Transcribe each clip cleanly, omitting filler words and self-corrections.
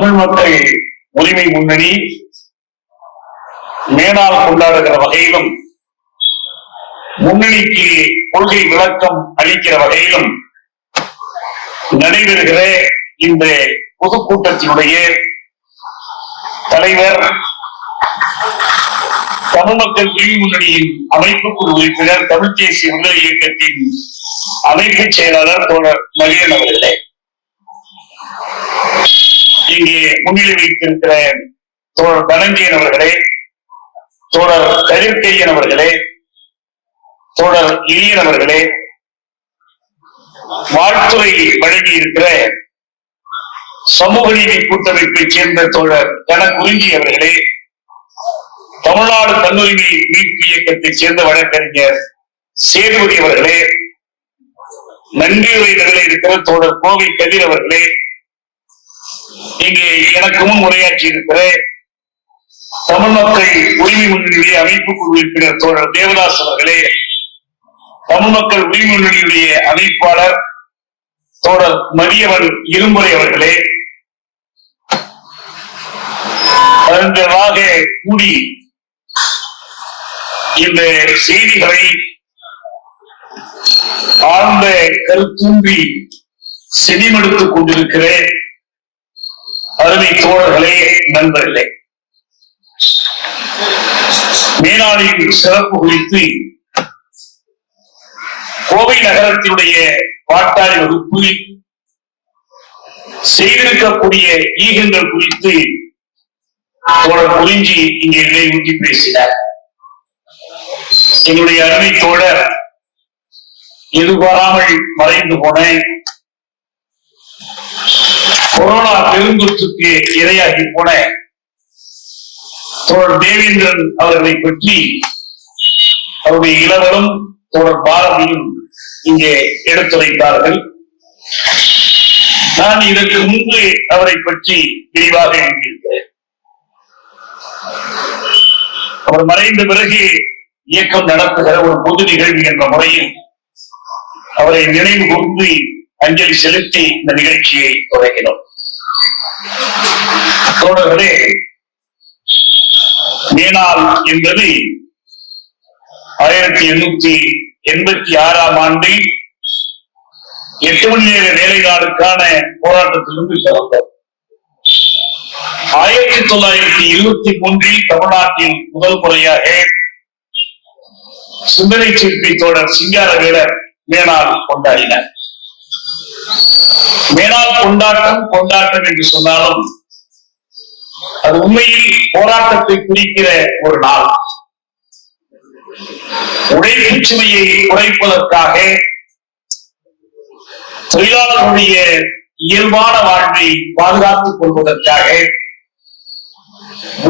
தமிழ் மக்கள் உரிமை முன்னணி மேனாள் கொண்டாடுகிற வகையிலும் முன்னணிக்கு கொள்கை விளக்கம் அளிக்கிற வகையிலும் நடைபெறுகிற இந்த பொதுக்கூட்டத்தினுடைய தலைவர் தமிழ் மக்கள் உரிமை முன்னணியின் அமைப்பு குழு உறுப்பினர் தமிழ் தேசிய விடுதலை இயக்கத்தின் அமைப்பு செயலாளர் தோழர் மகிழன் அவர்களே, இங்கே முன்னிலை வைத்திருக்கிற தோழர் தனஞ்சயன் அவர்களே, தோழர் கதிர்கையன் அவர்களே, தோழர் இனியன் அவர்களே, வாழ்த்துறை வழங்கி இருக்கிற சமூக நீதி கூட்டமைப்பை சேர்ந்த தோழர் கனகுறிஞ்சி அவர்களே, தமிழ்நாடு தன்னுரிமை மீட்பு இயக்கத்தை சேர்ந்த வழக்கறிஞர் சேதுபதி அவர்களே, நன்றியுரை நிலையில் இருக்கிற தோழர் கோவை கதிர் அவர்களே, இங்கே எனக்கு முன் உரையாற்றி இருக்கிற தமிழ் மக்கள் உரிமை முன்னணியுடைய அமைப்பு குழு உறுப்பினர் தோழர் தேவதாஸ் அவர்களே, தமிழ் மக்கள் உரிமை முன்னணியுடைய அமைப்பாளர் தோழர் மதியவன் இருமுறை அவர்களே, அதற்காக கூடி இந்த செய்திகளை ஆழ்ந்த கருத்தூன்றி செவிமடுத்துக் கொண்டிருக்கிற அருமை தோழர்களே, நண்பர்களே, மேனாளின் சிறப்பு குறித்து கோவை நகரத்தினுடைய பாட்டாளி வகுப்பு செய்திருக்கக்கூடிய ஈகங்கள் குறித்து தோழர் குறிஞ்சி இங்கே நினைவூட்டி பேசினார். எங்களுடைய அருமை தோழர் எதிர்பாராமல் மறைந்து போன கொரோனா பெருந்தொற்றுக்கு இரையாகி போன தோழர் தேவேந்திரன் அவர்களை பற்றி அவருடைய இளவலும் தோழர் பாரதியும் இங்கே எடுத்துரைத்தார்கள். நான் இதற்கு முன்பு அவரை பற்றி விரிவாக எழுதியிருக்கிறேன். அவர் மறைந்த பிறகு இயக்கம் நடத்துகிற ஒரு பொது நிகழ்வு என்ற முறையில் அவரை நினைவு கூர்ந்து அஞ்சலி செலுத்தி இந்த நிகழ்ச்சியை தொடங்கினோம். தோழர்களே, மேனாள் என்பது 1886 ஆண்டு 8 மணி நேர வேலை நாளுக்கான போராட்டத்திலிருந்து பிறந்தது. 1923 தமிழ்நாட்டில் முதல் முறையாக சிந்தனை சிற்பி தோழர் சிங்காரவேலர் மேனாள் கொண்டாடினார். மேனாள் கொண்டாட்டம் என்று சொன்னாலும் அது உண்மையில் போராட்டத்தை குறிக்கிற ஒரு நாள். உழைப்பு சுமையை குறைப்பதற்காக, தொழிலாளர்களுடைய இயல்பான வாழ்வை பாதுகாத்துக் கொள்வதற்காக,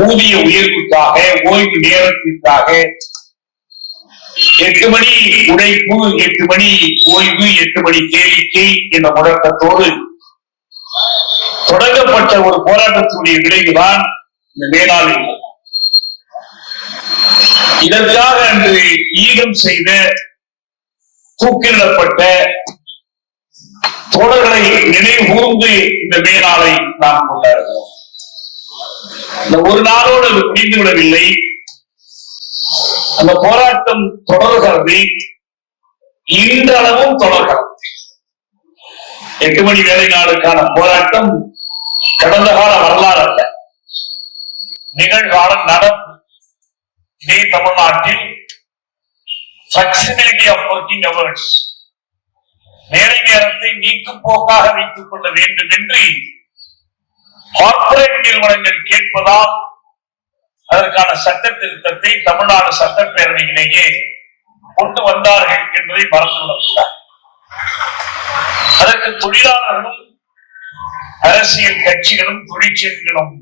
ஊதிய உயர்வுக்காக, ஓய்வு நேரத்திற்காக 8 மணி உழைப்பு, 8 மணி ஓய்வு, 8 மணி கேளிக்கை என்ற முழக்கத்தோடு தொடங்கப்பட்ட ஒரு போராட்டத்துடைய விளைவுதான் இந்த மேனாள். இதற்காக அன்று ஈகம் செய்த தூக்கிலிடப்பட்ட தோழர்களை நினைவு கூர்ந்து இந்த மேனாளை நாம் கொண்டாடுகிறோம். இந்த ஒரு நாளோடு அது முடிந்துவிடவில்லை. அந்த போராட்டம் தொடர்கிறது, இன்றளவும் தொடர்கிறது. 8 மணி வேலை நாளுக்கான போராட்டம் கடந்த கால வரலாறு அல்ல, நிகழ்கால நடப்பு. இதே தமிழ்நாட்டில் flexibility of working hours, வேலை நேரத்தை நீக்கும் போக்காக வைத்துக் கொள்ள வேண்டும் என்று கார்ப்பரேட் நிறுவனங்கள் கேட்பதால் அதற்கான சட்ட திருத்தத்தை தமிழ்நாடு சட்டப்பேரவையிலேயே கொண்டு வந்தார்கள் என்பதை மறந்துவிடக்கூடாது. அதற்கு தொழிலாளர்களும் அரசியல் கட்சிகளும் தொழிற்சங்கங்களும்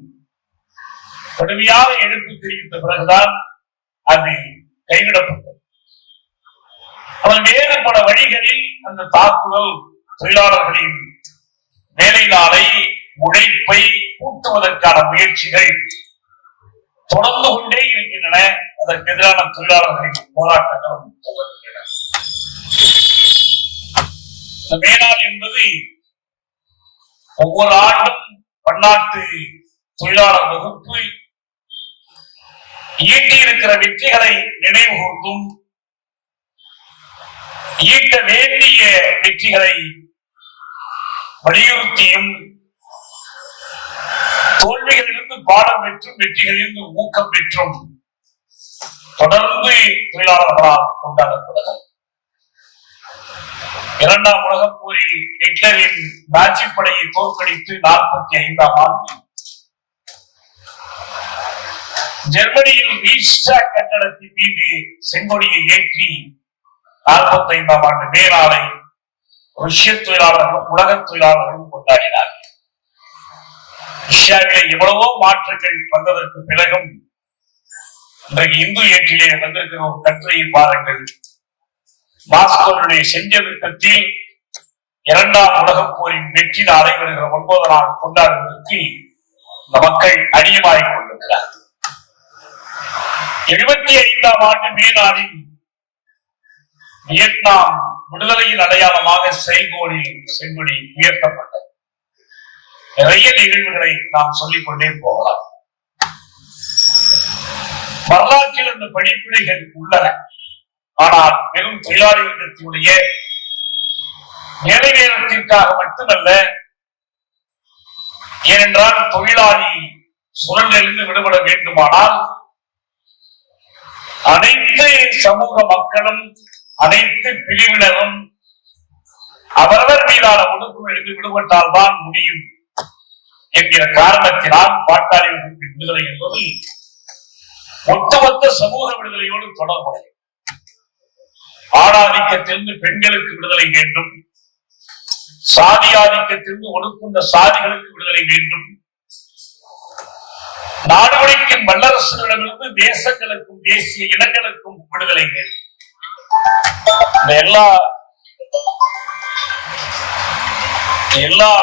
கடுமையாக எதிர்ப்பு தெரிவித்த பிறகுதான் அது கைவிடப்பட்டது. ஆனால் வேறு பல வழிகளில் அந்த தாக்குதல் தொழிலாளர்களின் வேலை நாளை, உழைப்பை கூட்டுவதற்கான முயற்சிகள் தொடர்ந்து கொண்டே இருக்கின்றன. அதற்கு எதிரான தொழிலாளர்களின் போராட்டங்களும் தொடர்கின்றன. மேனாள் என்பது ஒவ்வொரு ஆண்டும் பன்னாட்டு தொழிலாளர் வகுப்பு ஈட்டியிருக்கிற வெற்றிகளை நினைவு கூர்ந்தும் ஈட்ட வேண்டிய வெற்றிகளை வலியுறுத்தியும் தோல்விகளிலிருந்து பாடம் பெற்றும் வெற்றிகளிலிருந்து ஊக்கம் பெற்றும் தொடர்ந்து தொழிலாளர்களால் கொண்டாடப்படுகிறது. இரண்டாம் உலகப் போரில் ஹிட்லரின் நாஜி படையை தோற்கடித்து 45ஆம் ஆண்டு ஜெர்மனியில் ரீச்ஸ்டாக் கட்டடத்தின் மீது செங்கொடியை ஏற்றி 45ஆம் ஆண்டு மே நாளை ரஷ்ய தொழிலாளர்களும் உலக தொழிலாளர்களும் கொண்டாடினார்கள். ரஷ்யாவிலே எவ்வளவோ மாற்றங்கள் வந்ததற்கு பிறகும் இன்றைக்கு இந்து ஏற்றிலே வந்திருக்கிற ஒரு கட்டுரையை பாருங்கள். மாஸ்கோவுடைய செஞ்சதுக்கத்தில் 2ஆம் உலகப் போரின் வெற்றி நாளை வருகிற 9 நாள் கொண்டாடுவதற்கு இந்த மக்கள் அடியமாகிக் கொண்டிருக்கிறார்கள். 75ஆம் ஆண்டு மே நாளில் வியட்நாம் விடுதலையின் அடையாளமாக செங்கொடி உயர்த்தப்பட்டது. நிறைய நிகழ்வுகளை நாம் சொல்லிக் கொண்டே போகலாம். வரலாற்றில் இந்த படிப்பினைகள் உள்ளன. ஆனால் வெறும் தொழிலாளி வர்க்கத்தினுடைய வேலை நேரத்திற்காக மட்டுமல்ல, ஏனென்றால் தொழிலாளி சுழலிலிருந்து விடுபட வேண்டுமானால் அனைத்து சமூக மக்களும் அனைத்து பிரிவினரும் அவரவர் மீதான ஒடுக்குமுறைக்கு விடுபட்டால் தான் முடியும் என்கிற காரணத்தினால் பாட்டாளி வர்க்கத்தின் விடுதலை என்பது ஒட்டுமொத்த சமூக விடுதலையோடு தொடர்புடைய ஆணாதிக்கத்திலிருந்து பெண்களுக்கு விடுதலை வேண்டும், சாதி ஆதிக்கத்திலிருந்து ஒடுக்குண்ட சாதிகளுக்கு விடுதலை வேண்டும், நாடுகளின் வல்லரசுகளிடமிருந்து தேசங்களுக்கும் தேசிய இனங்களுக்கும் விடுதலை வேண்டும். இந்த எல்லா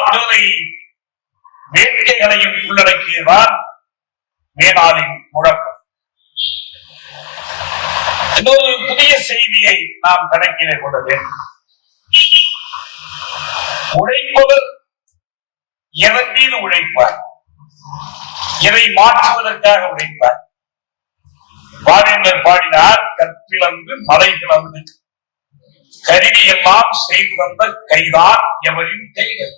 விடுதலை வேட்கைகளையும் உள்ளடக்கியதான் மேனாளின் முழக்கம். இன்னொரு புதிய செய்தியை நாம் கணக்கிலே கொள்ள வேண்டும். உழைப்பவர் எதன் மீது உழைப்பார், எதை மாற்றுவதற்காக உழைப்பார். பாவேந்தர் பாடினார், கற்பிளந்து மலை பிளந்து கருவி எல்லாம் செய்து வந்த கைதான் எவரின் கைகள்.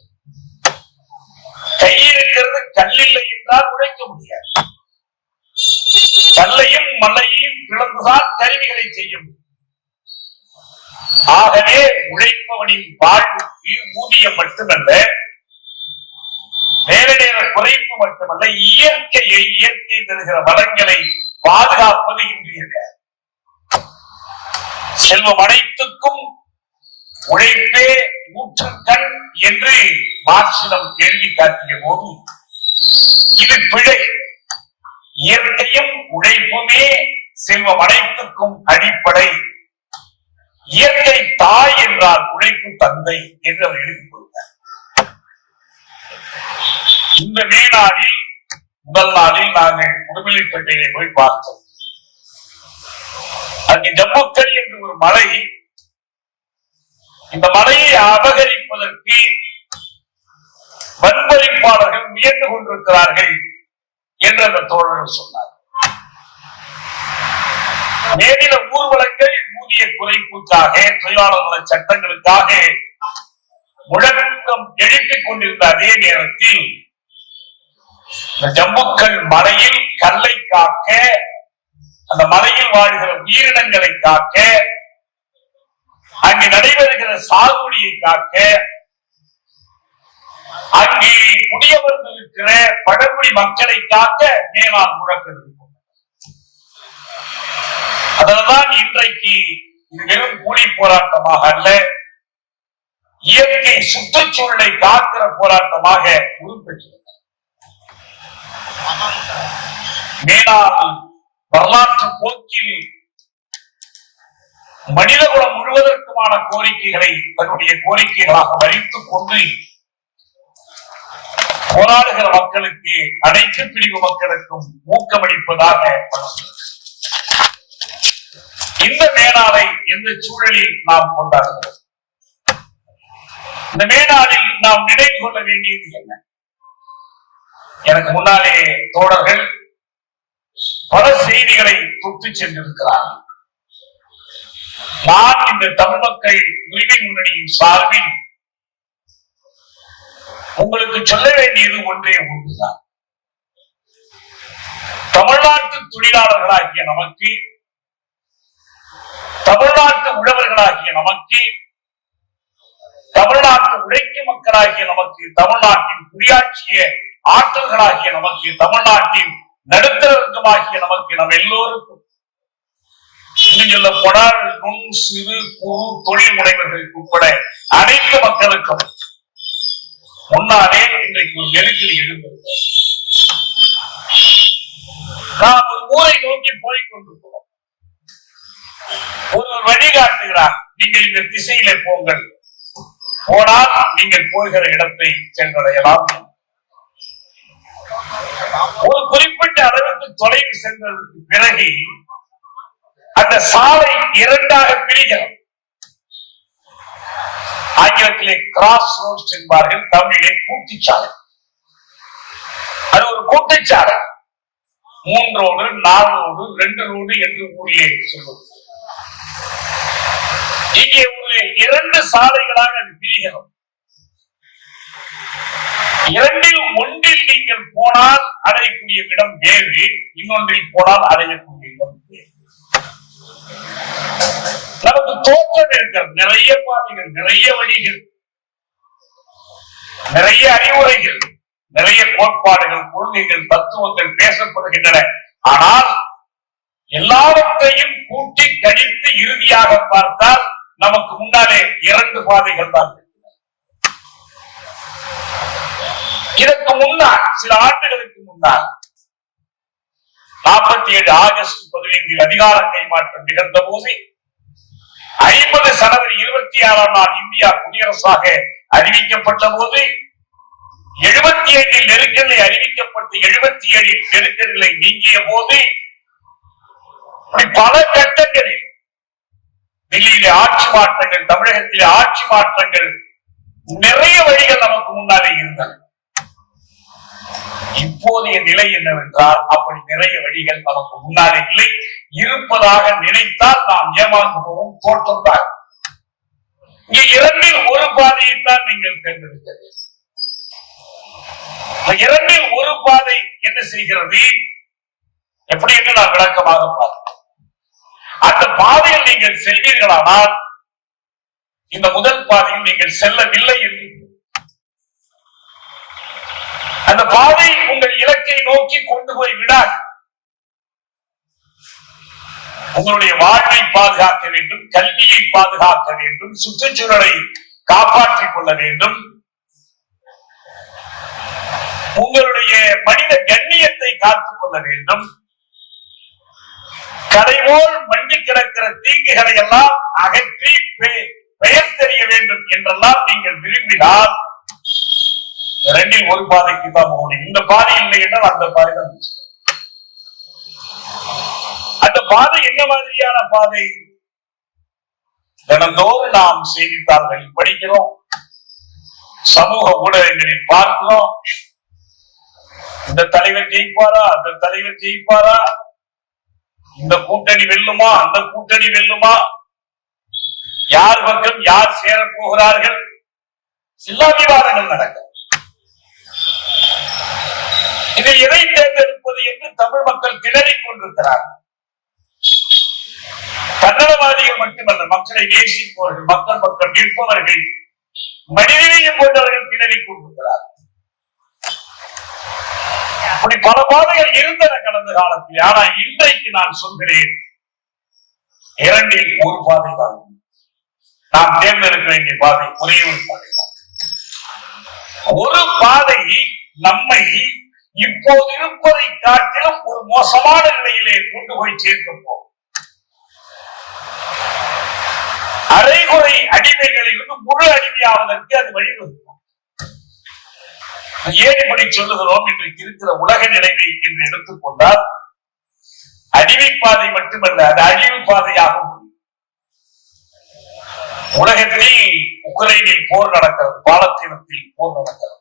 கை இருக்கிறது, கல்லில்லை என்றால் உழைக்க முடியாது. கல்லையும் மலையையும் பிளந்துதான் கருவிகளை செய்யும். ஆகவே உழைப்பவனின் வாழ்வுக்கு ஊதியம் மட்டுமல்ல, வேலை நேர குறைப்பு மட்டுமல்ல, இயற்கை தருகிற வளங்களை பாதுகாப்பது இன்றைய செல்வம் அனைத்துக்கும் உழைப்பே ஊற்றுக்கண் என்று மார்க்சிடம் எழுதி காட்டிய போது இது பிழை. இயற்கையும் உழைப்புமே செல்வம் அனைத்துக்கும் அடிப்படை. இயற்கை தாய் என்றால் உழைப்பு தந்தை என்று அவர் எழுதிக் கொண்டார். இந்த மே நாளில் முதல் நாளில் நாங்கள் உடுமலைப்பேட்டையிலே போய் பார்த்தோம். அங்கு ஜம்முக்கல் என்று ஒரு மலை, இந்த மலையை அபகரிப்பதற்கு வன்பறிப்பாளர்கள் முயன்று கொண்டிருக்கிறார்கள் என்று அந்த தோழர்கள் சொன்னார். மேலின ஊர்வலங்கள் ஊதிய குறைப்புக்காக, தொழிலாளர் நல சட்டங்களுக்காக முழக்கம் எழுப்பிக் கொண்டிருந்த அதே நேரத்தில் ஜம்முக்கல் மலையில் கல்லை காக்க, அந்த மலையில் வாழ்கிற உயிரினங்களை காக்க, அங்கு நடைபெறுகிற சாகுபடியை காக்க, அங்கே குடியமர்ந்திருக்கிற பழங்குடி மக்களை காக்க மேலாண் முழக்கம். அதனால்தான் இன்றைக்கு இது வெறும் கூலி போராட்டமாக அல்ல, இயற்கை சுற்றுச்சூழலை காக்கிற போராட்டமாக உருப்பெற்றது. மேலாண் வரலாற்று போக்கில் மனிதகுலம் முழுவதற்குமான கோரிக்கைகளை தன்னுடைய கோரிக்கைகளாக வரித்துக் கொண்டு போராடுகிற மக்களுக்கு, அனைத்து பிரிவு மக்களுக்கும் ஊக்கமளிப்பதாக இந்த மேனாளை எந்த சூழலில் நாம் கொண்டாடுகிறோம். இந்த மேனாளில் நாம் நினைவு கொள்ள வேண்டியது என்ன? எனக்கு முன்னாலே தோழர்கள் பல செய்திகளை தொட்டு சென்றிருக்கிறார்கள். நான் இந்த தமிழ் மக்கள் உரிமை முன்னணியின் சார்பில் உங்களுக்கு சொல்ல வேண்டியது ஒன்றே ஒன்றுதான். தமிழ்நாட்டு தொழிலாளர்களாகிய நமக்கு, தமிழ்நாட்டு உழவர்களாகிய நமக்கு, தமிழ்நாட்டு உழைக்கும் மக்களாகிய நமக்கு, தமிழ்நாட்டின் குடியாட்சிய ஆற்றல்களாகிய நமக்கு, தமிழ்நாட்டின் நடுத்தர வர்க்கமாகிய நமக்கு, நம் எல்லோருக்கும், இன்னும் சொல்ல போனால் நுண் சிறு குறு தொழில் முனைவர்களுக்கு உட்பட அனைத்து மக்களுக்கும் முன்னாலே இன்றைக்கு ஒரு நெருக்கடி எழுந்தது. நாம் ஒரு ஊரை நோக்கி போய் கொண்டிருக்கிறோம். ஒரு வழிகாட்டுகிறார், நீங்கள் இந்த திசையிலே போங்கள், போனால் நீங்கள் போகிற இடத்தை சென்றடையலாம். ஒரு குறிப்பிட்ட அளவுக்கு தொலைவு சென்றதற்கு பிறகு அந்த சாலை இரண்டாக பிரிகிறது. ஆங்கிலத்திலே கிராஸ் ரோட்ஸ் என்பார்கள், தமிழிலே கூட்டுச்சாலை. அது ஒரு கூட்டுச்சாலை, 3 ரோடு 4 ரோடு 2 ரோடு என்று ஊரிலே சொல்வது. இங்கே ஒரு 2 சாலைகளாக அது பிரிகிறது. 2ல் ஒன்றில் நீங்கள் போனால் அடையக்கூடிய இடம் வேறு, இன்னொன்றில் போனால் அடையக்கூடிய இடம் வேறு. நமக்கு தோற்றம் இருக்கிறது, நிறைய பாதைகள், நிறைய வழிகள், நிறைய அறிவுரைகள், நிறைய கோட்பாடுகள், கொள்கைகள், தத்துவங்கள் பேசப்படுகின்றன. ஆனால் எல்லாவற்றையும் கூட்டி கழித்து இறுதியாக பார்த்தால் நமக்கு முன்னாலே 2 பாதைகள் தான். இதற்கு முன்னால், சில ஆண்டுகளுக்கு முன்னால் 47 ஆகஸ்ட் 15 அதிகார கைமாற்றம் நிகழ்ந்த போது 50 ஜனவரி 26ஆம் நாள் இந்தியா குடியரசாக அறிவிக்கப்பட்ட போது 75 நெருக்கடி அறிவிக்கப்பட்டு 77 நெருக்கடிகளை நீங்கிய போது பல கட்டங்களில் டெல்லியிலே ஆட்சி மாற்றங்கள், தமிழகத்திலே ஆட்சி மாற்றங்கள், நிறைய வழிகள் நமக்கு முன்னாலே இருந்தன. இப்போதைய நிலை என்னவென்றால் அப்படி நிறைய வழிகள் நமக்கு முன்னாலே இல்லை. இருப்பதாக நினைத்தால் நாம் ஏமாந்து போவோம், தோற்றத்தான். இங்கே 2ல் ஒரு பாதையைத்தான் நீங்கள் தேர்ந்தெடுக்கிறீர்கள். 2ல் ஒரு பாதை என்ன செய்கிறது, எப்படி என்று நான் விளக்கமாக பார்க்கிறேன். அந்த பாதையில் நீங்கள் செல்வீர்களானால் இந்த முதல் பாதையில் நீங்கள் செல்லவில்லை என்று, அந்த பாதை உங்கள் இலக்கை நோக்கி கொண்டு போய் விடாது. உங்களுடைய வாழ்வை பாதுகாக்க வேண்டும், கல்வியை பாதுகாக்க வேண்டும், சுற்றுச்சூழலை காப்பாற்றிக் கொள்ள வேண்டும், உங்களுடைய மனித கண்ணியத்தை காத்துக் கொள்ள வேண்டும், கடைபோல் மண்டி கிடக்கிற தீங்குகளை எல்லாம் அகற்றி பெயர் தெரிய வேண்டும் என்றெல்லாம் நீங்கள் விரும்பினால் 2ல் ஒரு பாதைக்கு தான் போகணும். இந்த பாதை இல்லை என்றால் அந்த பாதை தான். அந்த பாதை என்ன மாதிரியான பாதை? தினந்தோறும் நாம் செய்தித்தாள்களில் படிக்கிறோம், சமூக ஊடகங்களில் பார்க்கிறோம். இந்த தலைவர் ஜெயிப்பாரா, அந்த தலைவர் ஜெயிப்பாரா, இந்த கூட்டணி வெல்லுமா, அந்த கூட்டணி வெல்லுமா, யார் பக்கம் யார் சேர போகிறார்கள், எல்லா விவாதங்கள் நடக்கும். இதை எதை தேர்ந்தெடுப்பது என்று தமிழ் மக்கள் திணறிக் கொண்டிருக்கிறார்கள். கன்னடவாதிகள் மட்டுமல்ல, மக்களை நேசிப்பவர்கள், மக்கள் பக்கம் நிற்பவர்கள், மனிதநேயம் போன்றவர்கள் திணறிக் கொண்டிருக்கிறார்கள். அப்படி பல பாதைகள் இருந்தன கடந்த காலத்தில். ஆனால் இன்றைக்கு நான் சொல்கிறேன், 2ல் ஒரு பாதை தான் நாம் தேர்ந்தெடுக்க வேண்டிய பாதை. ஒரே ஒரு பாதை தான். ஒரு பாதை நம்மை இப்போது இருப்பதை காட்டிலும் ஒரு மோசமான நிலையிலே கொண்டு போய் சேர்க்க போகும். அரைகுறை அடிமைகளில் இருந்து முழு அடிமையாவதற்கு அது வழிவகுக்கும். ஏன் இப்படி சொல்லுகிறோம்? இன்றைக்கு இருக்கிற உலக நிலைமை என்று எடுத்துக்கொண்டால் அடிமை பாதை மட்டுமல்ல, அது அழிவு பாதையாகும். உலகத்தில் உக்ரைனில் போர் நடக்கிறது, பாலத்தீனத்தில் போர் நடக்கிறது.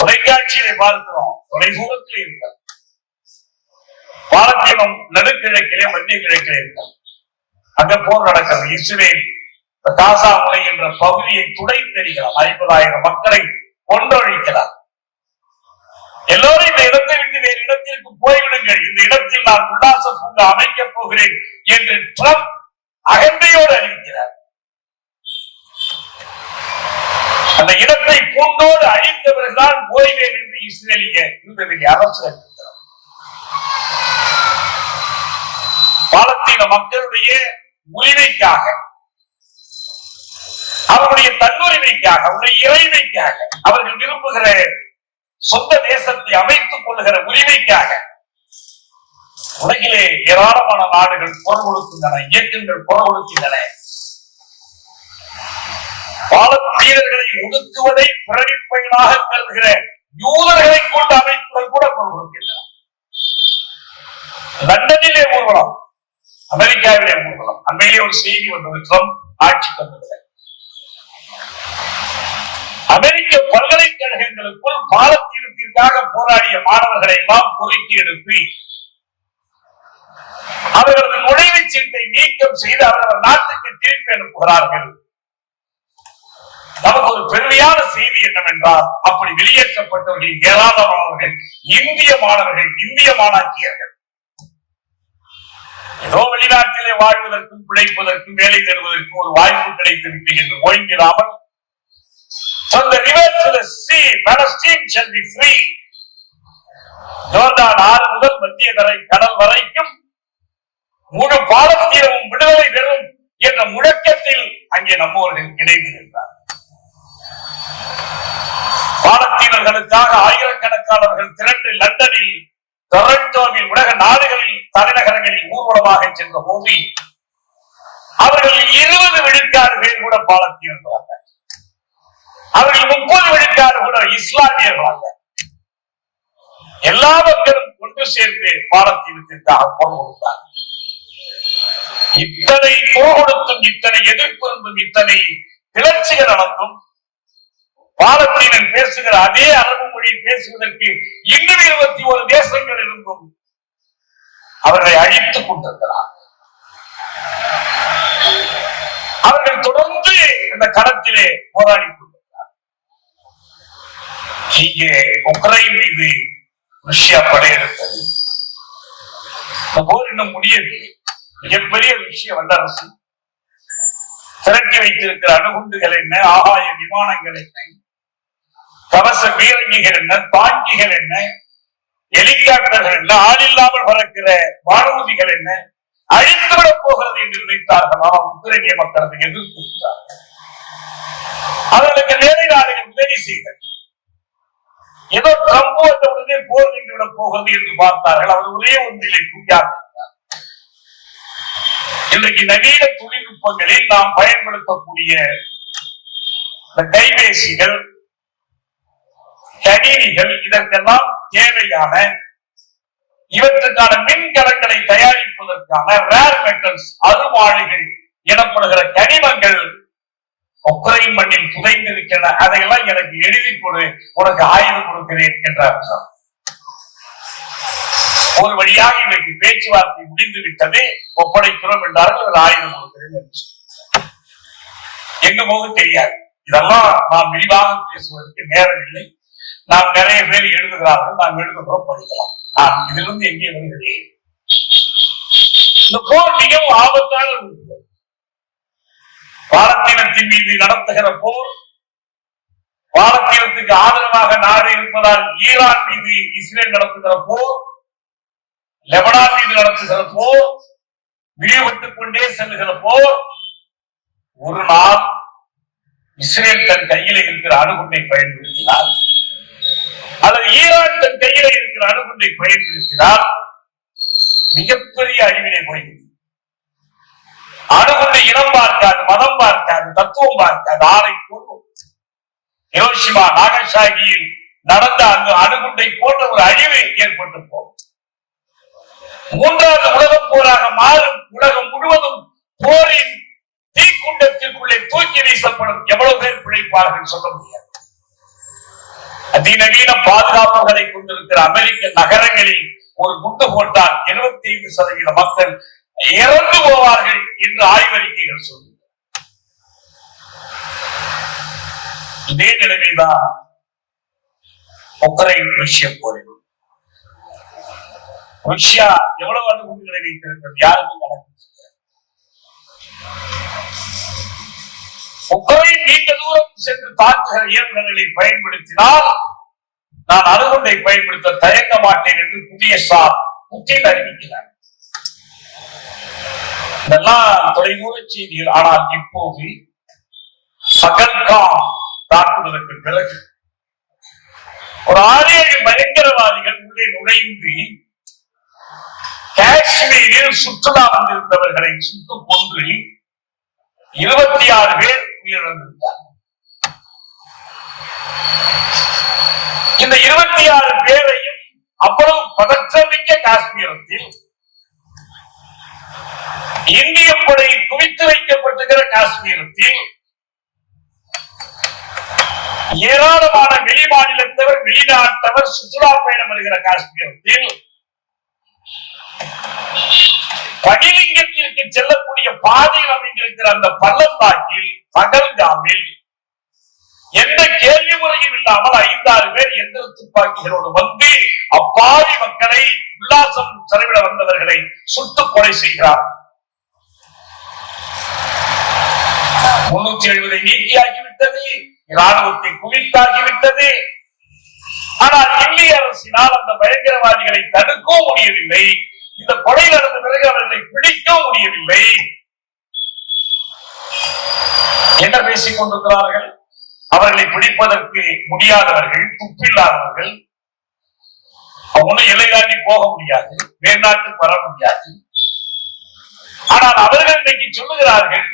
தொலைக்காட்சியை பார்க்கிறோம், தொலைதூரத்தில் இருக்கிறது. பாலத்தீனம் நடுக்கிழக்கிலே மத்திய கிழக்கிலே இருக்கிறது. அங்க போர் நடக்கிறது. இஸ்ரேல் காசா முனை என்ற பகுதியை துடைத்தெறிகிறார். 50,000 மக்களை கொன்றொழிக்கிறார். எல்லோரும் இந்த இடத்தை விட்டு வேறு இடத்திற்கு போய்விடுங்கள், இந்த இடத்தில் நான் உல்லாச பூங்கா அமைக்கப் போகிறேன் என்று ட்ரம்ப் அகந்தையோடு அறிவிக்கிறார். அந்த இடத்தை பூண்டோடு அழித்த பிறகுதான் ஓய்வேன் என்று இஸ்ரேலிய யூதர்களின் அரசு அறிவிக்கிறார். பாலத்தீன மக்களுடைய உரிமைக்காக, அவருடைய தன்னுரிமைக்காக, அவருடைய இறைமைக்காக, அவர்கள் விரும்புகிற சொந்த தேசத்தை அமைத்துக் கொள்ளுகிற உரிமைக்காக உலகிலே ஏராளமான நாடுகள் குரல் கொடுக்கின்றன, இயக்கங்கள் குரல் கொடுக்கின்றன. பாலத்தீனர்களை ஒடுக்குவதை பிரணிப்பயனாக கருதுகிற யூதர்களை கொண்ட அமைப்புகள் கூட குரல் கொடுக்கின்றன. லண்டனிலே ஊர்வலம், அமெரிக்காவிலே ஊர்வலம். அண்மையிலே ஒரு செய்தி வந்தது, ட்ரம்ப் ஆட்சி தந்தது. அமெரிக்க பல்கலைக்கழகங்களுக்குள் பாலத்தீனத்திற்காக போராடிய மாணவர்களை எல்லாம் பொறுக்கி எடுத்து அவர்களது நுழைவுச் சீட்டை நீக்கம் செய்து அவர்கள் நாட்டுக்கு திருப்பி அனுப்புகிறார்கள். நமக்கு ஒரு பெருமையான செய்தி என்னவென்றால், அப்படி வெளியேற்றப்பட்டவர்கள் ஏராளமானவர்கள் இந்திய மாணவர்கள், இந்திய மாணாக்கியர்கள். ஏதோ வெளிநாட்டிலே வாழ்வதற்கும் பிழைப்பதற்கும் வேலை தருவதற்கும் ஒரு வாய்ப்பு கிடைத்திருக்கு என்று ஓய்ந்திடாமல், from the river to the sea, Palestine shall be free. Jordan ஆறு முதல் மத்திய கடல் வரைக்கும் முழு பாலத்தீனமும் விடுதலை பெறும் என்ற முழக்கத்தில் அங்கே நம்மவர்கள் இணைந்திருந்தார். பாலத்தீனர்களுக்காக ஆயிரக்கணக்கானவர்கள் திரண்டு லண்டனில், டொரண்டோவில், உலக நாடுகளில், தலைநகரங்களில் ஊர்வலமாக சென்ற போது அவர்கள் 20 விழுக்காடு பேர் கூட பாலத்தீனர்களாக, அவர்கள் 30 விழுக்காடு கூட இஸ்லாமியர்களாக, எல்லா மக்களும் கொண்டு சேர்ந்து பாலத்தீனத்திற்காக குரல் கொடுத்தார். இத்தனை குரல் கொடுத்தும், இத்தனை எதிர்ப்பு இருந்தும், இத்தனை கிளர்ச்சிகள் நடந்தும் பாலத்தீனன் பேசுகிற அதே அரபு மொழி பேசுவதற்கு இன்னும் 21 தேசங்கள் இருந்தும் அவர்களை அழித்துக் கொண்டிருக்கிறார். அவர்கள் தொடர்ந்து இந்த களத்திலே போராடி கொண்டிருக்கிறார். இங்கே உக்ரைன் மீது ரஷ்யா படையெடுத்தது. போர் இன்னும் முடியவில்லை. மிகப்பெரிய விஷயம், வல்லரசு திரட்டி வைத்திருக்கிற அணுகுண்டுகள் என்ன, ஆகாய விமானங்கள் என்ன, கவச பீரங்கிகள் என்ன, தாங்கிகள் என்ன, ஹெலிகாப்டர்கள் என்ன, ஆளில்லாமல் பறக்கிற வானூர்திகள் என்ன, அழித்துவிடப் போகிறது என்று நினைத்தார்கள். ஆனால் உக்ரைனிய மக்கள் அதை எதிர்த்திருக்கிறார்கள். அவர்களுக்கு மேலை நாடுகள் உதவி செய்தது. ஏதோ ட்ரம்ப் வந்தவுடனே போர் நின்றுவிடப் போகிறது என்று பார்த்தார்கள். அவர் ஒரே ஒன்றிலே குறியாக இன்றைக்கு நவீன தொழில்நுட்பங்களில் நாம் பயன்படுத்தக்கூடிய கைபேசிகள், கணினிகள், இதற்கெல்லாம் தேவையான இவற்றுக்கான மின்கலங்களை தயாரிப்பதற்கான ரேர் மெட்டல்ஸ், அருமாழிகள் எனப்படுகிற கனிமங்கள் உக்ரைன் மண்ணில் புதைந்திருக்கின்றன. அதையெல்லாம் எனக்கு எழுதி கொடு, உனக்கு ஆயுதம் கொடுக்கிறேன் என்றார். ஒரு வழியாக இன்றைக்கு பேச்சுவார்த்தை முடிந்து விட்டது, ஒப்படைக்கிறோம் என்றார்கள். ஆயுதம் கொடுக்கிறேன் என்று எங்க போது தெரியாது. இதெல்லாம் நாம் விரிவாக பேசுவதற்கு நேரம் இல்லை. நாம் நிறைய பேர் எழுதுகிறார்கள், நாம் எழுதுகிறோம், படிக்கலாம். நான் இதிலிருந்து எங்கே வருகிறேன்? இந்த போர் மிகவும் ஆபத்தான இருக்கிறது. பாலத்தீனத்தின் மீது நடத்துகிற போர், பாலத்தீனத்துக்கு ஆதரவாக நாடு இருப்பதால் ஈரான் மீது இஸ்ரேல் நடத்துகிற போர், லெபனான் மீது நடத்துகிற போர், விரிவுபட்டுக் கொண்டே செல்லுகிற போர், ஒரு நாள் இஸ்ரேல் தன் கையில இருக்கிற அணுகுண்டை பயன்படுத்தினார் அல்லது ஈரான் தன் கையில இருக்கிற அணுகுண்டை பயன்படுத்தினால் மிகப்பெரிய அழிவினை போய்விடும். அணுகுண்டை இனம் பார்க்காது, மதம் பார்க்காது, தத்துவம் பார்க்காது, ஆரை கூறும். ஹிரோஷிமா நாகசாகியில் நடந்த அந்த அணுகுண்டை போன்ற ஒரு அழிவு ஏற்பட்டு போகும். 3வது உலகப் போராக மாறும். உலகம் முழுவதும் போரின் தீக்குண்டத்திற்குள்ளே தூக்கி வீசப்படும். எவ்வளவு பேர் பிழைப்பார்கள் சொல்ல முடியாது. அதிநவீன பாதுகாப்புகளை கொண்டிருக்கிற அமெரிக்க நகரங்களில் ஒரு குண்டு போட்டால் 75% மக்கள் இறந்து போவார்கள் என்று ஆய்வறிக்கைகள் சொல்லுங்கள். இதே நிலைமைதான் உக்ரைன் ரஷ்ய போரில். ரஷ்யா எவ்வளவு அணுகுண்டுகளை வைத்திருக்கிறது யாருக்கும் கணக்கு. உக்ரைன் நீண்ட தூரம் சென்று தாக்குகிற இயந்திரங்களை பயன்படுத்தினால் நான் அணுகுண்டை பயன்படுத்த தயங்க மாட்டேன் என்று புதிய புதின் அறிவிக்கிறார். இதெல்லாம் தொலைதூர செய்திகள். ஆனால் இப்போது பகல்காம் தாக்குதலுக்கு பிறகு ஒரு 6-7 பயங்கரவாதிகள் உள்ளே நுழைந்து காஷ்மீரில் சுற்றுலா வந்திருந்தவர்களை சுட்டுக் கொன்று 26 பேர் உயிரிழந்திருந்தார். இந்த 26 பேரையும் அவ்வளவு பதற்றமிக்க காஷ்மீரத்தில் இந்திய படை குவித்து வைக்கப்பட்டிருக்கிற காஷ்மீரத்தில் ஏராளமான வெளி மாநிலத்தவர் வெளிநாட்டவர் சுற்றுலா பயணம் வருகிற காஷ்மீரத்தில் பகிலிங்கத்திற்கு செல்லக்கூடிய பாதையில் அமைந்திருக்கிற அந்த பள்ளத்தாக்கில் பகல்காமில் எந்த கேள்வி முறையும் இல்லாமல் 5-6 பேர் எந்திர துப்பாக்கிகளோடு வந்து அப்பாவி மக்களை உல்லாசம் செலவிட வந்தவர்களை சுட்டுக் கொலை செய்கிறார். 370 நீக்கியாகிவிட்டது, இராணுவத்தை குவித்தாகிவிட்டது. ஆனால் இந்திய அரசினால் அந்த பயங்கரவாதிகளை தடுக்கவும் முடியவில்லை. இந்த கொலை நடந்த பிறகு அவர்களை பிடிக்கவும் முடியவில்லை. என்ன பேசிக் கொண்டிருக்கிறார்கள்? அவர்களை பிடிப்பதற்கு முடியாதவர்கள், துப்பில்லாதவர்கள், அவங்க எல்லை தாண்டி போக முடியாது, மேல்நாட்டுக்கு வர முடியாது. ஆனால் அவர்கள் இன்னைக்கு சொல்லுகிறார்கள்,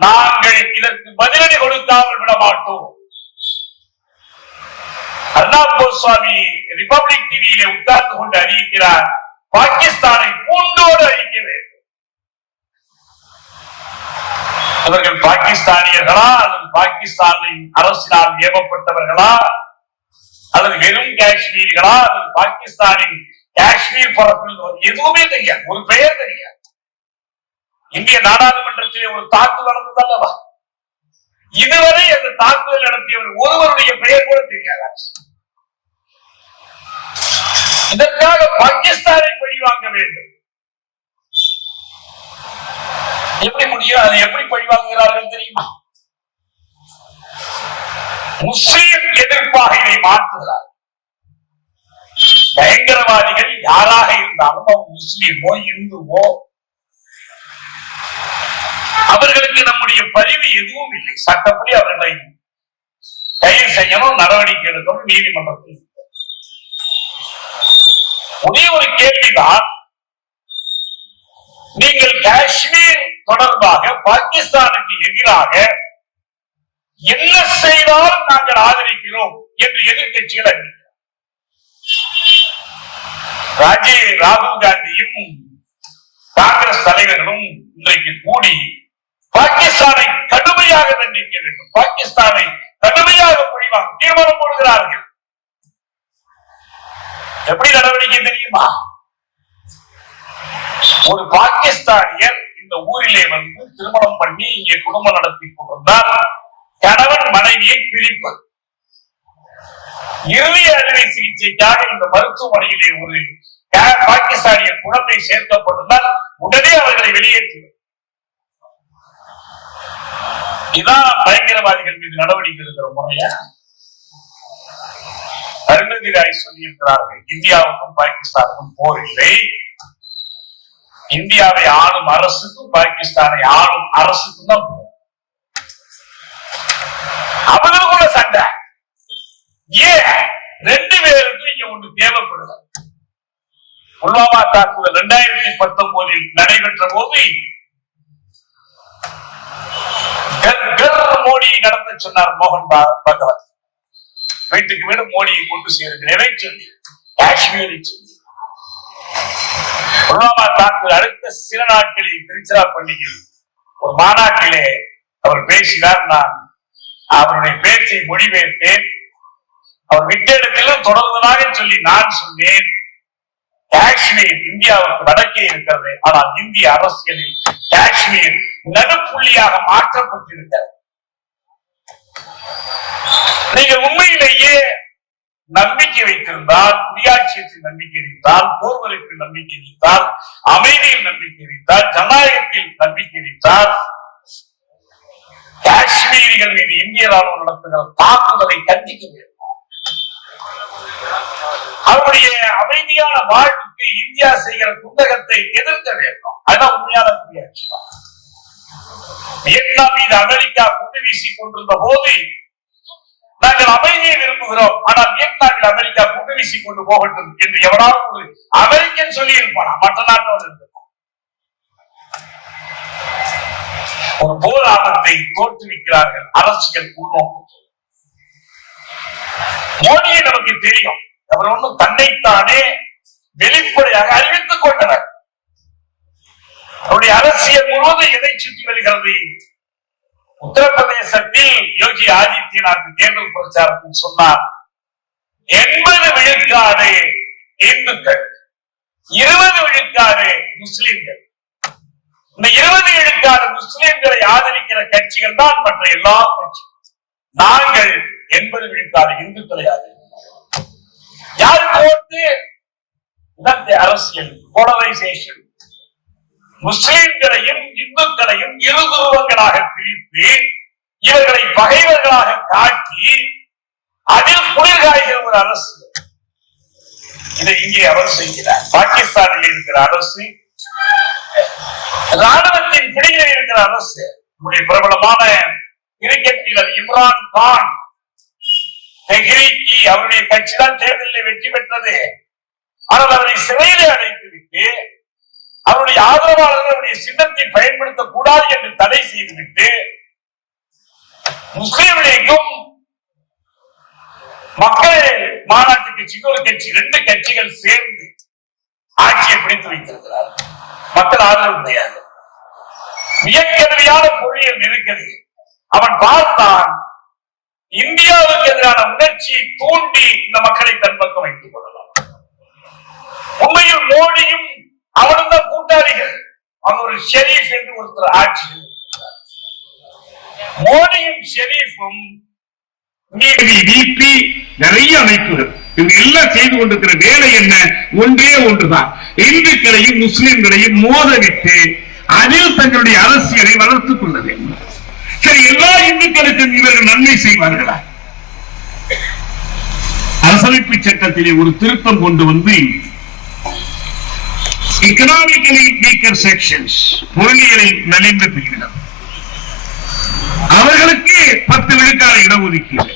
நாங்கள் இதற்கு பதிலடி கொடுக்காமல் விட மாட்டோம். அர்ணாப் கோஸ்வாமி ரிபப்ளிக் டிவியிலே உட்கார்ந்து கொண்டு அறிவிக்கிறார், பாகிஸ்தானை பூண்டோடு அழிக்க வேண்டும். அவர்கள் பாகிஸ்தானியர்களா அல்லது பாகிஸ்தானின் அரசினால் ஏவப்பட்டவர்களா அல்லது வெறும் காஷ்மீர்களா அல்லது பாகிஸ்தானின் காஷ்மீர் பரப்பில் எதுவுமே தெரியாது, ஒரு பெயர் தெரியாது. இந்திய நாடாளுமன்றத்திலே ஒரு தாக்குதல் நடந்ததல்லவா, இதுவரை அந்த தாக்குதல் நடத்தியவர் ஒருவருடைய பெயர் கூட தெரியாது. இதற்காக பாகிஸ்தானை பழிவாங்க வேண்டும். எப்படி முடியும்? அதை எப்படி பழிவாங்குகிறார்கள் தெரியுமா? முஸ்லிம் எதிர்ப்பாக இதை மாற்றுகிறார். பயங்கரவாதிகள் யாராக இருந்தாலும் அவங்க முஸ்லிமோ இந்துவோ அவர்களுக்கு நம்முடைய பதிவு எதுவும் இல்லை. சட்டப்படி அவர்களை கைது செய்யணும், நடவடிக்கை எடுக்கணும், நீதிமன்றத்தில். ஒரே ஒரு கேள்விதான், நீங்கள் காஷ்மீர் தொடர்பாக பாகிஸ்தானுக்கு எதிராக என்ன செய்தாலும் நாங்கள் ஆதரிக்கிறோம் என்று எதிர்கட்சிகள் அறிவிக்கிறார். ராகுல் காந்தியும் காங்கிரஸ் தலைவர்களும் இன்றைக்கு கூடி பாகிஸ்தானை கடுமையாக தண்டிக்க வேண்டும், பாகிஸ்தானை கடுமையாக பழிவாங்க தீர்மானம் போடுகிறார்கள். எப்படி நடவடிக்கை தெரியுமா? ஒரு பாகிஸ்தானியர் இந்த ஊரிலே வந்து திருமணம் பண்ணி இங்கே குடும்பம் நடத்தி கொண்டிருந்தால் கணவன் மனைவியை பிரிப்பது. இறுதி அறுவை சிகிச்சைக்காக இந்த மருத்துவமனையிலே ஒரு பாகிஸ்தானிய குழந்தை சேர்க்கப்பட்டிருந்தால் உடனே அவர்களை வெளியேற்றுவது. இதான் பயங்கரவாதிகள் மீது நடவடிக்கை எடுக்கிற முறையா? அருணதி ராய் சொல்லியிருக்கிறார்கள், இந்தியாவுக்கும் பாகிஸ்தானுக்கும் போர் இல்லை, இந்தியாவை ஆளும் அரசுக்கும் பாகிஸ்தானை ஆளும் அரசுக்கும் தான் போர். அவங்களுக்குள்ள சண்டை. ஏன்? 2 பேருக்கும் இங்க ஒன்று தேவைப்படுது. புல்வாமா தாக்குதல் 2019 நடைபெற்ற போது மோடி நடத்த சொன்னார் மோகன் பகவத். வீட்டுக்கு வீடு மோடியை கொண்டு சேர்க்கிறேன் சொல்லி காஷ்மீரை சொல்லி புல்வாமா தாக்குதல் அடுத்த சில நாட்களில் திருச்சிராப்பள்ளியில் ஒரு மாநாட்டிலே அவர் பேசினார். நான் அவருடைய பேச்சை மொழிபெயர்த்தேன். அவர் விட்ட இடத்திலும் தொடர்வதாக சொல்லி நான் சொன்னேன், காஷ்மீர் இந்தியாவுக்கு வடக்கே இருக்கிறது. ஆனால் இந்திய அரசியலில் காஷ்மீர் நடுப்புள்ளியாக மாற்றப்பட்டிருக்கிறது. நீங்கள் உண்மையிலேயே நம்பிக்கை வைத்திருந்தால், குடியாட்சியத்தில் நம்பிக்கை வைத்தால், போர்வரைப்பில் நம்பிக்கை வைத்தால், அமைதியில் நம்பிக்கை வைத்தால், ஜனநாயகத்தில் நம்பிக்கை வைத்தால், காஷ்மீரிகள் மீது இந்திய ராணுவம் நடத்துகிற தாக்குதலை கண்டிக்க வேண்டும். அவருடைய அமைதியான வாழ்வுக்கு இந்தியா செய்கிற குந்தகத்தை எதிர்க்க வேண்டும். அதுதான் உண்மையான குடியாட்சி. வியட்நாம் மீது அமெரிக்கா குண்டு வீசிக் கொண்டிருந்த போது நாங்கள் அமைதியை விரும்புகிறோம், ஆனால் வியட்நாமில் அமெரிக்கா குண்டு வீசிக் கொண்டு போகட்டும் என்று எவராவது ஒரு அமெரிக்கன் சொல்லி இருப்பானா? மற்ற நாட்டோடு இருந்திருப்பான். ஒரு போர் ஆபத்தை தோற்றுவிக்கிறார்கள் அரசியல் உள்நோக்கம். மோடியை நமக்கு தெரியும், அவர் ஒன்றும் தன்னைத்தானே வெளிப்படையாக அறிவித்துக் கொண்டனர். அவருடைய அரசியல் முழுவதும் எதை சுற்றி வருகிறது? உத்தரப்பிரதேசத்தில் யோகி ஆதித்யநாத் தேர்தல் பிரச்சாரத்தில் சொன்னார், 80 விழுக்காடு இந்துக்கள், 20 விழுக்காடு முஸ்லிம்கள். இந்த 20 விழுக்காடு முஸ்லிம்களை ஆதரிக்கிற கட்சிகள் தான் மற்ற எல்லா கட்சிகளும். நாங்கள் 80 விழுக்காடு இந்துக்களை ஆதரிக்கிறோம். யாருக்கு ஓட்டு? அரசியல் போலரைசேஷன். முஸ்லிம்களையும் இந்துக்களையும் இரு துருவங்களாக பிரித்து இவர்களை பகைவர்களாக காட்டி அதில் குளிர்காய்கிற ஒரு அரசு. இதை இங்கே அவர் செய்கிறார். பாகிஸ்தானில் இருக்கிற அரசு, ராணுவத்தின் பிடியில் இருக்கிற அரசு. நம்முடைய பிரபலமான கிரிக்கெட் வீரர் இம்ரான் கான் அவருடைய கட்சி தான் தேர்தலில் வெற்றி பெற்றது. ஆனால் அவரை சிறையிலே அடைத்துவிட்டு அவருடைய ஆதரவாளர்கள் அவருடைய சின்னத்தை பயன்படுத்தக் கூடாது என்று தடை செய்துவிட்டு முஸ்லிம் லீக்கும் மக்கள் மாநாட்டு கட்சிக்கு ஒரு கட்சி, 2 கட்சிகள் சேர்ந்து ஆட்சியை பிடித்து வைத்திருக்கிறார். மக்கள் ஆதரவு கிடையாது. வியக்கருவியான பொழியல் நெருக்கடி. அவன் பார்த்தான், இந்தியாவுக்கு எதிரான உணர்ச்சியை தூண்டி இந்த மக்களை தன் பக்கம் வைத்துக் கொள்ளலாம். உண்மையில் மோடியும் அவனும் தான் கூட்டாளிகள். அவன் ஒரு ஷெரீப் என்று ஒருத்தர் ஆட்சி. மோடியும் ஷெரீஃபும் நிறைய அமைப்புகள் இவங்க எல்லாம் செய்து கொண்டிருக்கிற வேலை என்ன? ஒன்றே ஒன்றுதான், இந்துக்களையும் முஸ்லிம்களையும் மோதவிட்டு அதில் தங்களுடைய அரசியலை வளர்த்துக் கொள்ள வேண்டும். சரி, எல்லா இந்துக்களுக்கும் இவர்கள் நன்மை செய்வார்களா? அரசமைப்பு சட்டத்திலே ஒரு திருத்தம் கொண்டு வந்து எக்கனாமிக்கலி வீக்கர் செக்ஷன்ஸ், பொருளியலில் நலிந்த பிரிவினர், அவர்களுக்கு 10 விழுக்காடு இடஒதுக்கீடு.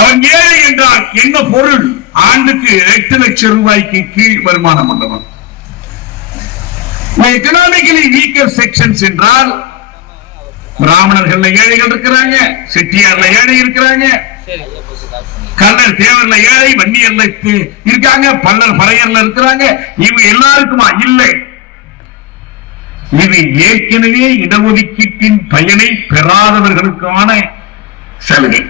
அவன் ஏழை என்றால் என்ன பொருள்? ஆண்டுக்கு 8 லட்சம் ரூபாய்க்கு கீழ் வருமானம் உள்ளவன். எக்கனாமிக்கலி வீக்கர் செக்ஷன்ஸ் என்றால் பிராமணர்கள் ஏழைகள் இருக்கிறாங்க, செட்டியார்ல ஏழை இருக்கிறாங்க, கல்லர் தேவர்ல ஏழை, வன்னியர்ல இருக்காங்க, பல்லர் பறையர்ல இருக்கிறாங்க. இவங்க எல்லாருக்குமா? இல்லை. இது ஏற்கனவே இடஒதுக்கீட்டின் பயனை பெறாதவர்களுக்கான சலுகை.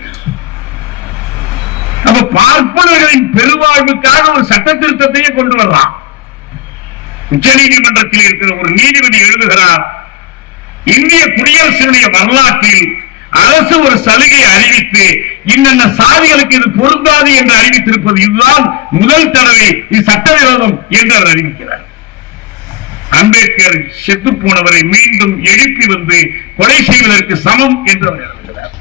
அப்ப பார்ப்பனர்களின் பெருவாழ்வுக்காக ஒரு சட்ட திருத்தத்தையே கொண்டு வரலாம். உச்ச நீதிமன்றத்தில் இருக்கிற ஒரு நீதிபதி எழுதுகிறார், இந்திய குடியரசுடைய வரலாற்றில் அரசு ஒரு சலுகை அறிவித்து இன்னென்ன சாதிகளுக்கு இது பொருந்தாது என்று அறிவித்திருப்பது இதுதான் முதல் தடவை. இது சட்டவிரோதம் என்று அவர் அறிவிக்கிறார். அம்பேத்கர் செத்து போனவரை மீண்டும் எழுப்பி வந்து கொலை செய்வதற்கு சமம் என்று அவர் எழுதுகிறார்.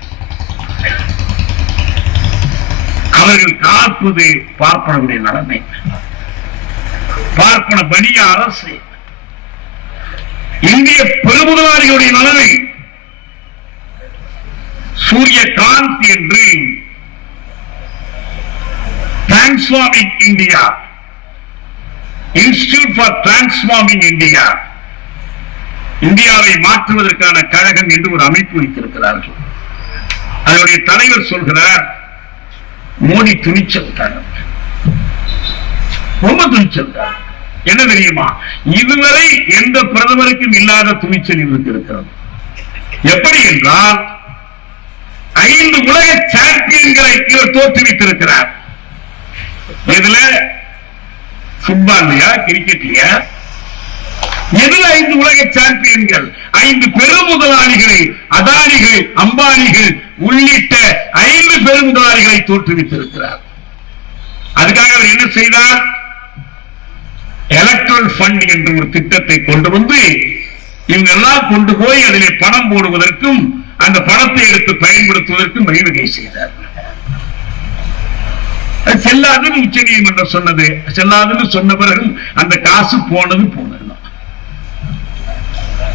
அவர்கள் காப்பது பார்ப்பனருடைய நலனை. பார்ப்பன பணிய அரசு இந்திய பெருமுதலாளிகளுடைய நலனை. சூரியகாந்த் என்று transforming India, institute for transforming India, இந்தியாவை மாற்றுவதற்கான கழகம் என்று ஒரு அமைப்பு வைத்திருக்கிறார்கள். அதனுடைய தலைவர் சொல்கிறார், மோடி துணிச்சல்காரர், ரொம்ப துணிச்சல்காரர். என்ன தெரியுமா? இதுவரை எந்த பிரதமருக்கும் இல்லாத துணிச்சல் இவருக்கு இருக்கிறது. எப்படி என்றால், 5 உலக சாம்பியன்களை இவர் தோற்றுவித்திருக்கிறார். இதுல ஃபுட்பால்லையா, கிரிக்கெட்லையா, எதுல 5 உலக சாம்பியன்கள்? 5 பெருமுதலாளிகளை, அதானிகள், அம்பானிகள் உள்ளிட்ட 5 பெருமுதலாளிகளை தோற்றுவித்திருக்கிறார். அதுக்காக அவர் என்ன செய்தார்? எலக்ட்ரல் ஃபண்ட் என்ற ஒரு திட்டத்தை கொண்டு வந்து இவங்கெல்லாம் கொண்டு போய் அதிலே பணம் போடுவதற்கும் அந்த பணத்தை எடுத்து பயன்படுத்துவதற்கும் வழிவகை செய்தார். செல்லாதுன்னு உச்ச நீதிமன்றம் சொன்னது, செல்லாதுன்னு சொன்ன பிறகும் அந்த காசு போனது போனதுதான்.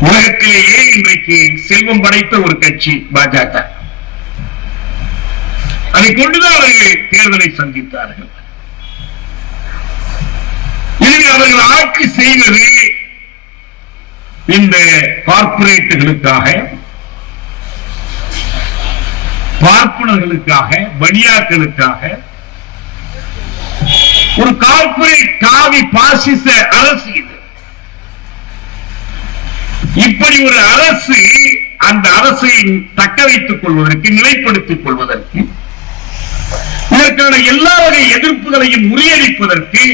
உலகத்திலேயே இன்றைக்கு செல்வம் படைத்த ஒரு கட்சி பாஜக. அதை கொண்டுதான் அவர்கள் தேர்தலை சந்தித்தார்கள். எனவே அவர்கள் ஆட்சி செய்வது இந்த கார்ப்பரேட்டுகளுக்காக, பார்ப்பனர்களுக்காக, பனியாக்களுக்காக ஒரு கார்ப்பரேட் காவி பாசிச அரசு இது. இப்படி ஒரு அரசு அந்த அரசை தக்க வைத்துக் கொள்வதற்கு, நிலைப்படுத்திக் கொள்வதற்கு, இதற்கான எல்லா வகை எதிர்ப்புகளையும் முறியடிப்பதற்கு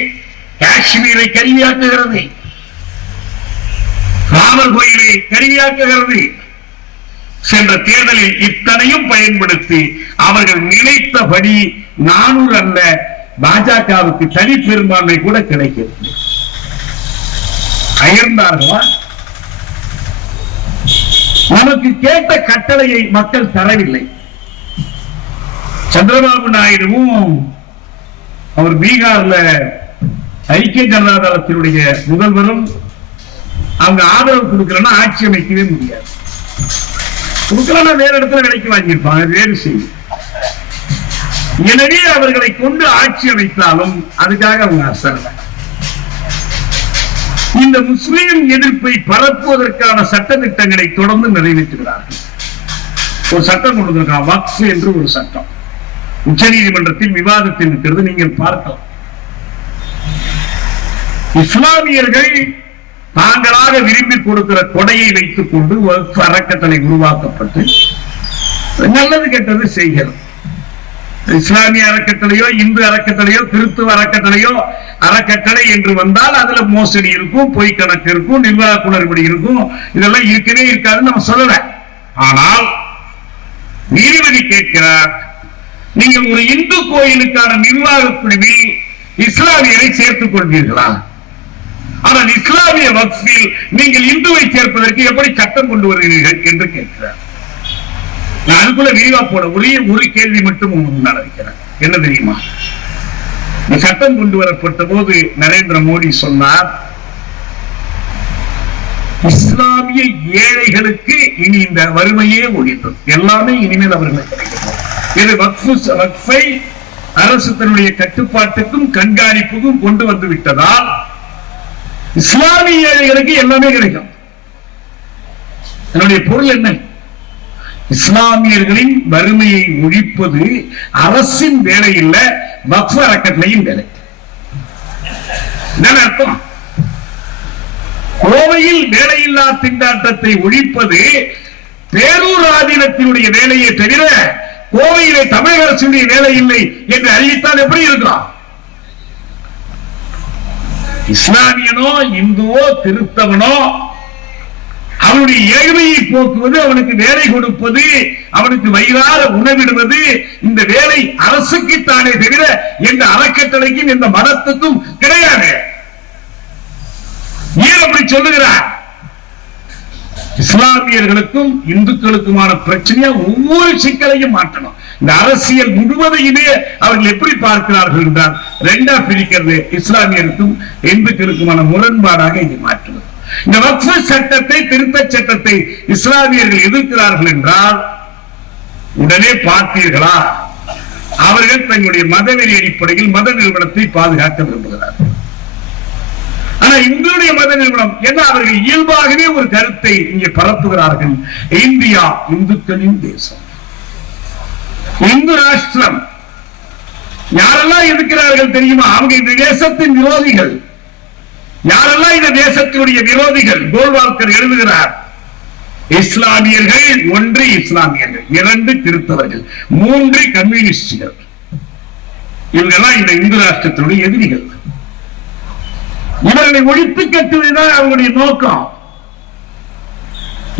காஷ்மீரை கருவியாக்குகிறது, ராமர் கோயிலை கருவியாக்குகிறது. சென்ற தேர்தலில் இத்தனையும் பயன்படுத்தி அவர்கள் நினைத்தபடி 400 அல்ல, பாஜகவுக்கு தனி பெரும்பான்மை கூட கிடைக்கிறது. அயர்ந்தார்களா? நமக்கு கேட்ட கட்டளையை மக்கள் தரவில்லை. சந்திரபாபு நாயுடுவும் அவர் பீகார்ல ஐக்கிய ஜனதா தளத்தினுடைய முதல்வரும் அவங்க ஆதரவு கொடுக்கலன்னா ஆட்சி அமைக்கவே முடியாது. கொடுக்கலன்னா வேற இடத்துல விலைக்கு வாங்கியிருப்பாங்க, வேறு செய்யும். எனவே அவர்களை கொண்டு ஆட்சி அமைத்தாலும் அதுக்காக அவங்க அசரல. இந்த முஸ்லீம் எதிர்ப்பை பரப்புவதற்கான சட்ட திட்டங்களை தொடர்ந்து நிறைவேற்றுகிறார்கள். ஒரு சட்டம் கொண்டு வந்திருக்காங்க, வக்ஃப் என்று ஒரு சட்டம். உச்ச நீதிமன்றத்தில் விவாதத்தில் இருக்கிறது, நீங்கள் பார்க்கலாம். இஸ்லாமியர்கள் தாங்களாக விரும்பி கொடுக்கிற கொடையை வைத்துக் கொண்டு வக்ஃப் அறக்கட்டளை உருவாக்கப்பட்டு நல்லது கெட்டது செய்கிறது. இஸ்லாமிய அறக்கட்டளையோ, இந்து அறக்கட்டளையோ, கிறிஸ்துவ அறக்கட்டளையோ, அறக்கட்டளை என்று வந்தால் அதுல மோசடி இருக்கும், பொய் கணக்கு இருக்கும், நிர்வாக குளறுபடி இருக்கும். இதெல்லாம் இருக்கவே இருக்காதுன்னு நம்ம சொல்லல. ஆனால் நீதிபதி கேட்கிறார், நீங்கள் ஒரு இந்து கோயிலுக்கான நிர்வாக குழுவில் இஸ்லாமியரை சேர்த்துக் கொள்வீர்களா? ஆனால் இஸ்லாமிய வக்ஃபில் நீங்கள் இந்துவை சேர்ப்பதற்கு எப்படி சட்டம் கொண்டு வருகிறீர்கள் என்று கேட்கிறார். நான் அதுக்குள்ள விரிவா போட ஒரே ஒரு கேள்வி மட்டும் முன்னால் வைக்கிறேன். என்ன தெரியுமா? இந்த சட்டம் கொண்டு வரப்பட்ட போது நரேந்திர மோடி சொன்னார், இஸ்லாமிய ஏழைகளுக்கு இனி இந்த வறுமையே ஒழித்தது, எல்லாமே இனிமேல் அவர்களுக்கு கிடைக்கும். இது வக்ஃபை அரசு தன்னுடைய கட்டுப்பாட்டுக்கும் கண்காணிப்புக்கும் கொண்டு வந்து விட்டதால் இஸ்லாமிய ஏழைகளுக்கு எல்லாமே கிடைக்கும். என்னுடைய பொருள் என்ன? இஸ்லாமியர்களின் வறுமையை ஒழிப்பது அரசின் வேலை இல்ல, வக்ஃப் அறக்கட்டளையின் வேலை. அர்த்தம். கோவையில் வேலையில்லா திண்டாட்டத்தை ஒழிப்பது பேரூர் ஆதீனத்தினுடைய வேலையை தவிர கோவையிலே தமிழக அரசுடைய வேலை இல்லை என்று அறிவித்தால் எப்படி இருக்கும்? இஸ்லாமியனோ, இந்துவோ, கிறிஸ்தவனோ அவனுடைய ஏழ்மையை போக்குவது, அவனுக்கு வேலை கொடுப்பது, அவனுக்கு வயிறார உணவிடுவது, இந்த வேலை அரசுக்குத்தானே தவிர எந்த அறக்கட்டளைக்கும் எந்த மதத்துக்கும் கிடையாது. ஏன் அப்படி சொல்லுகிறார்? இஸ்லாமியர்களுக்கும் இந்துக்களுக்குமான பிரச்சனையா ஒவ்வொரு சிக்கலையும் மாற்றணும். இந்த அரசியல் முழுவதையுமே அவர்கள் எப்படி பார்க்கிறார்கள் என்றால் ரெண்டா பிரிக்கிறது, இஸ்லாமியருக்கும் இந்துக்களுக்குமான முரண்பாடாக இதை மாற்றுவது. இந்த வக்ஃப் சட்டத்தை, திருத்த சட்டத்தை இஸ்லாமியர்கள் எதிர்க்கிறார்கள் என்றால் உடனே பார்த்தீர்களா, அவர்கள் தங்களுடைய மதவெறி அடிப்படையில் மத நிறுவனத்தை பாதுகாக்க விரும்புகிறார்கள். ஆனா இந்துடைய மத நிறுவனம் என்ன, அவர்கள் இயல்பாகவே ஒரு கருத்தை இங்கே பரப்புகிறார்கள். இந்தியா இந்துக்களின் தேசம், இந்து ராஷ்டிரம். யாரெல்லாம் எதிர்க்கிறார்கள் தெரியுமா? அவங்க இந்த தேசத்தின் விரோதிகள். யாரெல்லாம் இந்த தேசத்தினுடைய விரோதிகள்? கோல்வால்கர் எழுதுகிறார், இஸ்லாமியர்கள் 1 இஸ்லாமியர்கள், 2 கிறிஸ்தவர்கள், 3 கம்யூனிஸ்டுகள். இவங்கெல்லாம் இந்த இந்து ராஷ்டிரத்தினுடைய எதிரிகள். இவர்களை ஒழித்து கட்டுவதுதான் அவருடைய நோக்கம்.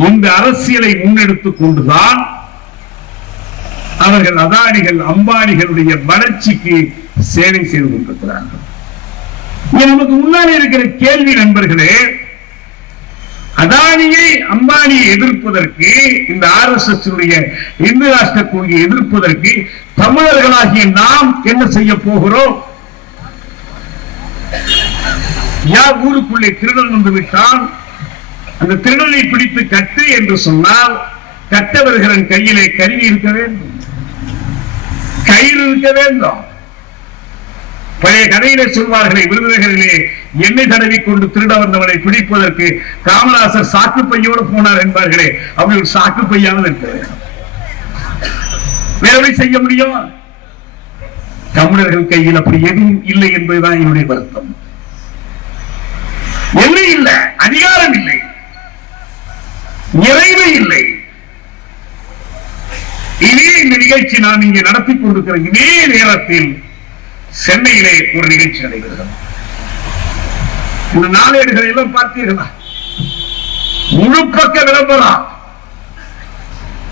இந்த அரசியலை முன்னெடுத்துக் கொண்டுதான் அவர்கள் அதானிகள் அம்பானிகளுடைய வளர்ச்சிக்கு சேவை செய்து கொண்டிருக்கிறார்கள். நமக்கு முன்னாடி இருக்கிற கேள்வி நண்பர்களே, அதானியை அம்பானியை எதிர்ப்பதற்கு, இந்த RSS இந்து ராஷ்டிர கொள்கையை எதிர்ப்பதற்கு தமிழர்களாகிய நாம் என்ன செய்ய போகிறோம்? யார் ஊருக்குள்ளே திருடன் வந்து விட்டால் அந்த திருடனை பிடித்து கட்டு என்று சொன்னால் கட்ட வருகிறன் கையிலே கருவி இருக்க வேண்டும், கயிறு இருக்க வேண்டும். பழைய கதையிலே சொல்வார்களே, விருதுநகரிலே எண்ணெய் தடவி கொண்டு திருட வந்தவனை பிடிப்பதற்கு காமராசர் சாக்கு பையோடு போனார் என்பார்களே, அப்படி ஒரு சாக்கு பையாவது இருக்க வேண்டும். வேலை செய்ய முடியும்? தமிழர்கள் கையில் அப்படி எதுவும் இல்லை என்பதுதான் என்னுடைய வருத்தம். என்ன இல்லை, அதிகாரம் இல்லை, நிறைவு இல்லை. இதே இந்த நிகழ்ச்சி நான் இங்கே நடத்தி கொண்டிருக்கிற இதே நேரத்தில் சென்னையிலே ஒரு நிகழ்ச்சி நடைபெறுகிறது. இந்த நாளேடுகளை எல்லாம் பார்த்தீர்களா? முழு பக்க விளம்பரம்.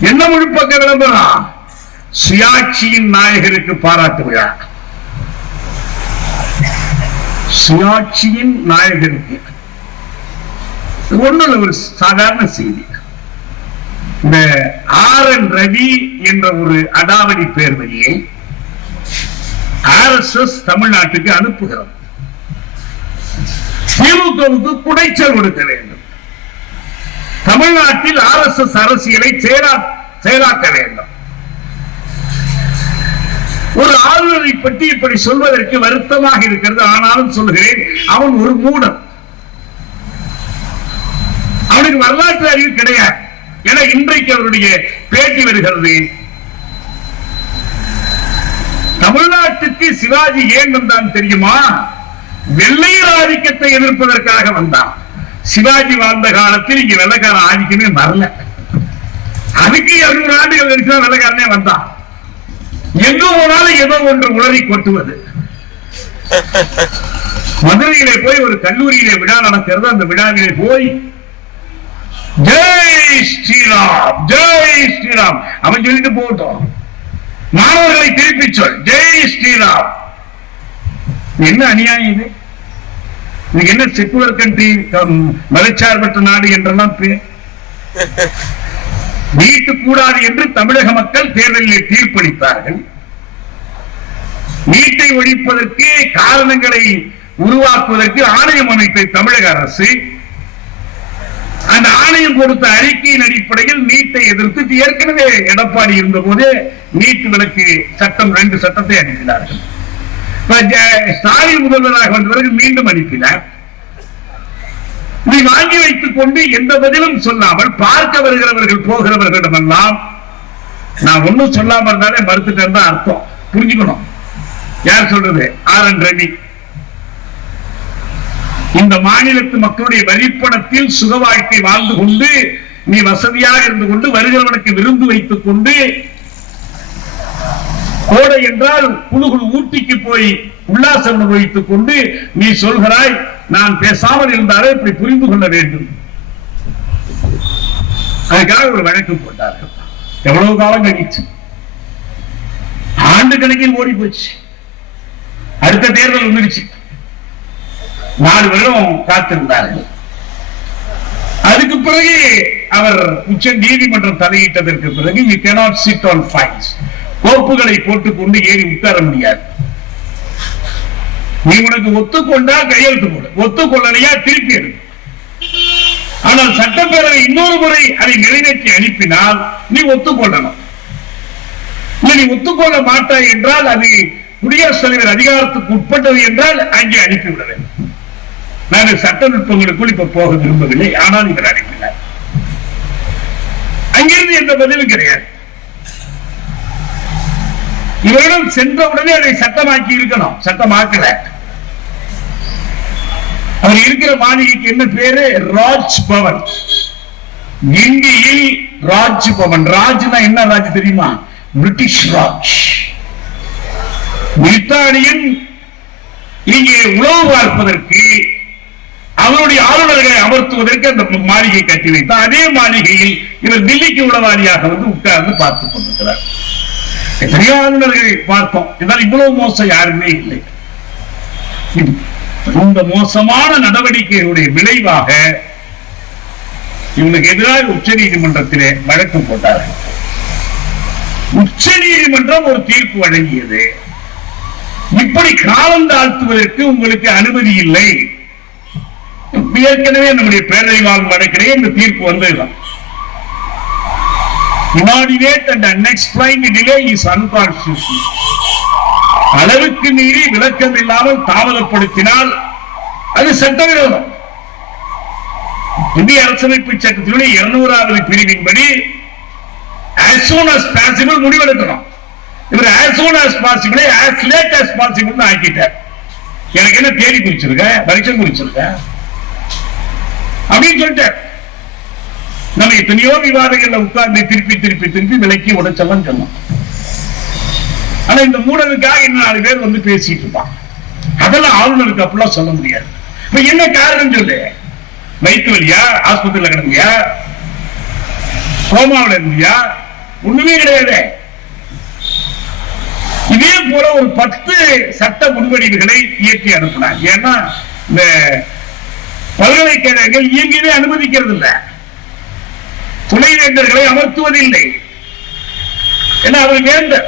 என்ன முழு பக்க விளம்பரம்? சுயாட்சியின் நாயகருக்கு பாராட்டு விழா. சுயாட்சியின் நாயகருக்கு ஒன்றும் ஒரு சாதாரண செய்தி. இந்த RN ரவி என்ற ஒரு அடாவடி பேர்வழியை RSS தமிழ்நாட்டுக்கு அனுப்புகிறது. திமுகவுக்கு குடைச்சல் கொடுக்க வேண்டும். தமிழ்நாட்டில் RSS அரசியலை செயலாக்க வேண்டும். ஒரு ஆளுநரை பற்றி இப்படி சொல்வதற்கு வருத்தமாக இருக்கிறது. ஆனாலும் சொல்கிறேன், அவன் ஒரு மூடன். அவனுக்கு வரலாற்று அறிவு கிடையாது. என இன்றைக்கு அவருடைய பேட்டி வருகிறது. தமிழ்நாட்டுக்கு சிவாஜி ஏன் வந்தான் தெரியுமா? வெள்ளையர் ஆதிக்கத்தை எதிர்ப்பதற்காக வந்தான். சிவாஜி வாழ்ந்த காலத்தில் இங்க வெள்ளைக்கார ஆதிக்கமே வரல. அதுக்கு 200 ஆண்டுகள் கழிச்சுதான் வெள்ளைக்காரனே வந்தான். எங்க போனாலும் ஏதோ ஒன்று உளறி கொட்டுவது. மதுரையிலே போய் ஒரு கல்லூரியிலே விழா நடக்கிறது. அந்த விழாவிலே போய் ஜெய் ஸ்ரீராம், ஜெய் ஸ்ரீராம் அவன் சொல்லிட்டு போட்டோம். மாணவர்களை திருப்பி சொல், ஜெய் ஸ்ரீராம். என்ன அநியாயம் இது? இதுக்கு என்ன செக்குலர் கண்ட்ரி, மதச்சார்பற்ற நாடு என்றெல்லாம் பேர்? நீட்டு கூடாது என்று தமிழக மக்கள் தேர்தலில் தீர்ப்பளித்தார்கள். நீட்டை ஒழிப்பதற்கு காரணங்களை உருவாக்குவதற்கு ஆணையம் அமைத்த தமிழக அரசு அந்த ஆணையம் கொடுத்த அறிக்கையின் அடிப்படையில் நீட்டை எதிர்த்து ஏற்கனவே எடப்பாடி இருந்த போதே நீட்டு விலக்கு சட்டம் 2 சட்டத்தை அனுப்பினார்கள். ஸ்டாலின் முதல்வராக வந்த பிறகு மீண்டும் அனுப்பினார். நீ வாங்கி வைத்துக் கொண்டு எந்த பதிலும் சொல்லாமல் பார்க்க வருகிறவர்கள் போகிறவர்களிடமெல்லாம் நான் ஒன்னும் சொல்லாம இருந்தாலே மறுத்துட்டேன் தான் அர்த்தம். புரிஞ்சுக்கணும். யார் சொல்றது? RN ரவி. இந்த மாநிலத்து மக்களுடைய வரிப்பணத்தில் சுக வாழ்க்கை வாழ்ந்து கொண்டு நீ வசதியாக இருந்து கொண்டு வருகிறவனுக்கு விருந்து வைத்துக் கொண்டு கோடை என்றால் குழுகுழு ஊட்டிக்கு போய் உல்லாசம் அனுபவித்துக் கொண்டு நீ சொல்கிறாய் நான் பேசாமல் இருந்தாலே இப்படி புரிந்து கொள்ள வேண்டும். அதுக்காக ஒரு வழக்கு போட்டார்கள். எவ்வளவு காலம் கழிச்சு, ஆண்டு கணக்கில் ஓடி போச்சு. அடுத்த தேர்தல் வந்துருச்சு. 4 வருடம் காத்திருந்தார்கள். அதுக்கு பிறகு அவர் உச்ச நீதிமன்றம் தலையிட்டதற்கு பிறகு you cannot sit on files, கோப்புகளை போட்டுக்கொண்டு ஏறி உட்கார முடியாது. நீ உனக்கு ஒத்துக்கொண்டா கையெழுத்து போடு, ஒத்துக்கொள்ளலையா திருப்பி எடு. ஆனால் சட்டப்பேரவை இன்னொரு முறை அதை நிறைவேற்றி அனுப்பினால் நீ ஒத்துக்கொள்ளணும். நீ ஒத்துக்கொள்ள மாட்டாய் என்றால் அது குடியரசுத் தலைவர் அதிகாரத்துக்கு உட்பட்டது என்றால் அங்கே அனுப்பிவிட வேண்டும். நான் சட்ட நுட்பங்களுக்குள் இப்ப போக விரும்பவில்லை. ஆனால் இவர் அனுப்பினார். அங்கிருந்து எந்த பதிலும் கிடையாது. இவரிடம் சென்றவுடனே அதை சட்டமாக்கி இருக்கணும். சட்டமாக்கல. அவர் இருக்கிற மாளிகைக்கு என்ன பேரு? ராஜ் பவன். இந்தியில் ராஜ்பவன், ராஜ்னா என்ன ராஜ் தெரியுமா? பிரிட்டிஷ் ராஜ். பிரித்தானியன் இங்கே உளவு பார்ப்பதற்கு அவருடைய ஆளுநர்களை அமர்த்துவதற்கு அந்த மாளிகை கட்டி வைத்தார். அதே மாளிகையில் இவர் தில்லிக்கு உளவாளியாக வந்து உட்கார்ந்து பார்த்துக் கொண்டிருக்கிறார். எத்தனையோ ஆளுநர்கள் பார்த்தோம், இதனால் இவ்வளவு மோசம் யாருமே இல்லை. இந்த மோசமான நடவடிக்கைகளுடைய விளைவாக இவனுக்கு எதிராக உச்ச நீதிமன்றத்திலே வழக்கு போட்டார்கள். உச்ச நீதிமன்றம் ஒரு தீர்ப்பு வழங்கியது, இப்படி காலம் தாழ்த்துவதற்கு உங்களுக்கு அனுமதி இல்லை. ஏற்கனவே நம்முடைய பேரறிவாளன் வழக்கிலே இந்த தீர்ப்பு வந்ததுதான். Inordinate and unexplained delay is unconstitutional. அளவுக்கு மீறி விளக்கம் இல்லாமல் தாமதப்படுத்தினால் அது சட்டவிரோதம். இந்திய அரசமைப்பு சட்டத்தினுடைய 200வது பிரிவின்படி as soon as possible முடிவெடுக்கணும். இவர் as soon as possible as late as possible ஆக்கிட்டார். எனக்கு என்ன தேதி குறிச்சிருக்க, பரீட்சை குறிச்சிருக்க அப்படின்னு சொல்லிட்டார். நம்ம எத்தனையோ விவாதங்கள்ல உட்கார்ந்து திருப்பி திருப்பி திருப்பி விலக்கி உடைச்செல்லாம் சொன்னோம். ஆனா இந்த மூடனுக்காக இன்னும் 4 பேர் வந்து பேசிட்டு இருப்பான். அதெல்லாம் ஆளுநருக்கு அப்படிலாம் சொல்ல முடியாது. இப்ப என்ன காரணம் சொல்லு? வயிற்று வலியா, ஆஸ்பத்திரியில கிடந்தியா, கோமாவில் இருந்தியா? ஒண்ணுமே கிடையாது. இதே போல ஒரு 10 சட்ட முன்வடிவுகளை இயற்றி அனுப்பினார். ஏன்னா இந்த பல்கலைக்கழகங்கள் இயங்கியதை அனுமதிக்கிறது இல்லை, துணைவேந்தர்களை அமர்த்துவதில்லை. ஏன்னா அவர் வேந்தர்,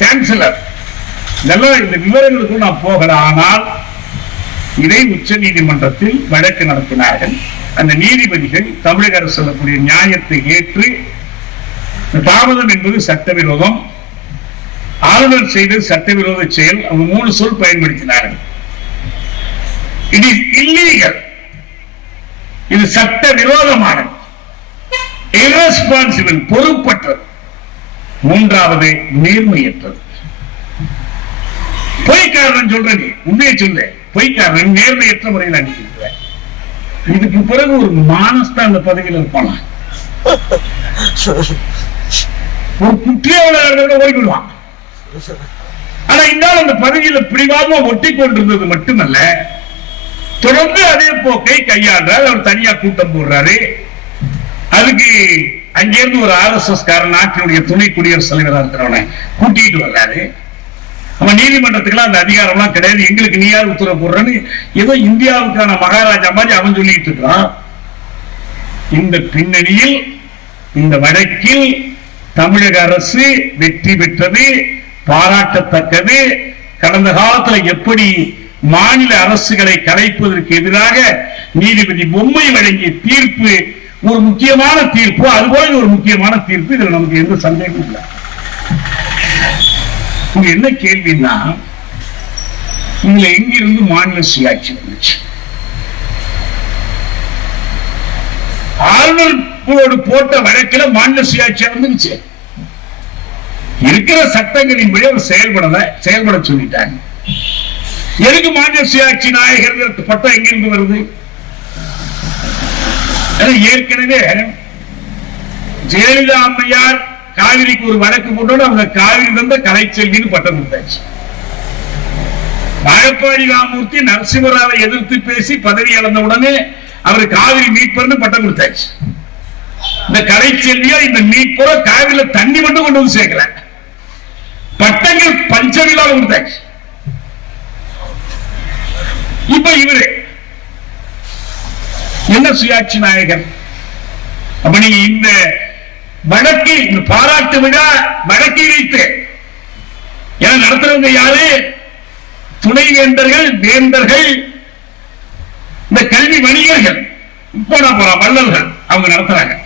சான்சலர். இதெல்லாம் இந்த விவரங்களுக்கு நான் போகல. ஆனால் இதை உச்ச நீதிமன்றத்தில் வழக்கு நடத்தினார்கள். அந்த நீதிபதிகள் தமிழக அரசு சொல்லக்கூடிய நியாயத்தை ஏற்று தாமதம் என்பது சட்டவிரோதம், ஆளுநர் செய்தது சட்டவிரோத செயல், அவங்க 3 சொல் பயன்படுத்தினார்கள். இட் இஸ் இல்லீகல், இது சட்ட விரோதமானது, irresponsible பொறுப்பற்றது, 3வது நேர்மையற்றது. பொய்க்காரன் சொல்ற நீ உண்மையை சொல்ல, பொய்க்காரன் நேர்மையற்ற முறையில் அனுப்பியிருக்கிற. இதுக்கு பிறகு ஒரு மானஸ்தான் அந்த பதவியில் இருப்பான். ஒரு குற்றியாளர் ஓடிவிடுவான். ஆனா இந்த அந்த பதவியில பிடிவாதமா ஒட்டி கொண்டிருந்தது மட்டுமல்ல, தொடர்ந்து அதே போக்கை கையாள்றாரு. அவர் தனியா கூட்டம் போடுறாரு. அதுக்கு அங்கிருந்து ஒரு RSS காரன், நாட்டினுடைய துணை குடியரசுத் தலைவராக இருக்கிறவனை கூட்டிட்டு வர்றாரு. அவன் நீதிமன்றத்துக்குலாம் அந்த அதிகாரம் எல்லாம் கிடையாது, எங்களுக்கு நீ யார் உத்தரவு போடுறன்னு ஏதோ இந்தியாவுக்கான மகாராஜா மாதிரி அவன் சொல்லிட்டு இருக்கான். இந்த பின்னணியில் இந்த வழக்கில் தமிழக அரசு வெற்றி பெற்றது, பாராட்டத்தக்கது. கடந்த காலத்தில் எப்படி மாநில அரசுகளை கலைப்பதற்கு எதிராக நீதிபதி பொம்மை வழங்கிய தீர்ப்பு ஒரு முக்கியமான தீர்ப்பு, அதுபோல ஒரு முக்கியமான தீர்ப்பு. இதுல நமக்கு எந்த சந்தேகமும் இல்லை. இங்க என்ன கேள்வின்னா, இதுல எங்கிருந்து மாநில சுயாட்சி வந்துச்சு? ஆளுநர் போட்ட வழக்கில மாநில சுயாட்சியா வந்துருச்சு. இருக்கிற சட்டங்களின் படி அவர் செயல்பட சொல்லிட்டாங்க. எதுக்கு மாநில சுயாட்சி நாயகர் பட்டம் எங்கிருந்து வருது? ஏற்கனவே ஜெயலலிதா அம்மையார் காவிரிக்கு ஒரு வழக்கு போட்டோடு அவங்க காவிரி வந்த கலைச்செல்வின்னு பட்டம் கொடுத்தாச்சு. வாழப்பாடி ராமமூர்த்தி நரசிம்மராவை எதிர்த்து பேசி பதவி இழந்த உடனே அவர் காவிரி மீட்பர்னு பட்டம் கொடுத்தாச்சு. இந்த கலைச்செல்வியா இந்த மீட்புற காவிரியில தண்ணி மட்டும் கொண்டு வந்து சேர்க்கல, பட்டங்கள் பஞ்சவிழா கொடுத்தாச்சு. இப்ப இவரு என்ன சுயாட்சி நாயகர்? அப்ப நீங்க இந்த வழக்கை, இந்த பாராட்டு விழா வழக்கை வைத்து நடத்துறவங்க யாரு? துணைவேந்தர்கள், வேந்தர்கள், இந்த கல்வி வணிகர்கள், இப்போ நான் போற வள்ளல்கள், அவங்க நடத்துறாங்க.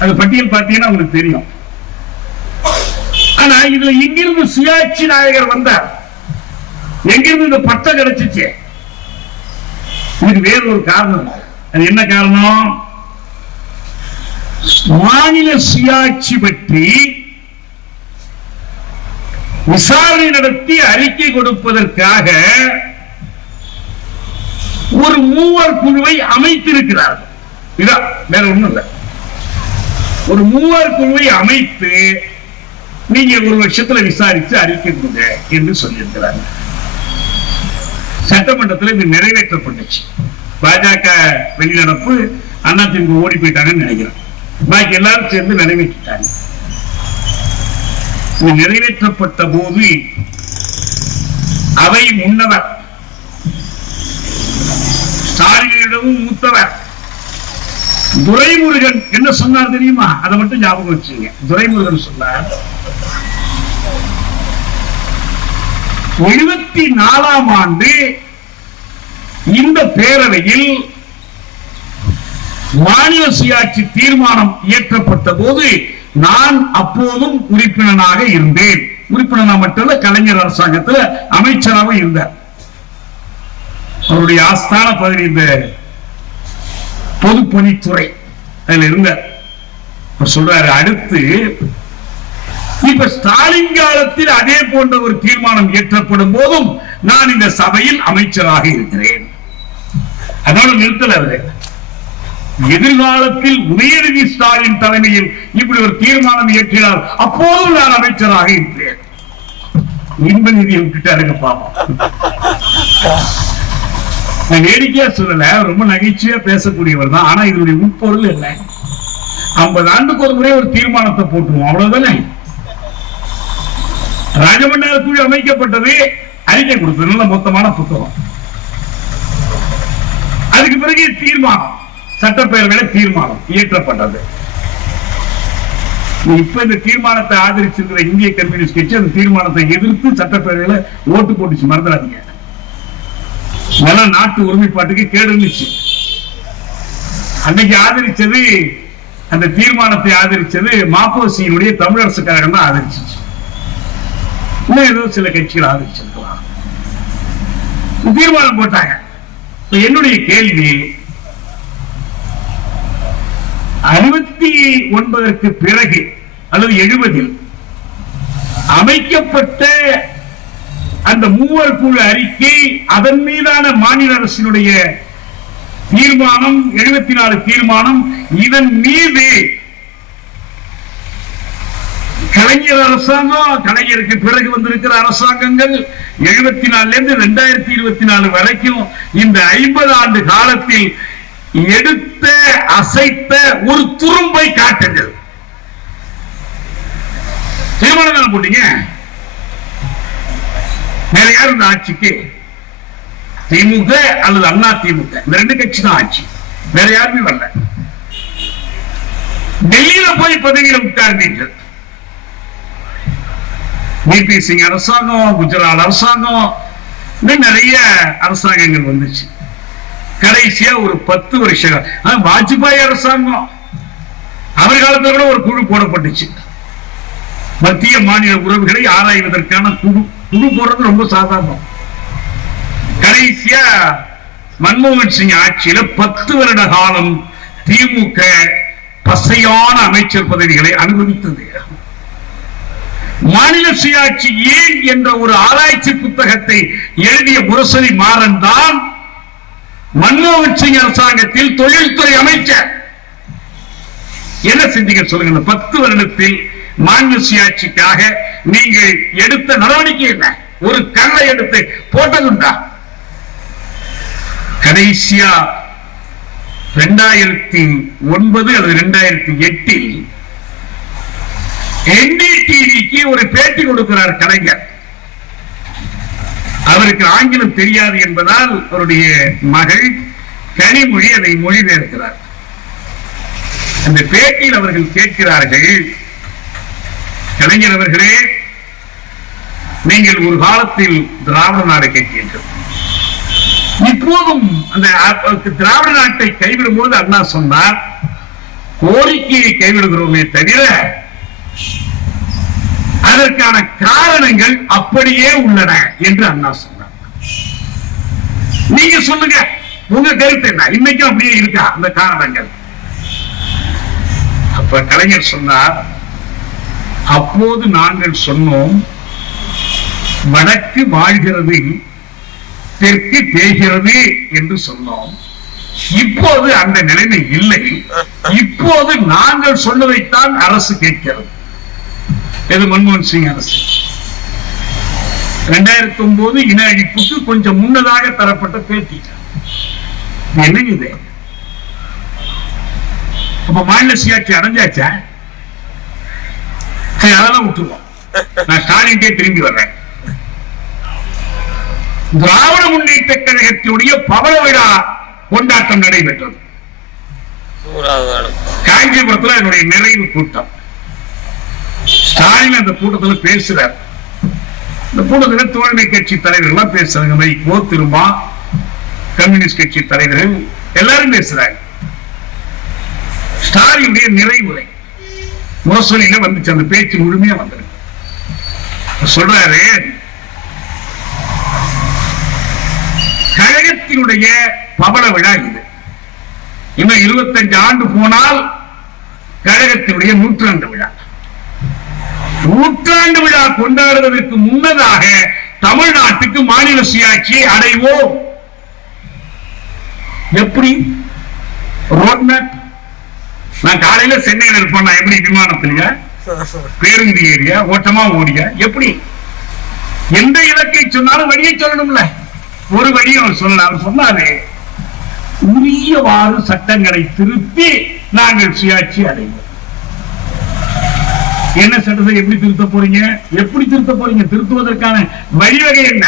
அது பட்டியல் பார்த்தீங்கன்னா உங்களுக்கு தெரியும். ஆனா இதுல எங்கிருந்து சுயாட்சி நாயகர் வந்தார்? எங்கிருந்து இந்த பட்டம் கிடைச்சிச்சு? இதுக்கு வேறு ஒரு காரணம். அது என்ன காரணம்? மாநில சுயாட்சி பற்றி விசாரணை நடத்தி அறிக்கை கொடுப்பதற்காக ஒரு மூவர் குழுவை அமைத்திருக்கிறார்கள். இதான் வேற ஒண்ணும் இல்ல. ஒரு மூவர் குழுவை அமைத்து நீங்க ஒரு வருஷத்துல விசாரித்து அறிக்கை கொடுங்க என்று சொல்லியிருக்கிறாங்க. சட்டமன்றத்தில் இது நிறைவேற்றப்பட்டுச்சு. பாஜக வெளிநடப்பு, அதிமுக ஓடி போயிட்டாங்கன்னு நினைக்கிறேன். பாக்கி எல்லாரும் சேர்ந்து நிறைவேற்றிட்டாங்க. இது நிறைவேற்றப்பட்ட போது அவை முன்னவர், ஸ்டாலினிடமும் மூத்தவர் துரைமுருகன் என்ன சொன்னார் தெரியுமா? அதை மட்டும் ஞாபகம் வச்சுங்க. துரைமுருகன் சொன்னார், 74ஆம் ஆண்டு இந்த பேரவையில் மாநில சுயாட்சி தீர்மானம் இயற்றப்பட்ட போது நான் அப்போதும் உறுப்பினராக இருந்தேன். உறுப்பினரா மட்டுமல்ல, கலைஞர் அரசாங்கத்தில் அமைச்சராக இருந்தார். அவருடைய ஆஸ்தான பகுதி இந்த பொதுப்பணித்துறை அதுல இருந்தார். சொல்றாரு, அடுத்து இப்ப ஸ்டாலின் காலத்தில் அதே போன்ற ஒரு தீர்மானம் இயற்றப்படும் போதும் நான் இந்த சபையில் அமைச்சராக இருக்கிறேன். அதோடு நிறுத்தல. அவரு எதிர்காலத்தில் உதயநிதி ஸ்டாலின் தலைமையில் இப்படி ஒரு தீர்மானம் இயற்றினார், அப்போதும் நான் அமைச்சராக இருக்கிறேன். இன்ப நிதியை விட்டுட்டாருங்க பாவம். நான் வேடிக்கையா சொல்லல, ரொம்ப நகைச்சுவையா பேசக்கூடியவர் தான். ஆனா இதனுடைய உட்பொருள் இல்லை. 50 ஆண்டுக்கு ஒரு முறை ஒரு தீர்மானத்தை போட்டுருவோம், அவ்வளவுதானே. ராஜமண்டல குழு அமைக்கப்பட்டது, அறிக்கை கொடுத்தது, நல்ல மொத்தமான புத்தகம். அதுக்கு பிறகு தீர்மானம், சட்டப்பேரவையில தீர்மானம் இயற்றப்பட்டது. இப்ப இந்த தீர்மானத்தை ஆதரிச்சிருக்கிற இந்திய கம்யூனிஸ்ட் கட்சி அந்த தீர்மானத்தை எதிர்த்து சட்டப்பேரவையில ஓட்டு போட்டுச்சு, மறந்துடாதீங்க. நாட்டு ஒருமைப்பாட்டுக்கு கேடு இருந்துச்சு. அன்னைக்கு ஆதரிச்சது, அந்த தீர்மானத்தை ஆதரிச்சது மாப்போசியினுடைய தமிழரசு கழகம் தான் ஆதரிச்சு. இன்னும் ஏதோ சில கட்சிகள் ஆதரிச்சிருக்கலாம். தீர்மானம் போட்டாங்க. என்னுடைய கேள்வி, 69க்கு பிறகு அல்லது 70இல் அமைக்கப்பட்ட அந்த மூவர் குழு அறிக்கை, அதன் மீதான மாநில அரசினுடைய தீர்மானம், 74 தீர்மானம், இதன் மீது கலைஞர் அரசாங்கம், கலைஞருக்கு பிறகு வந்திருக்கிற அரசாங்கங்கள் 74 இருந்து 2024 வரைக்கும் இந்த 50 ஆண்டு காலத்தில் எடுத்த அசைத்த ஒரு துரும்பை காட்டுங்கள். தீர்மானம் தானே போட்டீங்க. வேற யார் இந்த ஆட்சிக்கு? திமுக அல்லது அண்ணா திமுக, இந்த ரெண்டு கட்சி தான் ஆட்சி, வேற யாருமே வரல. டெல்லியில போய் பதவியில் உட்கார்ந்தீர்கள். VP சிங் அரசாங்கம், குஜராத் அரசாங்கம், நிறைய அரசாங்கங்கள் வந்துச்சு. கடைசியா ஒரு 10 வருஷம் வாஜ்பாய் அரசாங்கம், அவர் காலத்தில் கூட ஒரு குழு போடப்பட்டுச்சு. மத்திய மாநில உறவுகளை ஆராய்வதற்கான குழு போடுறது ரொம்ப சாதாரணம். கடைசியா மன்மோகன் சிங் ஆட்சியில 10 வருட காலம் திமுக பசையான அமைச்சர் பதவிகளை அனுபவித்தது. மாநில சுயாட்சி ஏன் என்ற ஒரு ஆராய்ச்சி புத்தகத்தை எழுதிய முரசொலி மாறன் தான் மன்மோகன் சிங் அரசாங்கத்தில் தொழில்துறை அமைச்சர். என்ன செஞ்சீங்க சொல்லுங்க? 10 வருடத்தில் மாநில சுயாட்சிக்காக நீங்கள் எடுத்த நடவடிக்கை என்ன? ஒரு கல்லை எடுத்து போட்டதுண்டா? கடைசியா 2009 அல்லது 2008இல் NDTVக்கு ஒரு பேட்டி கொடுக்கிறார் கலைஞர். அவருக்கு ஆங்கிலம் தெரியாது என்பதால் அவருடைய மகள் கனிமொழி அதை மொழிபெயர்க்கிறார். அந்த பேட்டியில் அவர்கள் கேட்கிறார்கள், கலைஞர் அவர்களே, நீங்கள் ஒரு காலத்தில் திராவிட நாடு கேட்டீர்கள், இப்போதும் அந்த திராவிட நாட்டை கைவிடும் போது அண்ணா சொன்னார், கோரிக்கையை கைவிடுகிறோமே தவிர அதற்கான காரணங்கள் அப்படியே உள்ளன என்று அண்ணா சொன்னார். நீங்க சொல்லுங்க, உங்க கருத்து என்ன? இன்னைக்கும் அப்படியே இருக்கா அந்த காரணங்கள்? அப்ப கலைஞர் சொன்னார், அப்போது நாங்கள் சொன்னோம், வடக்கு வாழ்கிறது, தெற்கு தேய்கிறது என்று சொன்னோம். இப்போது அந்த நிலைமை இல்லை. இப்போது நாங்கள் சொன்னதைத்தான் அரசு கேட்கிறது. இது மன்மோகன் சிங் அரசு 2009 இன அழிப்புக்கு கொஞ்சம் முன்னதாக தரப்பட்ட பேட்டி. என்ன இது? அப்ப மாநில சுயாட்சி அடைஞ்சாச்சா? அதெல்லாம் விட்டுருவோம். நான் ஸ்டாலின்கே திரும்பி வர்றேன். திராவிட முன்னேற்ற கழகத்தினுடைய பவள விழா கொண்டாட்டம் நடைபெற்றது காஞ்சிபுரத்தில். என்னுடைய நிறைவு கூட்டம். ஸ்டாலின் அந்த கூட்டத்தில் பேசுறார். இந்த கூட்டத்தில் தோழமை கட்சி தலைவர்கள் பேசுறாங்க. வைகோ, திருமா, கம்யூனிஸ்ட் கட்சி தலைவர்கள் எல்லாரும் பேசுறாங்க. ஸ்டாலினுடைய நிறைவுரை முரசொலியில வந்துச்சு. அந்த பேச்சு முழுமையா வந்திருக்கு. சொல்றாரு, கழகத்தினுடைய பவள விழா இது. இன்னும் 25 ஆண்டு போனால் கழகத்தினுடைய 100ஆண்டு விழா. 100ஆண்டு விழா கொண்டாடுவதற்கு முன்னதாக தமிழ்நாட்டுக்கு மாநில சுயாட்சியை அடைவோம். எப்படி? Road map. நான் காலையில சென்னையில் இருப்பேன். நான் எப்படி விமானத்திலயா, பேருந்து ஏரியா, ஓட்டமா ஓடியா, எப்படி? எந்த இலக்கை சொன்னாலும் வழியை சொல்லணும்ல. ஒரு வழியை அவர் சொல்லல. அவர் சொன்னாரு, உரியவாறு சட்டங்களை திருத்தி நாங்கள் சுயாட்சி அடைவோம். என்ன சட்டத்தை எப்படி திருத்த போறீங்க? எப்படி திருத்த போறீங்க? திருத்துவதற்கான வழிவகை என்ன?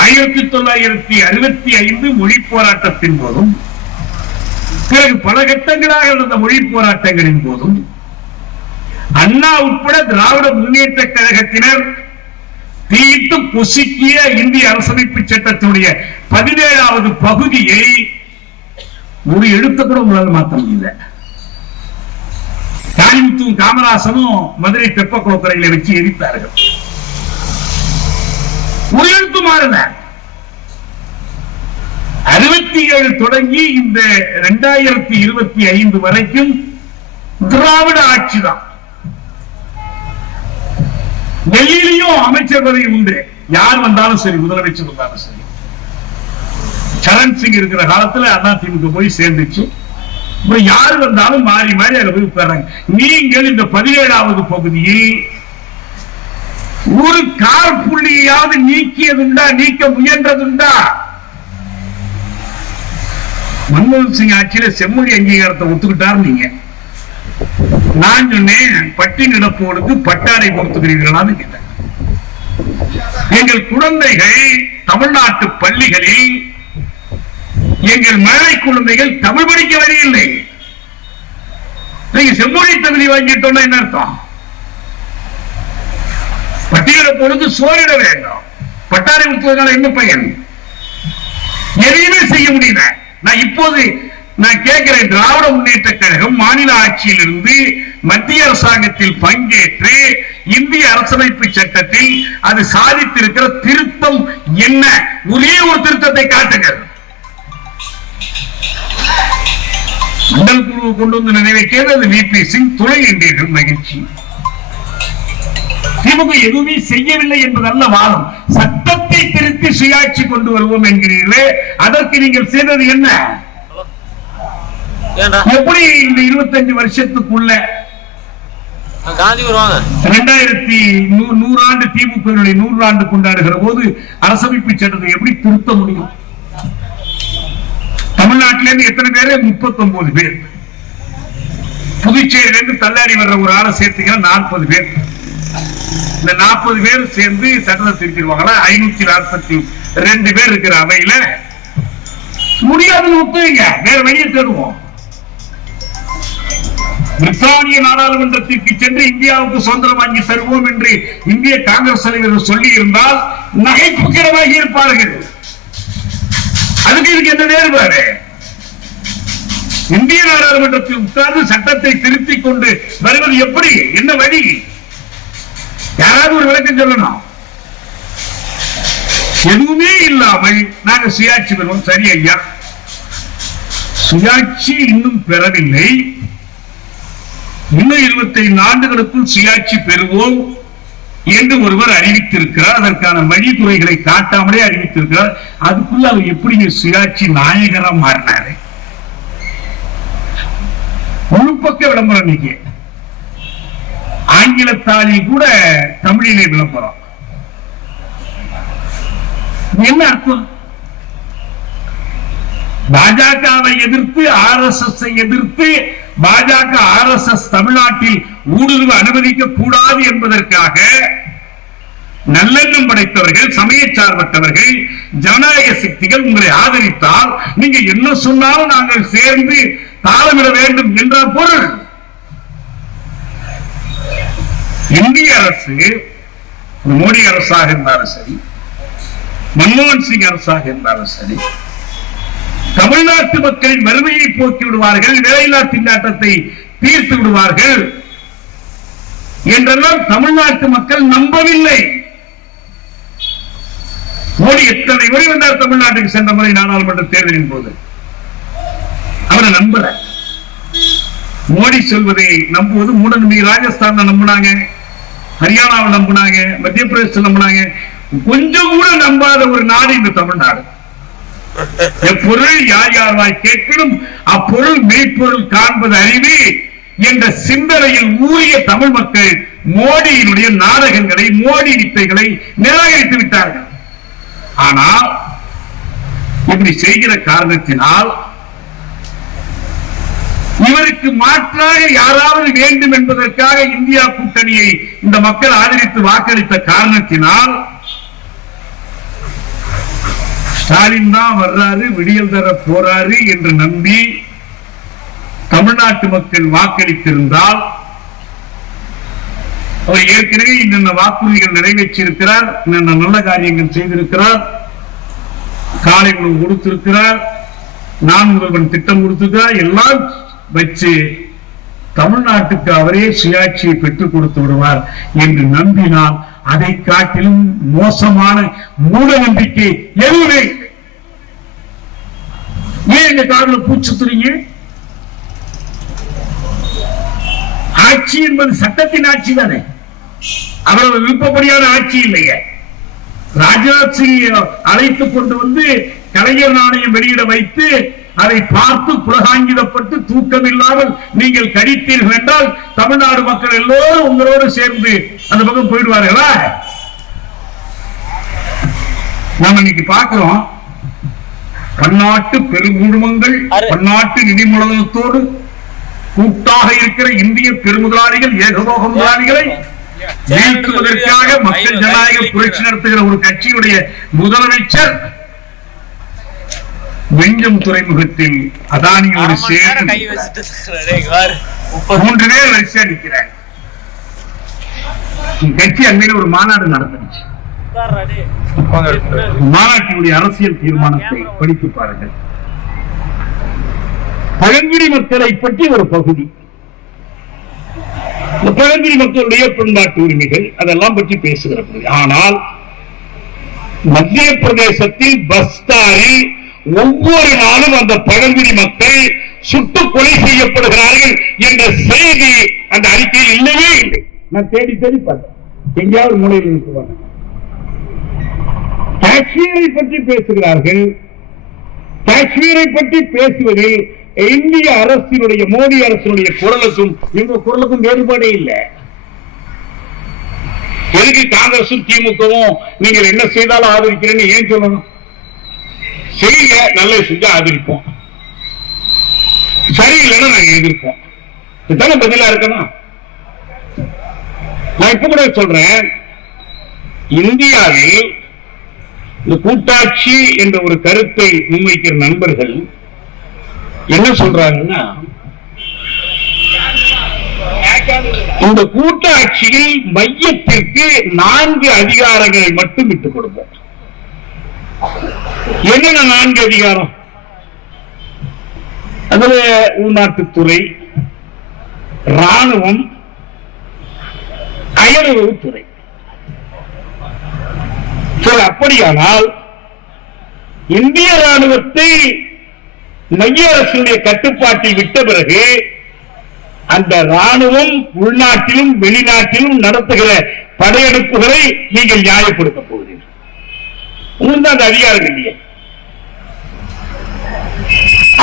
1965 மொழி போராட்டத்தின் போதும், பிறகு பல கட்டங்களாக நடந்த மொழி போராட்டங்களின் போதும் அண்ணா உட்பட திராவிட முன்னேற்ற கழகத்தினர் தீட்டு பொசுக்கிய இந்திய அரசமைப்பு சட்டத்தினுடைய 17வது பகுதியை ஒரு எழுத்து கூட உங்களால் மாற்ற முடியல. காளிமுத்துவும் காமராசனும் மதுரை தெப்பக்குளத்துறையில வச்சு எரித்தார்கள். ஒரு எழுத்து மாறல. 67 தொடங்கி இந்த 2025 வரைக்கும் திராவிட ஆட்சி தான். டெல்லியிலையும் அமைச்சர் பதவி உண்டு. யார் வந்தாலும் சரி, முதலமைச்சர் வந்தாலும் சரி. சரண் சிங் இருக்கிற காலத்துல அதிமுக போய் சேர்ந்துச்சு. யார் வந்தாலும் மாறி மாறி அதை போய் உட்கார்றாங்க. நீங்கள் இந்த 17வது பகுதியில் ஒரு கால் புள்ளியாவது நீக்கியதுண்டா? நீக்க முயன்றதுண்டா? மன்மோகன் சிங் ஆட்சியில செம்மொழி அங்கீகாரத்தை ஒத்துக்கிட்டார். நீங்க நான் சொன்னேன், பட்டி நடப்போருக்கு பட்டாடை கொடுத்துக்கிறீர்களான்னு கேட்டேன். எங்கள் குழந்தைகள் தமிழ்நாட்டு பள்ளிகளில், எங்கள் மழை குழந்தைகள் தமிழ் படிக்க வரையில்லை. நீங்க செம்மொழி தகுதி வாங்கிட்டோம்னா என்ன அர்த்தம்? பட்டியலப்போருக்கு சோறிட வேண்டும். பட்டாடை கொடுத்ததுனால என்ன பயன்? எதையுமே செய்ய முடியல. நான் இப்போது நான் கேட்கிறேன், திராவிட முன்னேற்ற கழகம் மாநில ஆட்சியில் இருந்து மத்திய அரசாங்கத்தில் பங்கேற்று இந்திய அரசமைப்பு சட்டத்தில் அது சாதித்திருக்கிற திருத்தம் என்ன? ஒரே ஒரு திருத்தத்தை காட்டுங்கள். மண்டல் குழு கொண்டு வந்து நிறைவேற்றியது அது விபி சிங். துணை என்றீர்கள், மகிழ்ச்சி. திமுக எதுவுமே செய்யவில்லை என்பதல்ல வாதம். சட்டத்தை திருத்தி சுயாட்சி கொண்டு வருவோம் என்கிறீர்களே, அதற்கு நீங்கள் செய்தது என்ன? எப்படி இந்த 25 வருஷத்துக்குள்ள 2100 ஆண்டு திமுக 100 ஆண்டு கொண்டாடுகிற போது அரசமைப்பு சட்டத்தை எப்படி திருத்த முடியும்? தமிழ்நாட்டிலிருந்து எத்தனை பேரு? 39 பேர். புதுச்சேரியிலிருந்து தள்ளாடி வர்ற ஒரு ஆளை சேர்த்தீங்கன்னா 40 பேர். இந்த 40 பேர் சேர்ந்து சட்டத்தை திருத்திடுவாங்களா? 542 பேர் இருக்கிற அவையில முடியாதுன்னு ஒத்துவீங்க. வேற வழியை தேடுவோம். பிரித்தானிய நாடாளுமன்றத்திற்கு சென்று இந்தியாவுக்கு சுதந்திரம் வாங்கி தருவோம் என்று இந்திய காங்கிரஸ் தலைவர்கள் சொல்லி இருந்தால் நகைப்புக்கிடமாக இருப்பார்கள். அதுக்கு இதுக்கு என்ன வேறுபாடு? இந்திய நாடாளுமன்றத்தில் உட்கார்ந்து சட்டத்தை திருத்திக் கொண்டு வருவது எப்படி? என்ன வழி? யாராவது ஒரு விளக்கம் சொல்லணும். எதுவுமே இல்லாமல் நாங்க சுயாட்சி பெறுவோம். சரி ஐயா, சுயாட்சி இன்னும் பெறவில்லை. இன்னும் 25 ஆண்டுகளுக்குள் சுயாட்சி பெறுவோம் என்று ஒருவர் அறிவித்திருக்கிறார். அதற்கான வழிமுறைகளை காட்டாமலே அறிவித்திருக்கிறார். அதுக்குள்ள அவர் எப்படி சுயாட்சி நாயகரா மாறினாரு? முழு பக்க விளம்பரம் இன்னைக்கு ஆங்கிலத்தாளில் கூட தமிழிலே விளம்பரம். என்ன அர்த்தம்? பாஜகவை எதிர்த்து RSS எதிர்த்து பாஜக RSS தமிழ்நாட்டில் ஊடுருவ அனுமதிக்க கூடாது என்பதற்காக நல்லெண்ணம் படைத்தவர்கள், சமய சார்பற்றவர்கள், ஜனநாயக சக்திகள் உங்களை ஆதரித்தால் நீங்க என்ன சொன்னாலும் நாங்கள் சேர்ந்து தாளமிட வேண்டும் என்ற பொருள். இந்திய அரசு, மோடி அரசாக இருந்தாலும் சரி, மன்மோகன் சிங் அரசாக இருந்தாலும் சரி, தமிழ்நாட்டு மக்களின் வறுமையை போக்கி விடுவார்கள், வேலையில்லா திண்டாட்டத்தை தீர்த்து விடுவார்கள் என்றெல்லாம் தமிழ்நாட்டு மக்கள் நம்பவில்லை. மோடி எத்தனை முறை வந்தார் தமிழ்நாட்டுக்கு சென்ற முறை நாடாளுமன்ற தேர்தலின் போது? அவரை நம்பல. மோடி சொல்வதை நம்புவது மூடநம்பிக்கை. ராஜஸ்தான் நம்பினாங்க, ஹரியானாவை நம்பினாங்க, மத்திய பிரதேச நம்பினாங்க. கொஞ்சம் கூட நம்பாத ஒரு நாடு இந்த தமிழ்நாடு. எப்பொருள் யார் யார்வாய் கேட்கணும் அப்பொருள் மெய்ப்பொருள் காண்பது அறிவு என்ற சிந்தனையில் ஊறிய தமிழ் மக்கள் மோடியினுடைய நாடகங்களை, மோடி வித்தைகளை நிராகரித்து விட்டார்கள். ஆனால் இப்படி செய்கிற காரணத்தினால் இவருக்கு மாற்றாக யாராவது வேண்டும் என்பதற்காக இந்தியா கூட்டணியை இந்த மக்கள் ஆதரித்து வாக்களித்த காரணத்தினால் ஸ்டாலின் தான் வர்றாரு, விடியல் தர போறாரு என்று நம்பி தமிழ்நாட்டு மக்கள் வாக்களித்திருந்தால் அவர் ஏற்கனவே இன்னென்ன வாக்குறுதிகள் நிறைவேற்றியிருக்கிறார், இன்னென்ன நல்ல காரியங்கள் செய்திருக்கிறார், காலை உணவு கொடுத்திருக்கிறார், நான் முதல்வன் திட்டம் கொடுத்திருக்கிறார், எல்லாம் வச்சு தமிழ்நாட்டுக்கு அவரே சுயாட்சியை பெற்றுக் கொடுத்து விடுவார் என்று நம்பினால் அதை காட்டிலும் மோசமான மூட நம்பிக்கை எதுவுமே. ஏன் எங்க காதுல பூச்சுத்துறீங்க? ஆட்சி என்பது சட்டத்தின் ஆட்சி தானே, அவரது விருப்பப்படியான ஆட்சி இல்லையே. ராஜ்நாத் சிங் அழைத்துக் கொண்டு வந்து கலைஞர் நாணயம் வெளியிட வைத்து அதை பார்த்து புலகாங்கிதப்பட்டு தூக்கம் இல்லாமல் நீங்கள் கடித்தீர்கள் என்றால் தமிழ்நாடு மக்கள் எல்லோரும் உங்களோடு சேர்ந்து அந்த பக்கம் போயிடுவார்களா? நாம் இன்னைக்கு பார்க்கிறோம், பன்னாட்டு பெருங்குழுமங்கள், பன்னாட்டு நிதி மூலதனத்தோடு கூட்டாக இருக்கிற இந்திய பெருமுதலாளிகள், ஏகபோக முதலாளிகளை வீழ்த்துவதற்காக மக்கள் ஜனநாயக புரட்சி நடத்துகிற ஒரு கட்சியுடைய முதலமைச்சர் வெஞ்சம் துறைமுகத்தில் அதானியோடு சேர்ந்து 3 பேர் வரிசையா நிற்கிறாங்க. கட்சி அண்மையில் ஒரு மாநாடு நடந்துச்சு. மாநாட்டினுடைய அரசியல் தீர்மானத்தை படித்து பாருங்கள். பழங்குடி மக்களை பற்றி ஒரு பகுதி, இந்த பழங்குடி மக்களுடைய பண்பாட்டு உரிமைகள் அதெல்லாம் பற்றி பேசுகிற பகுதி. ஆனால் மத்திய பிரதேசத்தில் பஸ்தாரில் ஒவ்வொரு நாளும் அந்த பழங்குடி மக்கள் சுட்டுக் கொலை செய்யப்படுகிறார்கள் என்ற செய்தி அந்த அறிக்கையில் இல்லவே இல்லை. நான் தேடி தேடி பார்த்தேன், எங்கேயாவது மூலையில் இருக்குவாங்க. காஷ்மீரை பற்றி பேசுகிறார்கள். காஷ்மீரை பற்றி பேசுவதில் இந்திய அரசினுடைய, மோடி அரசினுடைய குரலுக்கும் எங்க குரலுக்கும் வேறுபாடே இல்லை. எதுக்கு காங்கிரசும் திமுகவும் நீங்கள் என்ன செய்தாலும் ஆதரிக்கிறேன்னு ஏன் சொல்லணும்? செய்ய நல்ல செஞ்சா ஆதரிப்போம், சரியில்லைன்னா நாங்க எதிர்ப்போம். இதுதானே பதிலா இருக்கணும். நான் இப்ப கூட சொல்றேன், இந்தியாவில் இந்த கூட்டாட்சி என்ற ஒரு கருத்தை முன்வைக்கிற நண்பர்கள் என்ன சொல்றாங்கன்னா, இந்த கூட்டாட்சியில் மையத்திற்கு 4 அதிகாரங்களை மட்டும் விட்டுக் கொடுப்போம். என்னென்ன 4 அதிகாரம்? அதுல உள்நாட்டுத்துறை, ராணுவம், அயலுறவுத்துறை. அப்படியானால் இந்திய ராணுவத்தை மைய அரசுடைய கட்டுப்பாட்டில் விட்ட பிறகு அந்த ராணுவம் உள்நாட்டிலும் வெளிநாட்டிலும் நடத்துகிற படையெடுப்புகளை நீங்கள் நியாயப்படுத்த போகிறீர்கள். உங்களுக்கு அந்த அதிகாரம் இல்லையே.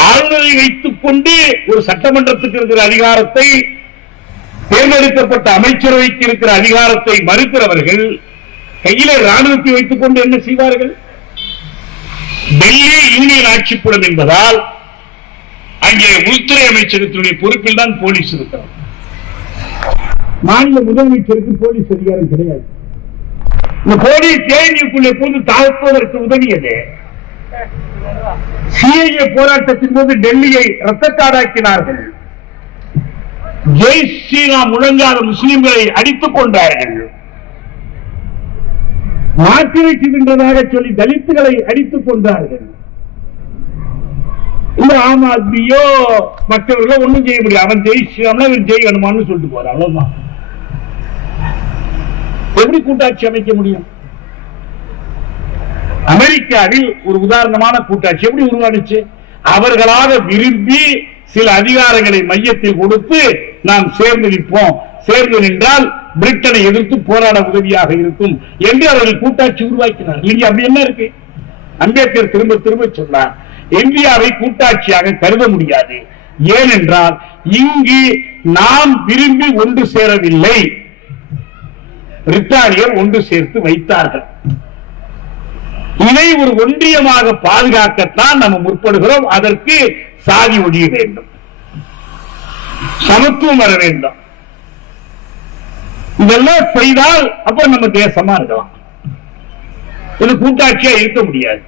ஆளுநரை வைத்துக் கொண்டு ஒரு சட்டமன்றத்துக்கு இருக்கிற அதிகாரத்தை, தேர்ந்தெடுக்கப்பட்ட அமைச்சரவைக்கு இருக்கிற அதிகாரத்தை மறுக்கிறவர்கள் கையில ராணுவத்தை வைத்துக் கொண்டு என்ன செய்வார்கள்? டெல்லி யூனியன் ஆட்சிப்புறம் என்பதால் அங்கே உள்துறை அமைச்சகத்தினுடைய பொறுப்பில் தான் போலீஸ் இருக்கிறார். மாநில முதலமைச்சருக்கு போலீஸ் அதிகாரம் கிடையாது. இந்த போலீஸ் தேனிக்குள்ளே போது தாக்குவதற்கு உதவியது. சிஏஏ போராட்டத்தின் போது டெல்லியை ரத்தக்காடாக்கினார்கள். ஜெய் ஸ்ரீராம் முழங்காத முஸ்லிம்களை அடித்துக் கொண்டார்கள். மாற்றிறைச்சி தின்றதாக சொல்லி தலித்துகளை அடித்துக் கொண்டார்கள். இந்த ஆம் ஆத்மியோ மற்றவர்களோ ஒண்ணும் செய்ய முடியாது. அவன் ஜெய் ஸ்ரீராம் ஜெய் ஹனுமான்னு சொல்லிட்டு போறான். அவ்வளவுதான். எப்படி கூட்டாட்சி அமைக்க முடியும்? அமெரிக்காவில் ஒரு உதாரணமான கூட்டாட்சி எப்படி உருவானுச்சு? அவர்களாக விரும்பி சில அதிகாரங்களை மையத்தில் கொடுத்து நாம் சேர்ந்து நிற்போம், சேர்ந்து நின்றால் பிரிட்டனை எதிர்த்து போராட உதவியாக இருக்கும் என்று அவர்கள் கூட்டாட்சி உருவாக்கினார். இங்க அப்படி என்ன இருக்கு? அம்பேத்கர் திரும்ப திரும்ப சொன்னார், இந்தியாவை கூட்டாட்சியாக கருத முடியாது. ஏனென்றால் இங்கு நாம் விரும்பி ஒன்று சேரவில்லை, பிரித்தானியர் ஒன்று சேர்த்து வைத்தார்கள். இதை ஒரு ஒன்றியமாக பாதுகாக்கத்தான் நம்ம முற்படுகிறோம். அதற்கு சாதி ஒழிய வேண்டும், சமத்துவம் வர வேண்டும். இதெல்லாம் செய்தால் அப்ப நம்ம தேசமா இருக்கலாம். இது கூட்டாட்சியா இருக்க முடியாது.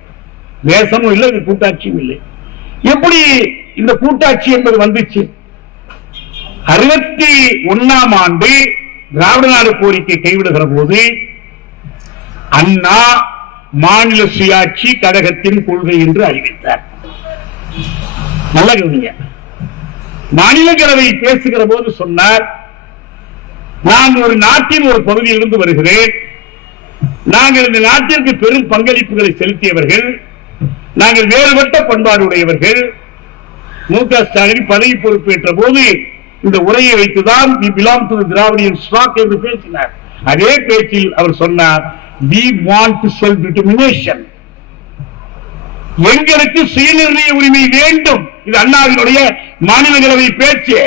தேசமும் இல்லை, இது கூட்டாட்சியும் இல்லை. எப்படி இந்த கூட்டாட்சி என்பது வந்துச்சு? 61ஆம் ஆண்டு திராவிட நாடு கோரிக்கை கைவிடுகிற போது அண்ணா மாநில சுயாட்சி கழகத்தின் கொள்கை என்று அறிவித்தார். நல்ல கவனிங்க. மாநிலங்களவை பேசுகிற போது சொன்னார், நான் ஒரு நாட்டின் ஒரு பகுதியிலிருந்து வருகிறேன், நாங்கள் இந்த நாட்டிற்கு பெரும் பங்களிப்புகளை செலுத்தியவர்கள், நாங்கள் வேறுபட்ட பண்பாடு உடையவர்கள். மு.க. ஸ்டாலின் பதவி பொறுப்பேற்ற போது இந்த உரையை வைத்துதான் we belong to the Dravidian stock என்று பேசினார். அதே பேச்சில் அவர் சொன்னார், we want self-determination, எங்களுக்கு சுயநிர்ணய உரிமை வேண்டும். இது அண்ணாவினுடைய மாநிலங்களவை பேச்சு.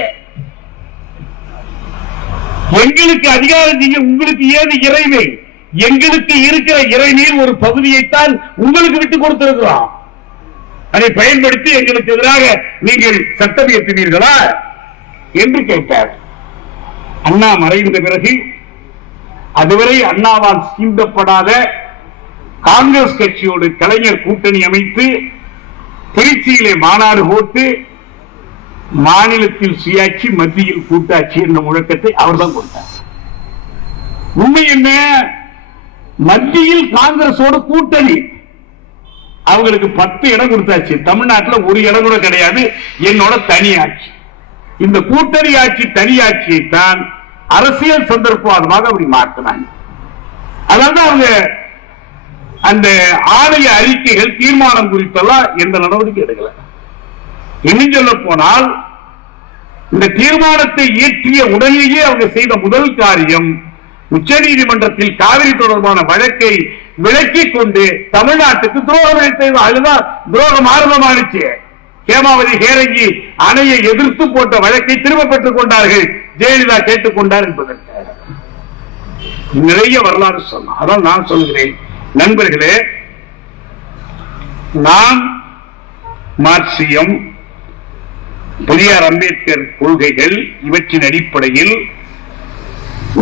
எங்களுக்கு அதிகாரம் செய்ய உங்களுக்கு ஏது இறைமை? எங்களுக்கு இருக்கிற இறைமையில் ஒரு பகுதியைத்தான் உங்களுக்கு விட்டுக் கொடுத்திருக்கிறோம். அதை பயன்படுத்தி எங்களுக்கு எதிராக நீங்கள் சட்டம் இயற்றினீர்களா என்று கேட்டார். அண்ணா மறைந்த பிறகு அதுவரை அண்ணாவால் சீண்டப்படாத காங்கிரஸ் கட்சியோடு கலைஞர் கூட்டணி அமைத்து திருச்சியிலே மாநாடு போட்டு மாநிலத்தில் சுயாட்சி, மத்தியில் கூட்டாட்சி என்ற முழக்கத்தை அவர்தான் கொடுத்தார். உண்மை என்ன? மத்தியில் காங்கிரஸோடு கூட்டணி, அவங்களுக்கு 10 இடம் கொடுத்தாச்சு. தமிழ்நாட்டில் ஒரு இடம் கூட கிடையாது. என்னோட தனி ஆட்சி. இந்த கூட்டணி ஆட்சி, தனியாட்சியை தான் அரசியல் சந்தர்ப்பவாதமாக அப்படி மாற்றினாங்க. அதான் அவங்க அந்த ஆணைய அறிக்கைகள், தீர்மானம் குறித்தெல்லாம் எந்த நடவடிக்கை எடுக்கல. இன்னும் சொல்ல போனால் இந்த தீர்மானத்தை இயற்றிய உடனேயே அவங்க செய்த முதல் காரியம், உச்ச நீதிமன்றத்தில் காவிரி தொடர்பான வழக்கை விலக்கிக் கொண்டு தமிழ்நாட்டுக்கு துரோகம் செய்த. அதுதான் துரோகம் ஆரம்பமானுச்சு. ஹேமாவதி ஹேரங்கி அணையை எதிர்த்து போட்ட வழக்கை திரும்ப பெற்றுக் கொண்டார்கள். ஜெயலலிதா கேட்டுக்கொண்டார் என்பதற்காக நிறைய வரலாறு சொன்னார். அதான் நான் சொல்கிறேன் நண்பர்களே, நான் மார்க்சியம், பெரியார் அம்பேத்கர் கொள்கைகள் இவற்றின் அடிப்படையில்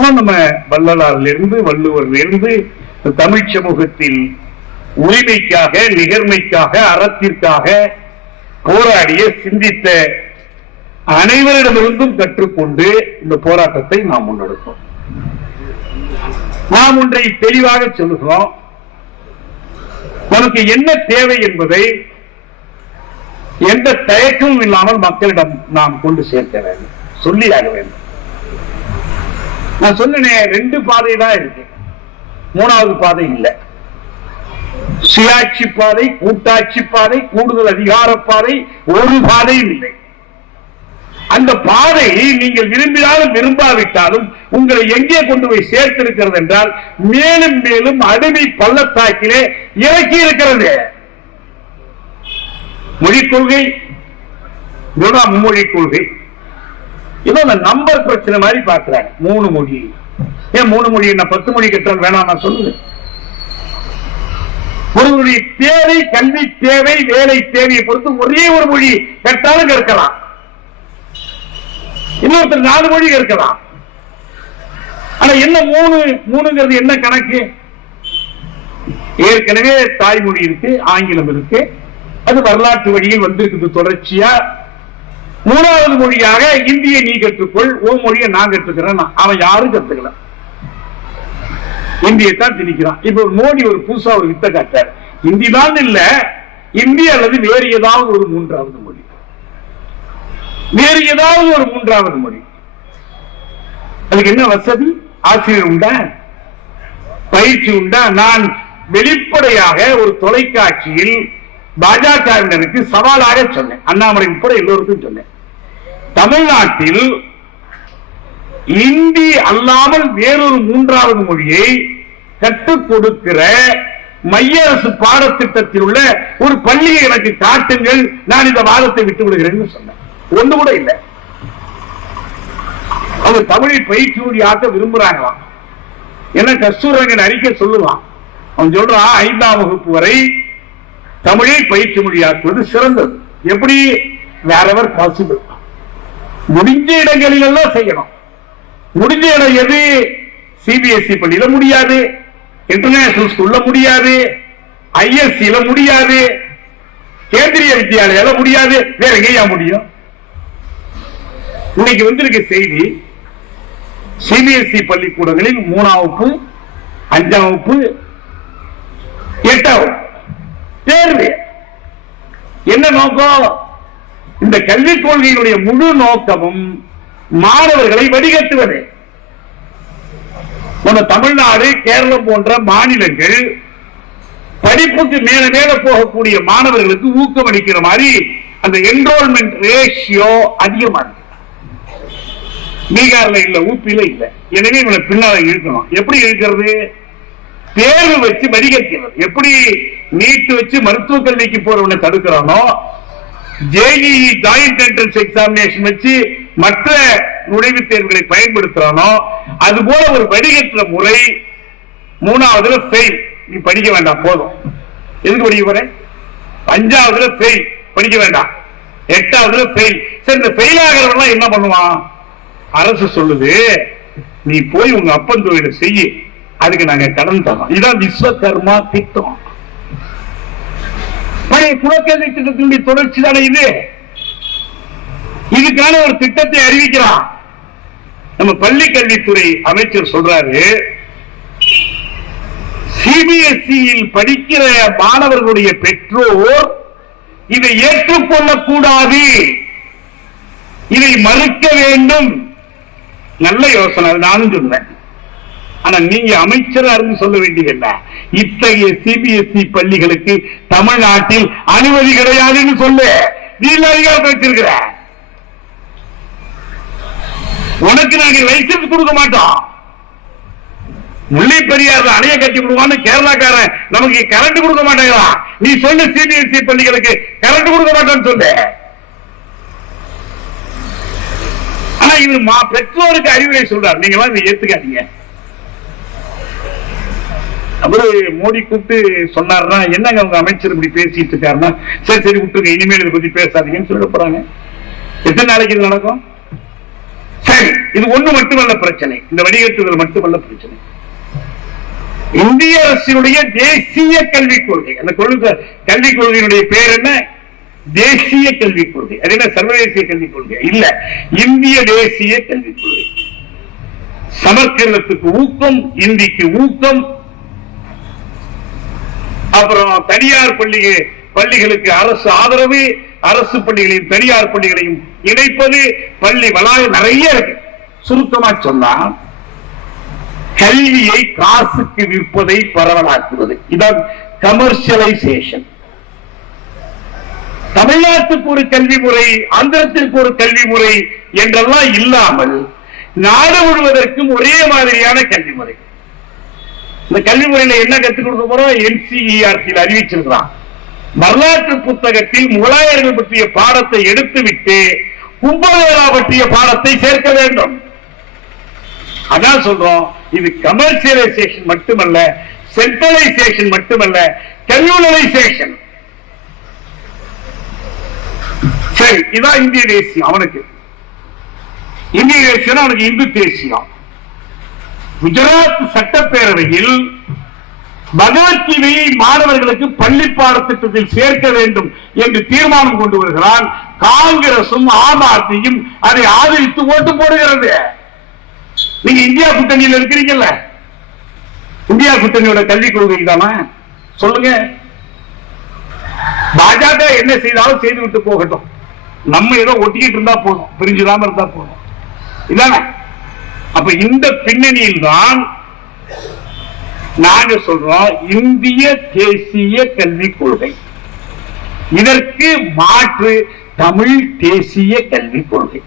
நம்ம வள்ளலாரிலிருந்து வள்ளுவரிலிருந்து தமிழ் சமூகத்தில் உரிமைக்காக, நிகர்மைக்காக, அறத்திற்காக போராடிய, சிந்தித்த அனைவரிடமிருந்தும் கற்றுக்கொண்டு இந்த போராட்டத்தை நாம் முன்னெடுப்போம். நாம் ஒன்றை தெளிவாக சொல்லுகிறோம், நமக்கு என்ன தேவை என்பதை எந்த தயக்கமும் இல்லாமல் மக்களிடம் நாம் கொண்டு சேர்க்க வேண்டும், சொல்லியாக வேண்டும். நான் சொன்னேன், 2 பாதை தான் இருக்கு, 3வது பாதை இல்லை. சுயாட்சி பாதை, கூட்டாட்சி பாதை, கூடுதல் அதிகார பாதை, ஒரு பாதையும் இல்லை. அந்த பாதை நீங்கள் விரும்பினாலும் விரும்பாவிட்டாலும் உங்களை எங்கே கொண்டு போய் சேர்த்திருக்கிறது என்றால் மேலும் மேலும் அடிமை பள்ளத்தாக்கிலே இறக்கி இருக்கிறது. மொழிக் கொள்கை, மும்மொழி கொள்கை, இதோ அந்த நம்பர் பிரச்சனை மாதிரி பார்க்கிறாங்க. 3 மொழி, ஏன் 3 மொழி, என்ன 10 மொழி கற்றால் வேணாம் நான் சொல்லுவேன். ஒருவருடைய தேவை, கல்வி தேவை, வேலை தேவையை பொறுத்து ஒரே ஒரு மொழி கற்றாலும் கற்கலாம், இன்னொருத்தர் 4 மொழி கற்கலாம். ஆனா என்ன 3 என்ன கணக்கு? ஏற்கனவே தாய்மொழி இருக்கு, ஆங்கிலம் இருக்கு, அது வரலாற்று வழியில் வந்திருக்குது தொடர்ச்சியா. 3வது மொழியாக இந்தியை நீ கற்றுக்கொள், ஓ மொழியை நான் கற்றுக்கிறேன். அவன் யாரும் கத்துக்கல, இந்தியை தான் திணிக்கிறான். இப்ப ஒரு மோடி ஒரு புதுசா ஒரு வித்த காட்டார், இந்தி தான் இல்ல, இந்தி அல்லது வேறு ஏதாவது ஒரு 3வது மொழி, வேறு ஏதாவது ஒரு 3வது மொழி. அதுக்கு என்ன வசதி? ஆசிரியர் உண்டா? பயிற்சி உண்டா? நான் வெளிப்படையாக ஒரு தொலைக்காட்சியில் பாஜகவினருக்கு சவாலாக சொன்னேன், அண்ணாமலை உட்பட எல்லோருக்கும் சொன்னேன், தமிழ்நாட்டில் இந்தி அல்லாமல் வேறொரு 3வது மொழியை கற்றுக் கொடுக்கிற மைய அரசு பாடத்திட்டத்தில் உள்ள ஒரு பள்ளியை எனக்கு காட்டுங்கள், நான் இந்த வாதத்தை விட்டு விடுகிறேன் சொன்னேன். ஒன்று கூட இல்லை. அவங்க தமிழை பயிற்சி மொழியாக்க விரும்புறாங்களாம். என்ன கஸ்தூரங்கன் அறிக்கை சொல்லுவான், அவன் சொல்றான் 5ஆம் வகுப்பு வரை தமிழை பயிற்சி மொழியாக்குவது சிறந்தது. எப்படி? வேறவர் பாசிபிள், முடிஞ்ச இடங்களில் எல்லாம் செய்யணும். முடிஞ்ச இடம் எது? சிபிஎஸ்இ பள்ளியில முடியாது, இன்டர்நேஷனல் ஸ்கூல்ல முடியாது, ஐஎஸ்சில முடியாது, கேந்திரிய வித்யாலயால முடியாது, வேற எங்கேயா முடியும்? இன்னைக்கு வந்திருக்க செய்தி, சிபிஎஸ்இ பள்ளிக்கூடங்களில் 3ஆம் வகுப்பு, 5ஆம் வகுப்பு, 8ஆம் வகுப்பு தேர்வு. என்ன நோக்கம்? இந்த கல்விக் கொள்கையினுடைய முழு நோக்கமும் மாணவர்களை வடிகட்டுவது. நம்ம தமிழ்நாடு, கேரளம் போன்ற மாநிலங்கள் படிப்புக்கு மேல மேல போகக்கூடிய மாணவர்களுக்கு ஊக்கம் அளிக்கிற மாதிரி அந்த என்ரோல்மெண்ட் ரேஷியோ அதிகமா இருக்கு. பீகார்ல இல்ல, ஊப்பில இல்ல. எனவே இவனை பின்னால இழுக்கணும். எப்படி இழுக்கிறது? தேர்வு வச்சு வடிகட்டுறது. எப்படி நீட் வச்சு மருத்துவ கல்விக்கு போறவனை தடுக்கிறானோ, ஜேஇஇ ஜாயிண்ட் என்ட்ரன்ஸ் எக்ஸாமினேஷன் வச்சு மற்ற நுழைவுத் தேர்வுகளை பயன்படுத்துறானோ, அது போல ஒரு வடிகட்டுற முறை. 3ஆவதுல ஃபெயில், நீ படிக்க வேண்டாம், போதும். எதுக்கு படிக்க போற? 5ஆவதுல ஃபெயில், படிக்க வேண்டாம். 8ஆவதுல ஃபெயில். சரி, இந்த ஃபெயில் ஆகிறவன் என்ன பண்ணுவான்? அரசு சொல்லுது, நீ போய் உங்க அப்பன் தொழிலை செய்ய, அதுக்கு நாங்க கடன் தரோம். இதான் விஸ்வகர்மா திட்டம். பழைய குலக்கல்வி திட்டத்தினுடைய தொடர்ச்சி தானே இது. இதுக்கான ஒரு திட்டத்தை அறிவிக்கிறான் நம்ம பள்ளி கல்வித்துறை அமைச்சர். சொல்றாரு, சிபிஎஸ்இயில் படிக்கிற மாணவர்களுடைய பெற்றோர் இதை ஏற்றுக்கொள்ளக்கூடாது, இதை மறுக்க வேண்டும். நல்ல யோசனை, நானும் சொன்னேன். ஆனா நீங்க அமைச்சரா இருந்து சொல்ல வேண்டியதில்லை, இத்தகைய சிபிஎஸ்இ பள்ளிகளுக்கு தமிழ்நாட்டில் அனுமதி கிடையாதுன்னு சொல்லு. நீ அதிகாரத்தை வச்சிருக்கிற, உனக்கு நாங்க லைசன்ஸ் கொடுக்க மாட்டோம். முல்லை பெரியாறு அணைய கட்டி கொடுவான்னு கேரளாக்காரன் நமக்கு கரண்ட் கொடுக்க மாட்டேங்கிறான். நீ சொல்லு, சிபிஎஸ்இ பள்ளிகளுக்கு கரண்ட் கொடுக்க மாட்டோம்னு சொல்லு. ஆனா இது பெற்றோருக்கு அறிவுரை சொல்றாரு, நீங்க எல்லாம் இதை ஏத்துக்காதீங்க. அவரு மோடி கூப்பிட்டு சொன்னார்னா, என்னங்க உங்க அமைச்சர் இப்படி பேசிட்டு இருக்காருன்னா, சரி சரி விட்டுருங்க, இனிமேல் இதை பத்தி பேசாதீங்கன்னு சொல்ல போறாங்க. எத்தனை நாளைக்கு இது நடக்கும்? சரி, இது ஒண்ணு மட்டுமல்ல பிரச்சனை, இந்த வடிகட்டுதல் மட்டுமல்ல பிரச்சனை. இந்திய அரசினுடைய தேசிய கல்விக் கொள்கை, அந்த கல்விக் கொள்கையினுடைய பேர் என்ன? தேசிய கல்விக் கொள்கை. அது என்ன சர்வதேசிய கல்விக் கொள்கை இல்ல, இந்திய தேசிய கல்விக் கொள்கை. சமஸ்கிருதத்துக்கு ஊக்கம், இந்திக்கு ஊக்கம், அப்புறம் தனியார் பள்ளிகளுக்கு அரசு ஆதரவு, அரசு பள்ளிகளையும் தனியார் பள்ளிகளையும் இணைப்பது, பள்ளி வளாகம் நிறைய இருக்கு. சுருக்கமா சொன்னா, கல்வியை காசுக்கு விற்பதை பரவலாக்குவது, இதான் கமர்ஷியலைசேஷன். தமிழ்நாட்டுக்கு ஒரு கல்வி முறை, ஆந்திரத்திற்கு ஒரு கல்வி முறை என்றெல்லாம் இல்லாமல் நாடு முழுவதற்கும் ஒரே மாதிரியான கல்வி முறை. இந்த கல்வி முறையில என்ன கற்றுக் கொடுக்க போறோம்? NCERT அறிவிச்சிருக்கிறான். வரலாற்று புத்தகத்தில் முகலாயர்கள் பற்றிய பாடத்தை எடுத்துவிட்டு கும்பமேளா பற்றிய பாடத்தை சேர்க்க வேண்டும். அதான் சொல்றோம், இது கமர்சியலைசேஷன் மட்டுமல்ல, சென்ட்ரலைசேஷன் மட்டுமல்ல, கம்யூனலைசேஷன். சரி, இதான் இந்திய தேசியம். அவனுக்கு இந்திய தேசியம், அவனுக்கு இந்து தேசியம். குஜராத் சட்டப்பேரவையில் பகவத்கீதையை மாணவர்களுக்கு பள்ளி பாடத்திட்டத்தில் சேர்க்க வேண்டும் என்று தீர்மானம் கொண்டு வருகிறான். காங்கிரசும் ஆம் ஆத்மியும் அதை ஆதரித்து ஓட்டு போடுகிறது. நீங்க இந்தியா கூட்டணியில் இருக்கிறீங்கல்ல, இந்தியா கூட்டணியோட கல்விக் கொள்கை தானே? சொல்லுங்க. பாஜக என்ன செய்தாலும் செய்து விட்டு போகட்டும், நம்ம ஏதோ ஒட்டிக்கிட்டு இருந்தா போதும், பிரிஞ்சுதாம இருந்தா போதும், இதானே? அப்ப இந்த பின்னணியில் தான் நாங்க சொல்றோம் இந்திய தேசிய கல்விக் கொள்கை. இதற்கு மாற்று தமிழ் தேசிய கல்விக் கொள்கை.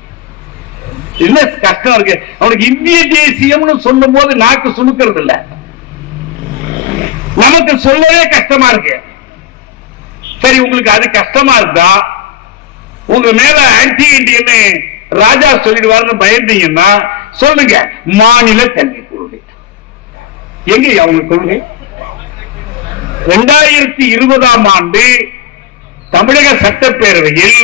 என்ன கஷ்டம் இருக்கு அவனுக்கு? இந்திய தேசியம்னு சொல்லும் போது நாக்கு சுணுக்கிறது இல்ல, நமக்கு சொல்லவே கஷ்டமா இருக்கு. சரி, உங்களுக்கு அது கஷ்டமா இருந்தா உங்க மேல ஆன்டி இந்தியன் ராஜா சொல்லிடுவாருன்னு பயந்தீங்கன்னா சொல்லுங்க மாநில கல்விக் கொள்கை. எங்க அவங்க கொள்கை? 2020ஆம் ஆண்டு தமிழக சட்டப்பேரவையில்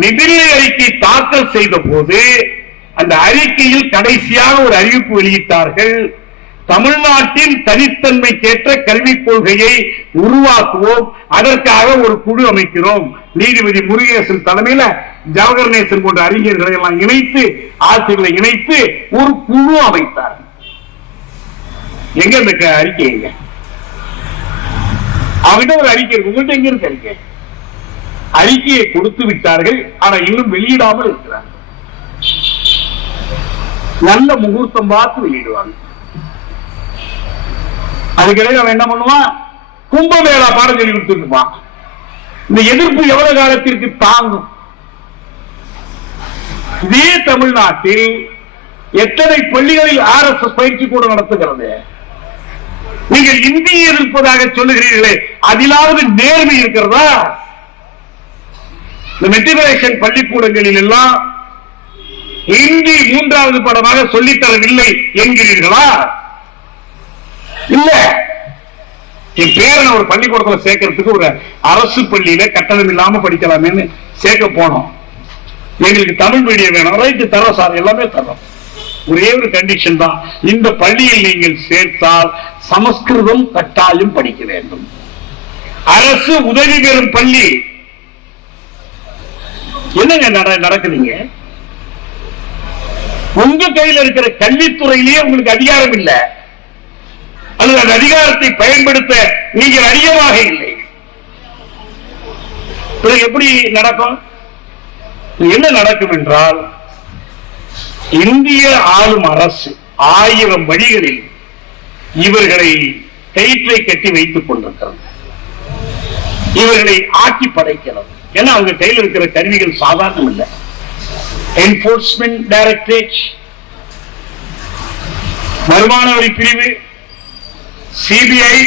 நிதிநிலை அறிக்கை தாக்கல் செய்த போது அந்த அறிக்கையில் கடைசியாக ஒரு அறிவிப்பு வெளியிட்டார்கள். தமிழ்நாட்டின் தனித்தன்மைக்கேற்ற கல்விக் கொள்கையை உருவாக்குவோம், அதற்காக ஒரு குழு அமைக்கிறோம். நீதிபதி முருகேசன் தலைமையில ஜவஹர் நேசன் போன்ற அறிஞர்களை எல்லாம் இணைத்து, ஆசிரியர்களை இணைத்து ஒரு குழு அமைத்தார். எங்க இந்த அறிக்கை? எங்க அவங்கிட்ட ஒரு அறிக்கை இருக்கு, உங்கள்கிட்ட எங்க இருக்கு அறிக்கை? அறிக்கையை கொடுத்து விட்டார்கள், ஆனா இன்னும் வெளியிடாமல் இருக்கிறார். நல்ல முகூர்த்தம் பார்த்து வெளியிடுவாங்க. அதுக்கிடையே அவன் என்ன பண்ணுவான்? கும்பமேளா பாடம் சொல்லி கொடுத்துருப்பான். இந்த எதிர்ப்பு எவ்வளவு காலத்திற்கு தாங்கும்? இதே தமிழ்நாட்டில் எத்தனை பள்ளிகளில் RSS பயிற்சி கூட நடத்துகிறது? நீங்கள் இந்தியை எதிர்ப்பதாக சொல்லுகிறீர்களே, அதிலாவது நேர்மை இருக்கிறதா? இந்த மெட்ரிகுலேஷன் பள்ளிக்கூடங்களில் எல்லாம் இந்தி 3வது பாடமாக சொல்லித்தரவில்லை என்கிறீர்களா? இல்ல. என் பேரனை ஒரு பள்ளிக்கூடத்தில் சேர்க்கறதுக்கு ஒரு அரசு பள்ளியில கட்டணம் இல்லாம படிக்கலாமேன்னு சேர்க்க போனோம். எங்களுக்கு தமிழ் மீடியம் வேணும். ரைட்டு, தரோம் சார், எல்லாமே தரோம். ஒரே ஒரு கண்டிஷன் தான், இந்த பள்ளியில் நீங்கள் சேர்த்தால் சமஸ்கிருதம் கட்டாயம் படிக்க வேண்டும். அரசு உதவி பெறும் பள்ளி. என்னங்க நடக்குதுங்க? உங்க கையில் இருக்கிற கல்வித்துறையிலேயே உங்களுக்கு அதிகாரம் இல்லை, அல்லது அந்த அதிகாரத்தை பயன்படுத்த நீங்கள் அதிகமாக இல்லை. எப்படி நடக்கும்? என்ன நடக்கும் என்றால், இந்திய ஆளும் அரசு 1000 வழிகளில் இவர்களை கயிற்றை கட்டி வைத்துக் கொண்டிருக்கிறது, இவர்களை ஆட்சி படைக்கிறது. ஏன்னா அவங்க கையில் இருக்கிற கருவிகள் சாதாரணம் இல்லை. என்போர்ஸ்மென்ட் டைரக்டரேட், வருமான வரி பிரிவு, CBI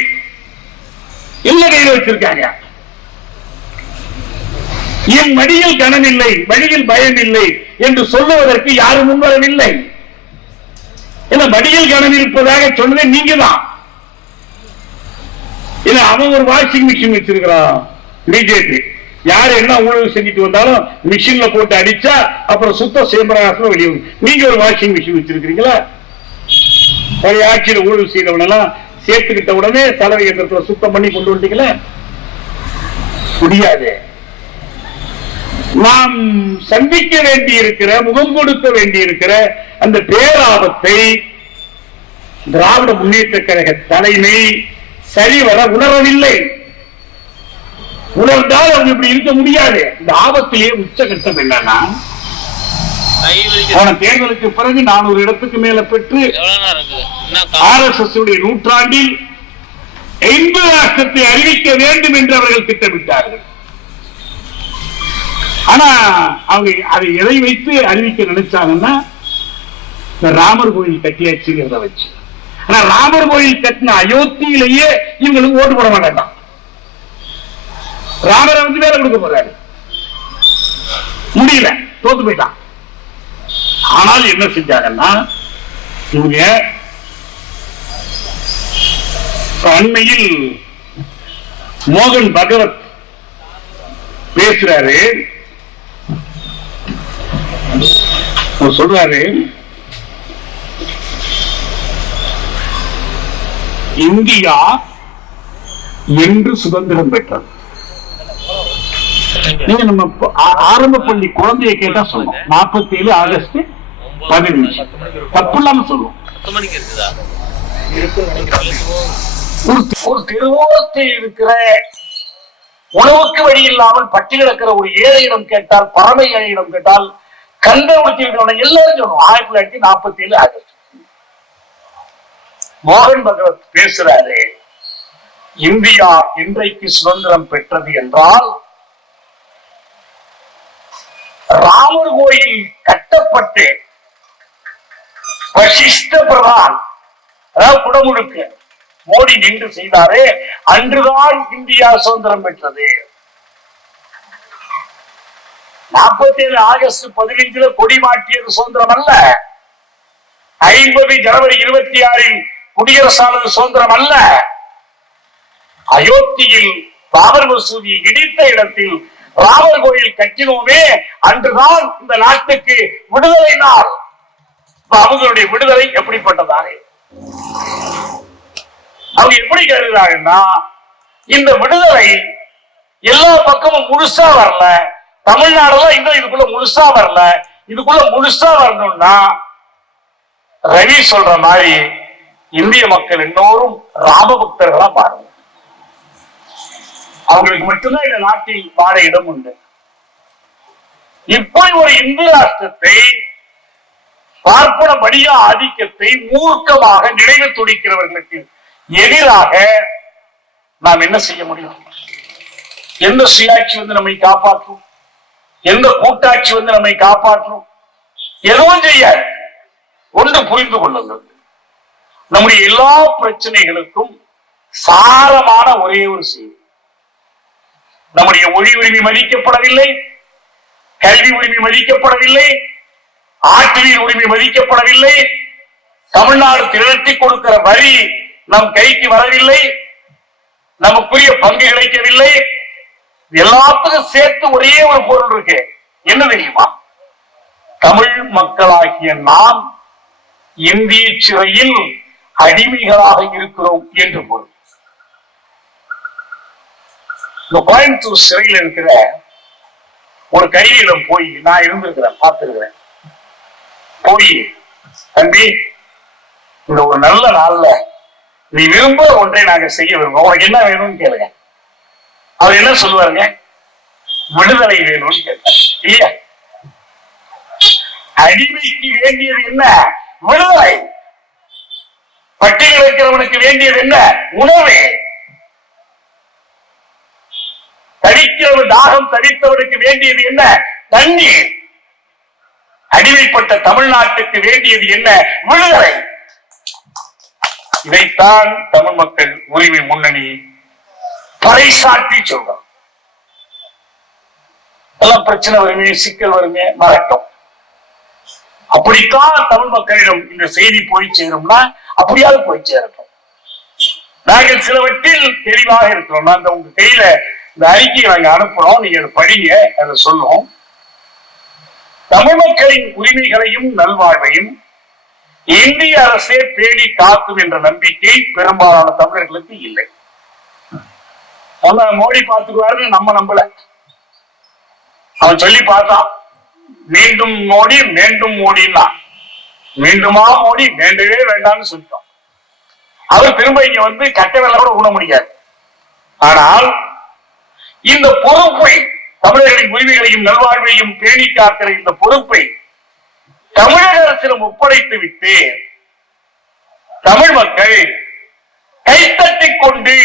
எல்லாம் கையில் வச்சிருக்காங்க. என் மடியில் கனம் இல்லை, மடியில் பயம் இல்லை என்று சொல்லுவதற்கு யாரும் முன்வரவில்லை. ஏன்னா மடியில் கனம் இருப்பதாக சொன்னதே நீங்க தான். அவன் ஒரு வாஷிங் மிஷின் வச்சிருக்கிறான் பிஜேபி. யாரு என்ன ஊழல் செஞ்சுட்டு வந்தாலும் மிஷின்ல போட்டு அடிச்சா அப்புறம் சுத்த சிவபிரகாசம் வெளியே. நீங்க ஒரு வாஷிங் மிஷின் வச்சிருக்கீங்களா? பழைய ஆட்சியில் ஊழல் செய்தவன் எல்லாம் சேர்த்துக்கிட்ட உடனே தலைமையகத்தில் சுத்தம் பண்ணி கொண்டு வந்துட்டீங்களா? முடியாது. நாம் சந்திக்க வேண்டி இருக்கிற, முகம் கொடுக்க வேண்டி இருக்கிற அந்த பேராபத்தை திராவிட முன்னேற்ற கழக தலைமை சரிவர உணரவில்லை. உணர்ந்தால் அவங்க இப்படி இருக்க முடியாது. இந்த ஆபத்திலேயே உச்சகட்டம் என்னன்னா, போன தேர்தலுக்கு பிறகு 400 இடத்துக்கு மேல பெற்று RSS நூற்றாண்டில் 80 ராஷ்டிரத்தை அறிவிக்க வேண்டும் என்று அவர்கள் திட்டமிட்டார்கள். ஆனா அவங்க அதை எதை வைத்து அறிவிக்க நினைச்சாங்கன்னா இந்த ராமர் கோயில் கட்டியாச்சுங்கிறத வச்சு. ஆனா ராமர் கோயில் கட்டின அயோத்தியிலேயே இவங்களுக்கு ஓட்டு போட மாட்டாங்க. ராமரை வந்து வேலை கொடுக்க போறாரு, முடியல, தோத்து போயிட்டான். ஆனால் என்ன செஞ்சாங்கன்னா இவங்க அண்மையில் மோகன் பகவத் பேசுறாரு, சொல்றாரு இந்தியா என்று சுதந்திரம் பெற்றது. நீங்க நம்ம ஆரம்ப பள்ளி குழந்தையை கேட்டா சொல்லுவோம் 47 ஆகஸ்ட் 15 தப்பு இல்லாம சொல்லுவோம். ஒரு தெருவோரத்தில் இருக்கிற உணவுக்கு வழி இல்லாமல் பட்டி கிடக்கிற ஒரு ஏழையிடம் கேட்டால், பறவை ஏழையிடம் கேட்டால், கண்ட உடுத்திருக்கிறவங்க எல்லாரும் சொல்லுவோம் 1947 ஆகஸ்ட். மோகன் பகவத் பேசுறாரு, இந்தியா இன்றைக்கு சுதந்திரம் பெற்றது என்றால் ராமர் கோயில் கட்டப்பட்டு வசிஷ்ட பிரதான், அதாவது குடமுழுக்கு மோடி நின்று செய்தாரே, அன்றுதான் இந்தியா சுதந்திரம் பெற்றது. 47 ஆகஸ்ட் 15 கொடி மாற்றியது சுதந்திரம் அல்ல. 50 ஜனவரி 26 குடியரசானது சுதந்திரம் அல்ல. அயோத்தியில் பாபர் மசூதியை இடித்த இடத்தில் ராமர் கோயில் கட்டினோமே, அன்றுதான் இந்த நாட்டுக்கு விடுதலை நாள். அவங்களுடைய விடுதலை எப்படிப்பட்டதாக அவங்க எப்படி கருதுறாங்கன்னா, இந்த விடுதலை எல்லா பக்கமும் முழுசா வரல, தமிழ்நாடுல இன்னும் இதுக்குள்ள முழுசா வரல. இதுக்குள்ள முழுசா வரணும்னா ரவி சொல்ற மாதிரி இந்திய மக்கள் எல்லோரும் ராம பக்தர்களா பாருங்க. அவங்களுக்கு மட்டும்தான் இந்த நாட்டில் வாழ இடம் உண்டு. இப்படி ஒரு இந்து ராஷ்டிரத்தை, பார்ப்பன மடியா ஆதிக்கத்தை மூர்க்கமாக நினைவு துடிக்கிறவர்களுக்கு எதிராக நாம் என்ன செய்ய முடியும்? எந்த சுயாட்சி வந்து நம்மை காப்பாற்றும்? எந்த கூட்டாட்சி வந்து நம்மை காப்பாற்றும்? எதுவும் செய்யாது. ஒன்று புரிந்து கொள்ளுங்கள், நம்முடைய எல்லா பிரச்சனைகளுக்கும் சாரமான ஒரே ஒரு செய்தி, நம்முடைய மொழி உரிமை மதிக்கப்படவில்லை, கல்வி உரிமை மதிக்கப்படவில்லை, ஆட்சியின் உரிமை மதிக்கப்படவில்லை, தமிழ்நாடு திரட்டி கொடுக்கிற வரி நம் கைக்கு வரவில்லை, நமக்குரிய பங்கு கிடைக்கவில்லை. எல்லாத்துக்கும் சேர்த்து ஒரே ஒரு பொருள் இருக்கு, என்ன தெரியுமா? தமிழ் மக்களாகிய நாம் இந்திய சிறையில் அடிமைகளாக இருக்கிறோம் என்று பொருள். இந்த கோயம்புத்தூர் சிறையில் இருக்கிற ஒரு கைதியிடம் போய் நான் இருந்திருக்கிறேன், பார்த்திருக்கிறேன். போய், தம்பி, இந்த ஒரு நல்ல நாள்ல நீ விரும்ப ஒன்றை நாங்க செய்ய விரும்புவோம், உனக்கு என்ன வேணும்னு கேளுங்க. அவர் என்ன சொல்லுவாருங்க? விடுதலை வேணும்னு கேட்டார். இல்லையா? அடிமைக்கு வேண்டியது என்ன? விடுதலை. பட்டியல் வைக்கிறவனுக்கு வேண்டியது என்ன? உணவு. தடிக்கிறவன் தாகம் தடித்தவனுக்கு வேண்டியது என்ன? தண்ணீர். அடிமைப்பட்ட தமிழ்நாட்டுக்கு வேண்டியது என்ன? விடுதலை. இதைத்தான் தமிழ் மக்கள் உரிமை முன்னணி பறைசாற்றி சொல்றோம். எல்லாம் பிரச்சனை வருமே, சிக்கல் வருமே, மறக்கும். அப்படித்தான் தமிழ் மக்களிடம் இந்த செய்தி போய் சேரும்னா அப்படியாவது போய் சேரட்டும். நாங்கள் சிலவற்றில் தெளிவாக இருக்கிறோம். நாங்க உங்க கையில இந்த அறிக்கையை நாங்க அனுப்புறோம், நீங்க அதை படிங்க, அதை சொல்லுவோம். தமிழ் மக்களின் உரிமைகளையும் நல்வாழ்வையும் இந்திய அரசே பேணி காக்கும் என்ற நம்பிக்கை பெரும்பாலான தமிழர்களுக்கு இல்லை. மோடி பார்த்துக்குவாருன்னு நம்ம நம்பல. அவன் சொல்லி பார்த்தான், மீண்டும் மோடி மீண்டும் மோடின்னா, மீண்டுமா மோடி, வேண்டவே வேண்டாம்னு சொல்லிட்டோம். அவர் திரும்ப இங்க வந்து கட்ட வேலை கூட உண முடியாது. ஆனால் இந்த பொறுப்பை, தமிழர்களின் உரிமைகளையும் நல்வாழ்வையும் பேணி காக்கிற இந்த பொறுப்பை தமிழக அரசிடம் ஒப்படைத்து விட்டு தமிழ் மக்கள் கைத்தட்டிக் கொண்டு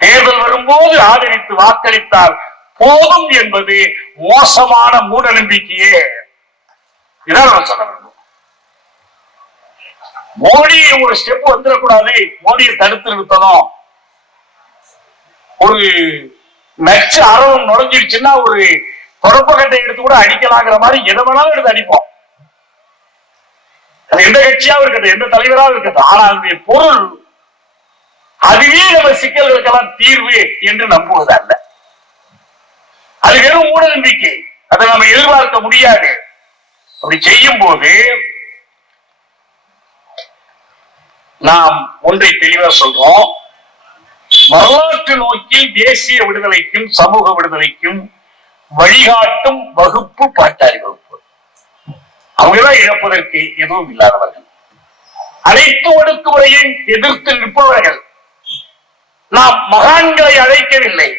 தேர்தல் வரும்போது ஆதரித்து வாக்களித்தால் போதும் என்பது மோசமான மூட நம்பிக்கையே. இதான் நான் சொல்ல வேண்டும். மோடி ஒரு ஸ்டெப் வந்துடக்கூடாது, மோடியை தடுத்து நிறுத்தணும். ஒரு நச்சு அறவும் நுழைஞ்சிருச்சுன்னா ஒரு தொடப்பகட்டை எடுத்து கூட அடிக்கலாங்கிற மாதிரி எதை வேணாலும் எடுத்து அடிப்போம். அது எந்த கட்சியாவும் இருக்கட்டும், எந்த தலைவராகவும் இருக்கட்டும். ஆனா அதனுடைய பொருள் அதுவே நம்ம சிக்கல்களுக்கெல்லாம் தீர்வு என்று நம்புவது அல்ல. அது வெறும் மூட நம்பிக்கை. அதை நம்ம எதிர்பார்க்க முடியாது. அப்படி செய்யும் போது நாம் ஒன்றை தெளிவா சொல்றோம். வரலாற்று நோக்கில் தேசிய விடுதலைக்கும் சமூக விடுதலைக்கும் வழிகாட்டும் வகுப்பு பாட்டாளி வகுப்பு. அவங்கதான் இழப்பதற்கு எதுவும் இல்லாதவர்கள், அனைத்து ஒடுக்குமுறையை எதிர்த்து நிற்பவர்கள். நாம் மகான்களை அழைக்கவில்லை,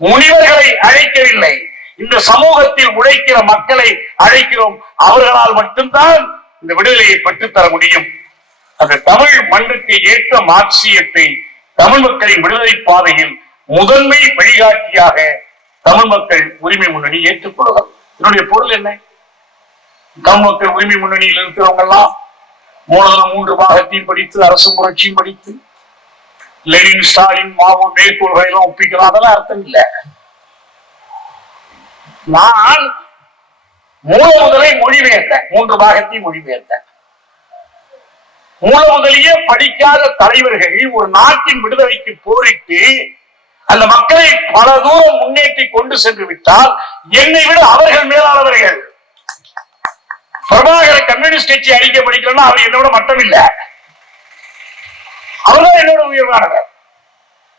முனிவர்களை அழைக்கவில்லை, இந்த சமூகத்தில் உழைக்கிற மக்களை அழைக்கிறோம். அவர்களால் மட்டும்தான் இந்த விடுதலையை பெற்றுத்தர முடியும். அந்த தமிழ் மண்ணுக்கு ஏற்ற மார்க்சியத்தை தமிழ் மக்களின் விடுதலை பாதையில் முதன்மை வழிகாட்டியாக தமிழ் மக்கள் உரிமை முன்னணி ஏற்றுக்கொள்ளலாம். இதனுடைய பொருள் என்ன? தமிழ் மக்கள் உரிமை முன்னணியில் இருக்கிறவங்க எல்லாம் மூலதனம் 3 பாகத்தையும் படித்து, அரசு புரட்சியும் படித்து, லெனின், ஸ்டாலின், மாவோ மேற்கோள்களை எல்லாம் ஒப்பிக்கலாம். அதெல்லாம் அர்த்தம் இல்லை. நான் மூல முதலை மொழிபெயர்த்தேன், 3 பாகத்தையும் மொழிபெயர்த்தேன். மூல முதலியே படிக்காத தலைவர்கள் ஒரு நாட்டின் விடுதலைக்கு போரிட்டு அந்த மக்களை பல தூரம் முன்னேற்றி கொண்டு சென்று விட்டால் என்னை விட அவர்கள் மேலானவர்கள். பிரபாகர கம்யூனிஸ்ட் கட்சி அறிக்கை படிக்கிறோம்னா அவர் என்னோட மட்டம் இல்ல, அவர்தான் என்னோட உயர்வானவர்.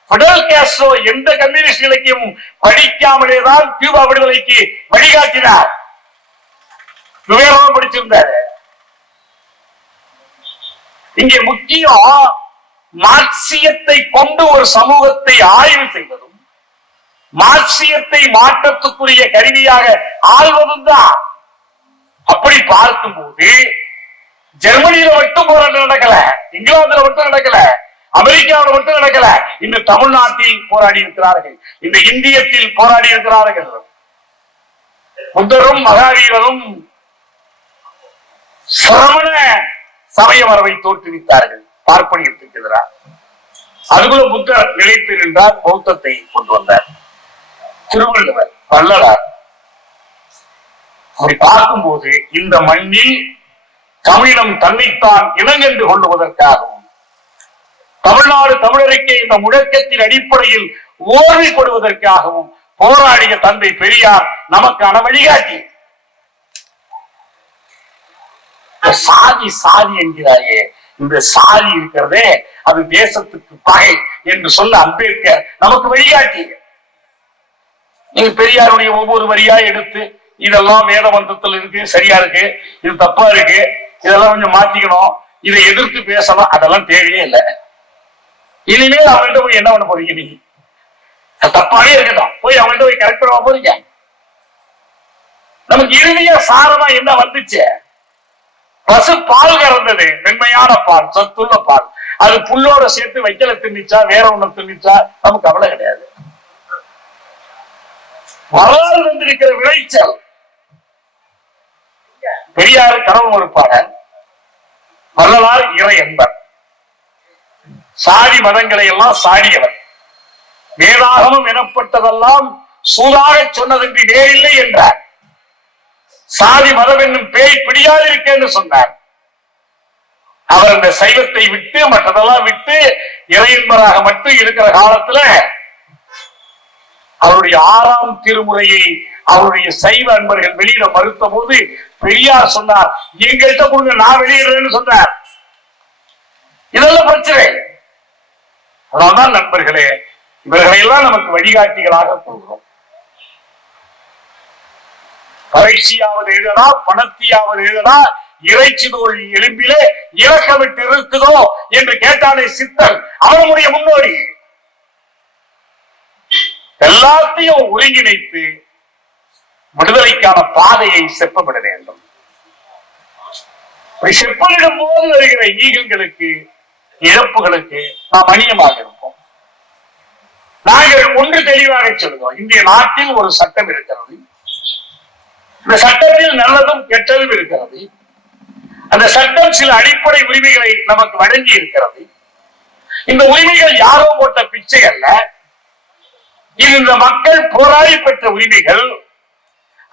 பிடல் காஸ்ட்ரோ எந்த கம்யூனிஸ்ட் இலக்கியமும் படிக்காமலேதான் கியூபா விடுதலைக்கு வழிகாட்டினார். விவேகமா படிச்சிருந்தாரு. இங்கே முக்கியம் மார்க்சியத்தை கொண்டு ஒரு சமூகத்தை ஆய்வு செய்வதும், மார்க்சியத்தை மாற்றத்துக்குரிய கருவியாக ஆள்வதும் தான். அப்படி பார்க்கும்போது ஜெர்மனியில மட்டும் போராட்டம் நடக்கல, இங்கிலாந்துல மட்டும் நடக்கல, அமெரிக்காவில் மட்டும் நடக்கல. இந்த தமிழ்நாட்டில் போராடி இருக்கிறார்கள், இந்த இந்தியத்தில் போராடி இருக்கிறார்கள். புத்தரும் மகாவீரரும் சிரமண சமய மரபை தோற்றுவித்தார்கள் பார்ப்பனியத்துக்கு எதிராக. அதுபோல புத்தர் நிலைத்து நின்றார், பௌத்தத்தை கொண்டு வந்தார். திருவள்ளுவர், வள்ளலார். அப்படி பார்க்கும்போது இந்த மண்ணில் தமிழம் தன்னைத்தான் இனங்கண்டு கொள்ளுவதற்காகவும், தமிழ்நாடு தமிழருக்கே இந்த முழக்கத்தின் அடிப்படையில் ஓர்மைப்படுவதற்காகவும் போராடிய தந்தை பெரியார் நமக்கான வழிகாட்டி. சாதி சாதி என்கிறாயே, இந்த சாதி இருக்கிறதே அது தேசத்துக்கு பகை என்று சொன்ன அம்பேத்கர் நமக்கு வழிகாட்டி. நீங்க பெரியாருடைய ஒவ்வொரு வரியா எடுத்து இதெல்லாம் வேத மந்திரத்தில் இருக்கு, சரியா இருக்கு, இது தப்பா இருக்கு, இதெல்லாம் கொஞ்சம் மாத்திக்கணும், இதை எதிர்த்து பேசணும், அதெல்லாம் தேவையே இல்லை. இனிமேல் அவங்கள்ட்ட போய் என்ன பண்ண போறீங்க? நீங்க தப்பாவே இருக்கட்டும், போய் அவங்கள்ட்ட போய் கரெக்ட் பண்ண போறீங்க. நமக்கு இறுதியா சாரமா என்ன வந்துச்சு? பசு பால் கறந்தது, மென்மையான பால், சத்துள்ள பால். அது புல்லோட சேர்த்து வைக்கல தின்னிச்சா, வேற ஒண்ணு தின்னிச்சா, நமக்கு கவலை கிடையாது. வரலாறு வந்திருக்கிற விளைச்சல். பெரியார் கடவுள் மறுப்பாளர், வள்ளலார் இறை என்பர், சாதி மதங்களை எல்லாம் சாடியவர். வேதாகமம் எனப்பட்டதெல்லாம் சூதாக சொன்னதென்று வேறில்லை என்றார். சாதி மதம் என்னும் பேய் பிடியாதிருக்க என்று சொன்னார். அவர் அந்த சைவத்தை விட்டு மற்றதெல்லாம் விட்டு இறையன்பராக மட்டும் இருக்கிற காலத்துல அவருடைய 6ஆம் திருமுறையை அவருடைய சைவ அன்பர்கள் வெளியிட மறுத்த போது பெரியார் சொன்னார், எங்கள்கிட்ட கொடுங்க, நான் வெளியிடுறேன்னு சொன்னார். இதெல்லாம் பிரச்சனை. அதனால்தான் நண்பர்களே, இவர்களையெல்லாம் நமக்கு வழிகாட்டிகளாக கொள்கிறோம். பயிற்சியாவது எழுதனா, பணத்தியாவது எழுதனா, இறைச்சி தோல் எலும்பிலே இறக்கமிட்டு இருக்குதோ என்று கேட்டாலே சித்தன், அவனுடைய முன்னோடி. எல்லாத்தையும் ஒருங்கிணைத்து விடுதலைக்கான பாதையை செப்பமிட வேண்டும். செப்பமிடும் போது வருகிற ஈகங்களுக்கு, இழப்புகளுக்கு நாம் அந்நியமாக இருப்போம். நாங்கள் ஒன்று தெளிவாக சொல்லுவோம், இந்திய நாட்டில் ஒரு சட்டம் இருக்கிறது, இந்த சட்டத்தில் நல்லதும் கெட்டதும் இருக்கிறது. அந்த சட்டம் சில அடிப்படை உரிமைகளை நமக்கு வழங்கி இருக்கிறது. இந்த உரிமைகள் யாரோ போட்ட பிச்சை அல்ல. இது இந்த மக்கள் போராடி பெற்ற உரிமைகள்.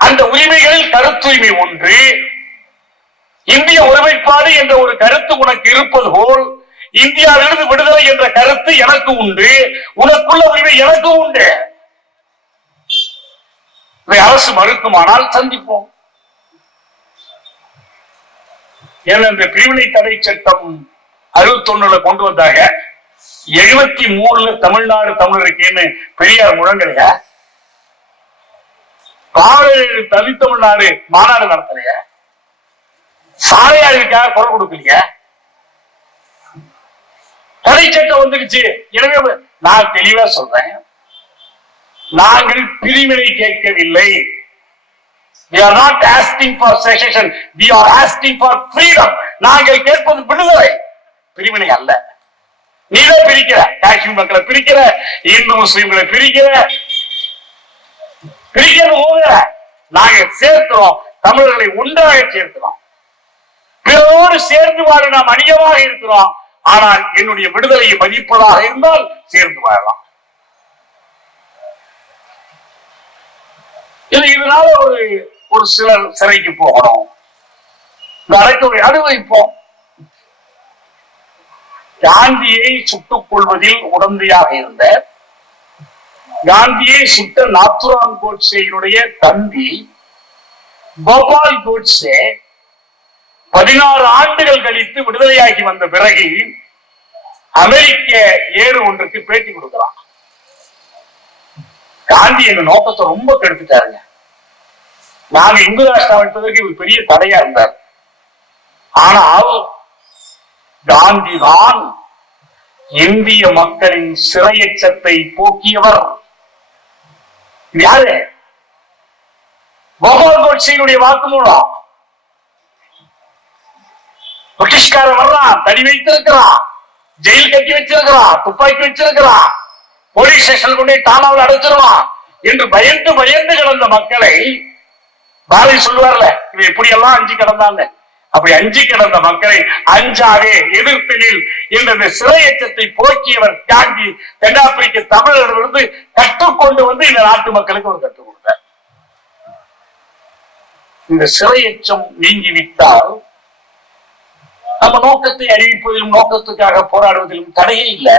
அந்த உரிமைகளில் கருத்துரிமை ஒன்று. இந்திய ஒருமைப்பாடு என்ற ஒரு கருத்து உனக்கு இருப்பது போல் இந்தியாவிலிருந்து விடுதலை என்ற கருத்து எனக்கு உண்டு. உனக்குள்ள உரிமை எனக்கு உண்டு. இதை அரசு மறுக்குமானால் சந்திப்போம். ஏன்னா இந்த பிரிவினை தடை சட்டம் 61 கொண்டு வந்தாங்க. 73 தமிழ்நாடு தமிழருக்குன்னு பெரியார் முழங்கலையா? 6 தனித்தமிழ்நாடு மாநாடு நடத்தலையா? சாலையாருக்காக குரல் கொடுக்கலையா? தடை சட்டம் வந்துடுச்சு. எனவே நான் தெளிவா சொல்றேன், நாங்கள் பிரிவினை கேட்கவில்லை. We are not asking for secession. We are asking for freedom. நாங்கள் கேட்பது விடுதலை, பிரிவினை அல்ல. நீதான் பிரிக்கிற, காஷ்மீர் மக்களை பிரிக்கிற, இந்து முஸ்லிம்களை பிரிக்கிற, பிரிக்கிறது. நாங்க சேர்க்கிறோம், தமிழர்களை ஒன்றாக சேர்க்கிறோம். பிறரோடு சேர்ந்து வாழ நாம் அணியமாக இருக்கிறோம். ஆனால் என்னுடைய விடுதலையை மதிப்பதாக இருந்தால் சேர்ந்து வாழலாம். இதனால ஒரு சிலர் சிறைக்கு போகணும், இந்த அடக்குமுறை அனுபவிப்போம். காந்தியை சுட்டுக் கொள்வதில் உடந்தையாக இருந்த, காந்தியை சுட்ட நாத்துராம் கோட்சேயினுடைய தம்பி கோபால் கோட்சே 16 ஆண்டுகள் கழித்து விடுதலையாகி வந்த பிறகு அமெரிக்க ஏறு ஒன்றுக்கு பேட்டி கொடுக்கிறான். காந்தி எங்க நோக்கத்தை ரொம்ப கெடுத்துட்டாருங்க. நாங்க இந்து ராஷ்டிரம் அமைப்பதற்கு ஒரு பெரிய தடையா இருந்தார். ஆனால் காந்தி தான் இந்திய மக்களின் சிறையச்சத்தை போக்கியவர். யாரு? கோபால் கோட்சேயினுடைய வாக்குமூலம். பிரிட்டிஷ்காரன் வர்றான், தடி வைத்திருக்கிறான், ஜெயில் கட்டி வச்சிருக்கிறான், துப்பாக்கி வச்சிருக்கிறான், போலீஸ் ஸ்டேஷன் கொண்டே டானாவில் அடைச்சிருவான் என்று பயந்து பயந்து கிடந்த மக்களை, பாரதி சொல்லுவார்ல, இவன் எப்படி எல்லாம் அஞ்சு கிடந்தாங்க, அப்படி அஞ்சு கிடந்த மக்களை அஞ்சாவே எதிர்ப்பினில் இந்த சிறையச்சத்தை போக்கியவர் காந்தி. தென்னாப்பிரிக்க தமிழர்களிருந்து கற்றுக்கொண்டு வந்து இந்த நாட்டு மக்களுக்கு ஒரு கற்றுக் கொடுத்தார். இந்த சிறையச்சம் நீங்கிவிட்டால் நம்ம நோக்கத்தை அறிவிப்பதிலும் நோக்கத்துக்காக போராடுவதிலும் தடையே இல்லை.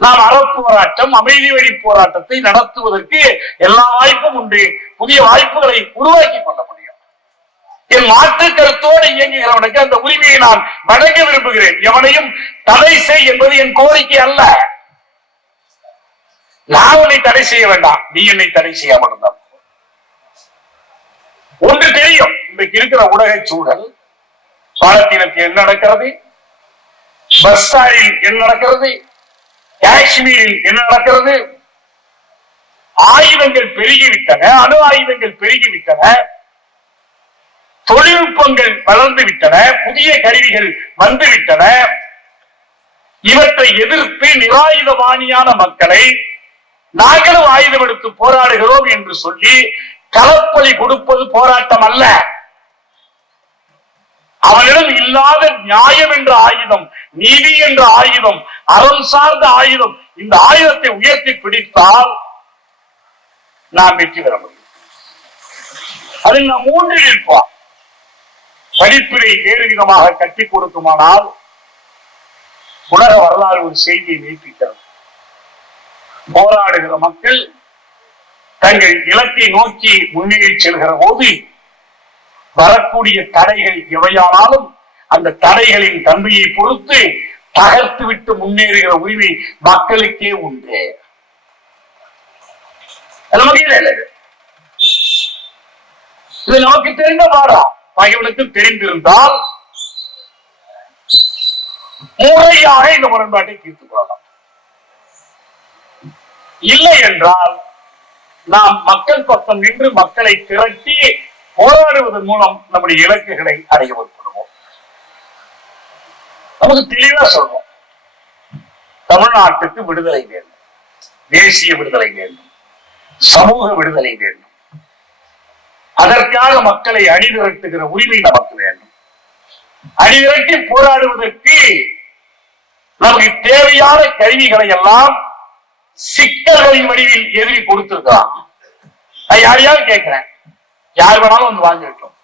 நாம் அறப்போராட்டம், அமைதி வழி போராட்டத்தை நடத்துவதற்கு எல்லா வாய்ப்பும் உண்டு. புதிய வாய்ப்புகளை உருவாக்கி கொள்ள முடியும். என் மாற்று கருத்தோடு இயங்குகிறவனுக்கு அந்த உரிமையை நான் வழங்க விரும்புகிறேன். எவனையும் தடை செய் என்பது என் கோரிக்கை அல்ல. நான் உன்னை தடை செய்ய வேண்டாம், நீ என்னை தடை செய்யாமல் இருந்தால். ஒன்று தெரியும், இன்றைக்கு இருக்கிற ஊடக சூழல், பாலத்தீனத்தில் என்ன நடக்கிறது, பஸ்தாரில் என்ன நடக்கிறது, காஷ்மீரில் என்ன நடக்கிறது, ஆயுதங்கள் பெருகிவிட்டன, அணு ஆயுதங்கள் பெருகிவிட்டன, தொழில்நுட்பங்கள் வளர்ந்து விட்டன, புதிய கருவிகள் வந்துவிட்டன. இவற்றை எதிர்த்து நிராயுதபாணியான மக்களை நாங்களும் ஆயுதம் எடுத்து போராடுகிறோம் என்று சொல்லி களப்பலி கொடுப்பது போராட்டம் அல்ல. அவனிடம் இல்லாத நியாயம் என்ற ஆயுதம், நீதி என்ற ஆயுதம், அறம் சார்ந்த ஆயுதம், இந்த ஆயுதத்தை உயர்த்தி பிடித்தால் நாம் வெற்றி பெற முடியும். அதில் நாம் மூன்றில் இருப்போம். படிப்பினை வேறு விதமாக கற்றுக் கொடுக்குமானால் உலக வரலாறு ஒரு செய்தியை நீட்டிக்கிறது. போராடுகிற மக்கள் தங்கள் இலக்கை நோக்கி முன்னேறி செல்கிற போது வரக்கூடிய தடைகள் எவையானாலும் அந்த தடைகளின் தன்மையை பொறுத்து தகர்த்து விட்டு முன்னேறுகிற உரிமை மக்களுக்கே உண்டு. இது நமக்கு தெரிந்த பாடம். பகைவனுக்கு தெரிந்திருந்தால் முறையாக இந்த முரண்பாட்டை தீர்த்துக் கொள்ளலாம். இல்லை என்றால் நாம் மக்கள் பக்கம் நின்று மக்களை திரட்டி போராடுவதன் மூலம் நம்முடைய இலக்குகளை அடைய முற்படுவோம். நமக்கு தெளிவா சொல்றோம், தமிழ்நாட்டுக்கு விடுதலை வேண்டும், தேசிய விடுதலை வேண்டும், சமூக விடுதலை வேண்டும். அதற்காக மக்களை அணிதிரட்டுகிற உரிமை நமக்கு வேண்டும். அணிதிரட்டி போராடுவதற்கு நமக்கு தேவையான கருவிகளை எல்லாம் சிக்கல்களின் வடிவில் எதிரி கொடுத்திருக்கலாம். யாரையாவது கேட்கிறேன், யார் வேணாலும் வந்து வாங்கிட்டோம்.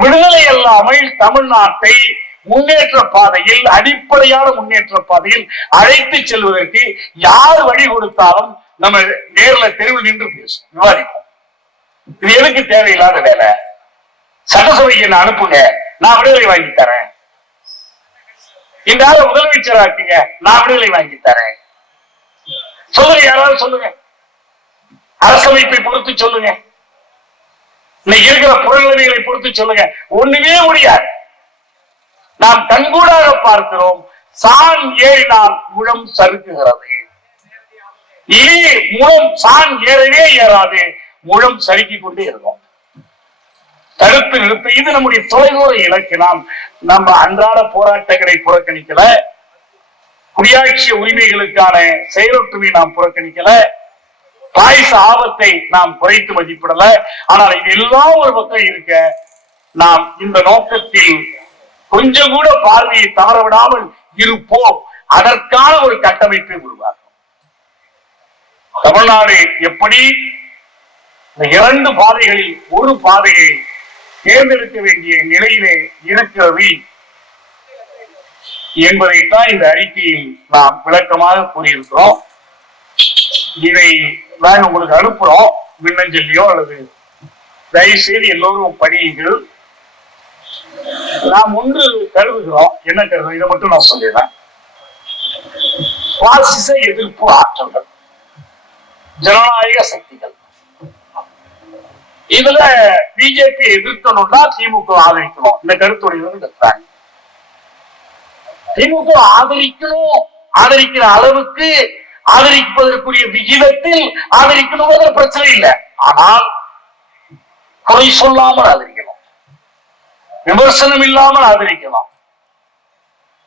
விடுதலை இல்லாமல் தமிழ்நாட்டை முன்னேற்ற பாதையில், அடிப்படையான முன்னேற்ற பாதையில் அழைத்து செல்வதற்கு யார் வழி கொடுத்தாலும் நம்ம நேர்ல தெருவில் நின்று பேசும், விவாதிப்போம். இது எதுக்கு தேவையில்லாத வேலை? சட்டசபைக்கு என்ன அனுப்புங்க, நான் விடுதலை வாங்கி தரேன். இந்த ஆள முதலமைச்சரா இருக்கீங்க, நான் விடுதலை வாங்கி தரேன். சொல்லுங்க, யாராவது சொல்லுங்க. அரசமைப்பை பொறுத்து சொல்லுங்க, இன்னைக்கு இருக்கிற புறநிலைகளை பொறுத்து சொல்லுங்க. ஒண்ணுமே முடியாது. நாம் கண்கூடாக பார்க்கிறோம். சான் ஏறினால் முழம் சறுக்குகிறது. முழம் சான் ஏறவே ஏறாது, முழம் சறுக்கிக் கொண்டே இருக்கும். தடுத்து நிறுத்த இது நம்முடைய தொலைதூர இலக்கு. நம்ம அன்றாட போராட்டங்களை புறக்கணிக்கல, குடியாட்சி உரிமைகளுக்கான செயலொற்றுமை நாம் புறக்கணிக்கல, பாயச ஆபத்தை நாம் குறைத்து மதிப்பிடல. ஆனால் இது எல்லாம் ஒரு பக்கம் இருக்க, நாம் இந்த நோக்கத்தில் கொஞ்சம் கூட பார்வையை தவறவிடாமல் இருப்போம். அதற்கான ஒரு கட்டமைப்பை உருவாக்கும். தமிழ்நாடு எப்படி இந்த இரண்டு பாதைகளில் ஒரு பாதையை தேர்ந்தெடுக்க வேண்டிய நிலையிலே இருக்கிறது என்பதைத்தான் இந்த அறிக்கையில் நாம் விளக்கமாக கூறியிருக்கிறோம். இதை நாங்கள் உங்களுக்கு அனுப்புறோம், மின்னஞ்சல்லையோ அல்லது தயவுசெய்து எல்லோரும் படியுங்கள். நாம் ஒன்று கருதுகிறோம். என்ன கருது? இதை மட்டும் நான் சொல்லிடுறேன். பாசிச எதிர்ப்பு ஆற்றல்கள், ஜனநாயக சக்திகள், இதுல பிஜேபி எதிர்க்கணும்னா திமுக ஆதரிக்கணும். இந்த கருத்துடைய இருக்கிறாங்க. திமுக ஆதரிக்கணும், ஆதரிக்கிற அளவுக்கு ஆதரிப்பதற்குரிய விகிதத்தில் ஆதரிக்கணும், பிரச்சனை இல்லை. ஆனால் குறை சொல்லாமல் ஆதரிக்கணும், விமர்சனம் இல்லாமல் ஆதரிக்கணும்.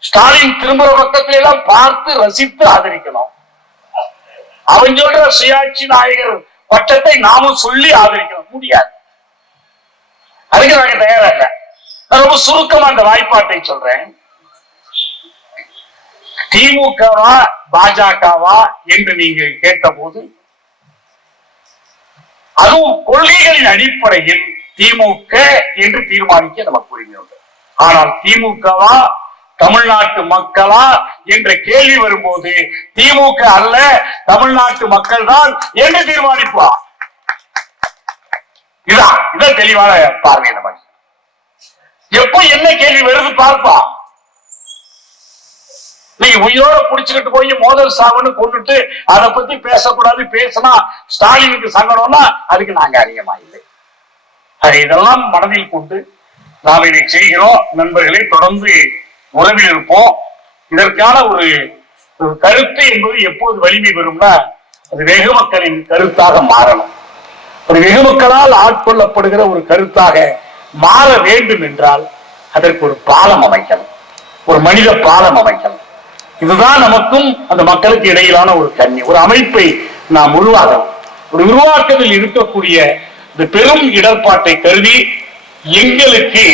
ஸ்டாலின் திரும்புற பக்கத்துல எல்லாம் பார்த்து ரசித்து ஆதரிக்கணும். அவன் சொல்ற சுயாட்சி நாயகர் பட்டத்தை நாமும் சொல்லி ஆதரிக்கணும். முடியாது. அதுக்கு நாங்க தயாரா இல்ல. நான் ரொம்ப சுருக்கமா அந்த வாய்ப்பாட்டை சொல்றேன். திமுகவா பாஜகவா என்று நீங்கள் கேட்ட போது, அதுவும் கொள்கைகளின் அடிப்படையில் திமுக என்று தீர்மானிக்க நமக்கு உரிமை உண்டு. ஆனால் திமுகவா தமிழ்நாட்டு மக்களா என்ற கேள்வி வரும்போது திமுக அல்ல, தமிழ்நாட்டு மக்கள் தான் என்று தீர்மானிப்பார். இதான் தெளிவான பார்வை. நம்ம எப்ப என்ன கேள்வி வருது பார்ப்பா. நீங்க உயிரோட புடிச்சுக்கிட்டு போய் மோதல் சாவுன்னு கொண்டுட்டு அதை பத்தி பேசக்கூடாது, பேசினா ஸ்டாலினுக்கு சங்கடம்னா அதுக்கு நாங்க அதிகமா இல்லை. இதெல்லாம் மனதில் கொண்டு நாம் இதை செய்கிறோம். நண்பர்களை தொடர்ந்து உறவில் இருப்போம். இதற்கான ஒரு கருத்து என்பது எப்போது வலிமை பெறும்னா, அது வெகு மக்களின் கருத்தாக மாறணும். ஒரு வெகு மக்களால் ஆட்கொள்ளப்படுகிற ஒரு கருத்தாக மாற வேண்டும் என்றால் அதற்கு ஒரு பாலம் அமைக்கணும், ஒரு மனித பாலம் அமைக்கணும். இதுதான் நமக்கும் அந்த மக்களுக்கு இடையிலான ஒரு கண்ணி, ஒரு அமைப்பை நாம் உருவாக்கணும். ஒரு உருவாக்கத்தில் இருக்கக்கூடிய இந்த பெரும் இடர்பாட்டை கருதி எங்களுக்கு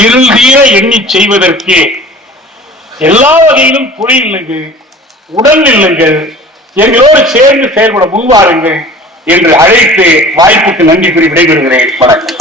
இருள் தீர எண்ணி செய்வதற்கு எல்லா வகையிலும் துணை நில்லுங்கள், உடல் நில்லுங்கள், எங்களோடு சேர்ந்து செயல்பட முன்வாருங்கள் என்று அழைத்து வாய்ப்புக்கு நன்றி கூறி விடைபெறுகிறேன். வணக்கம்.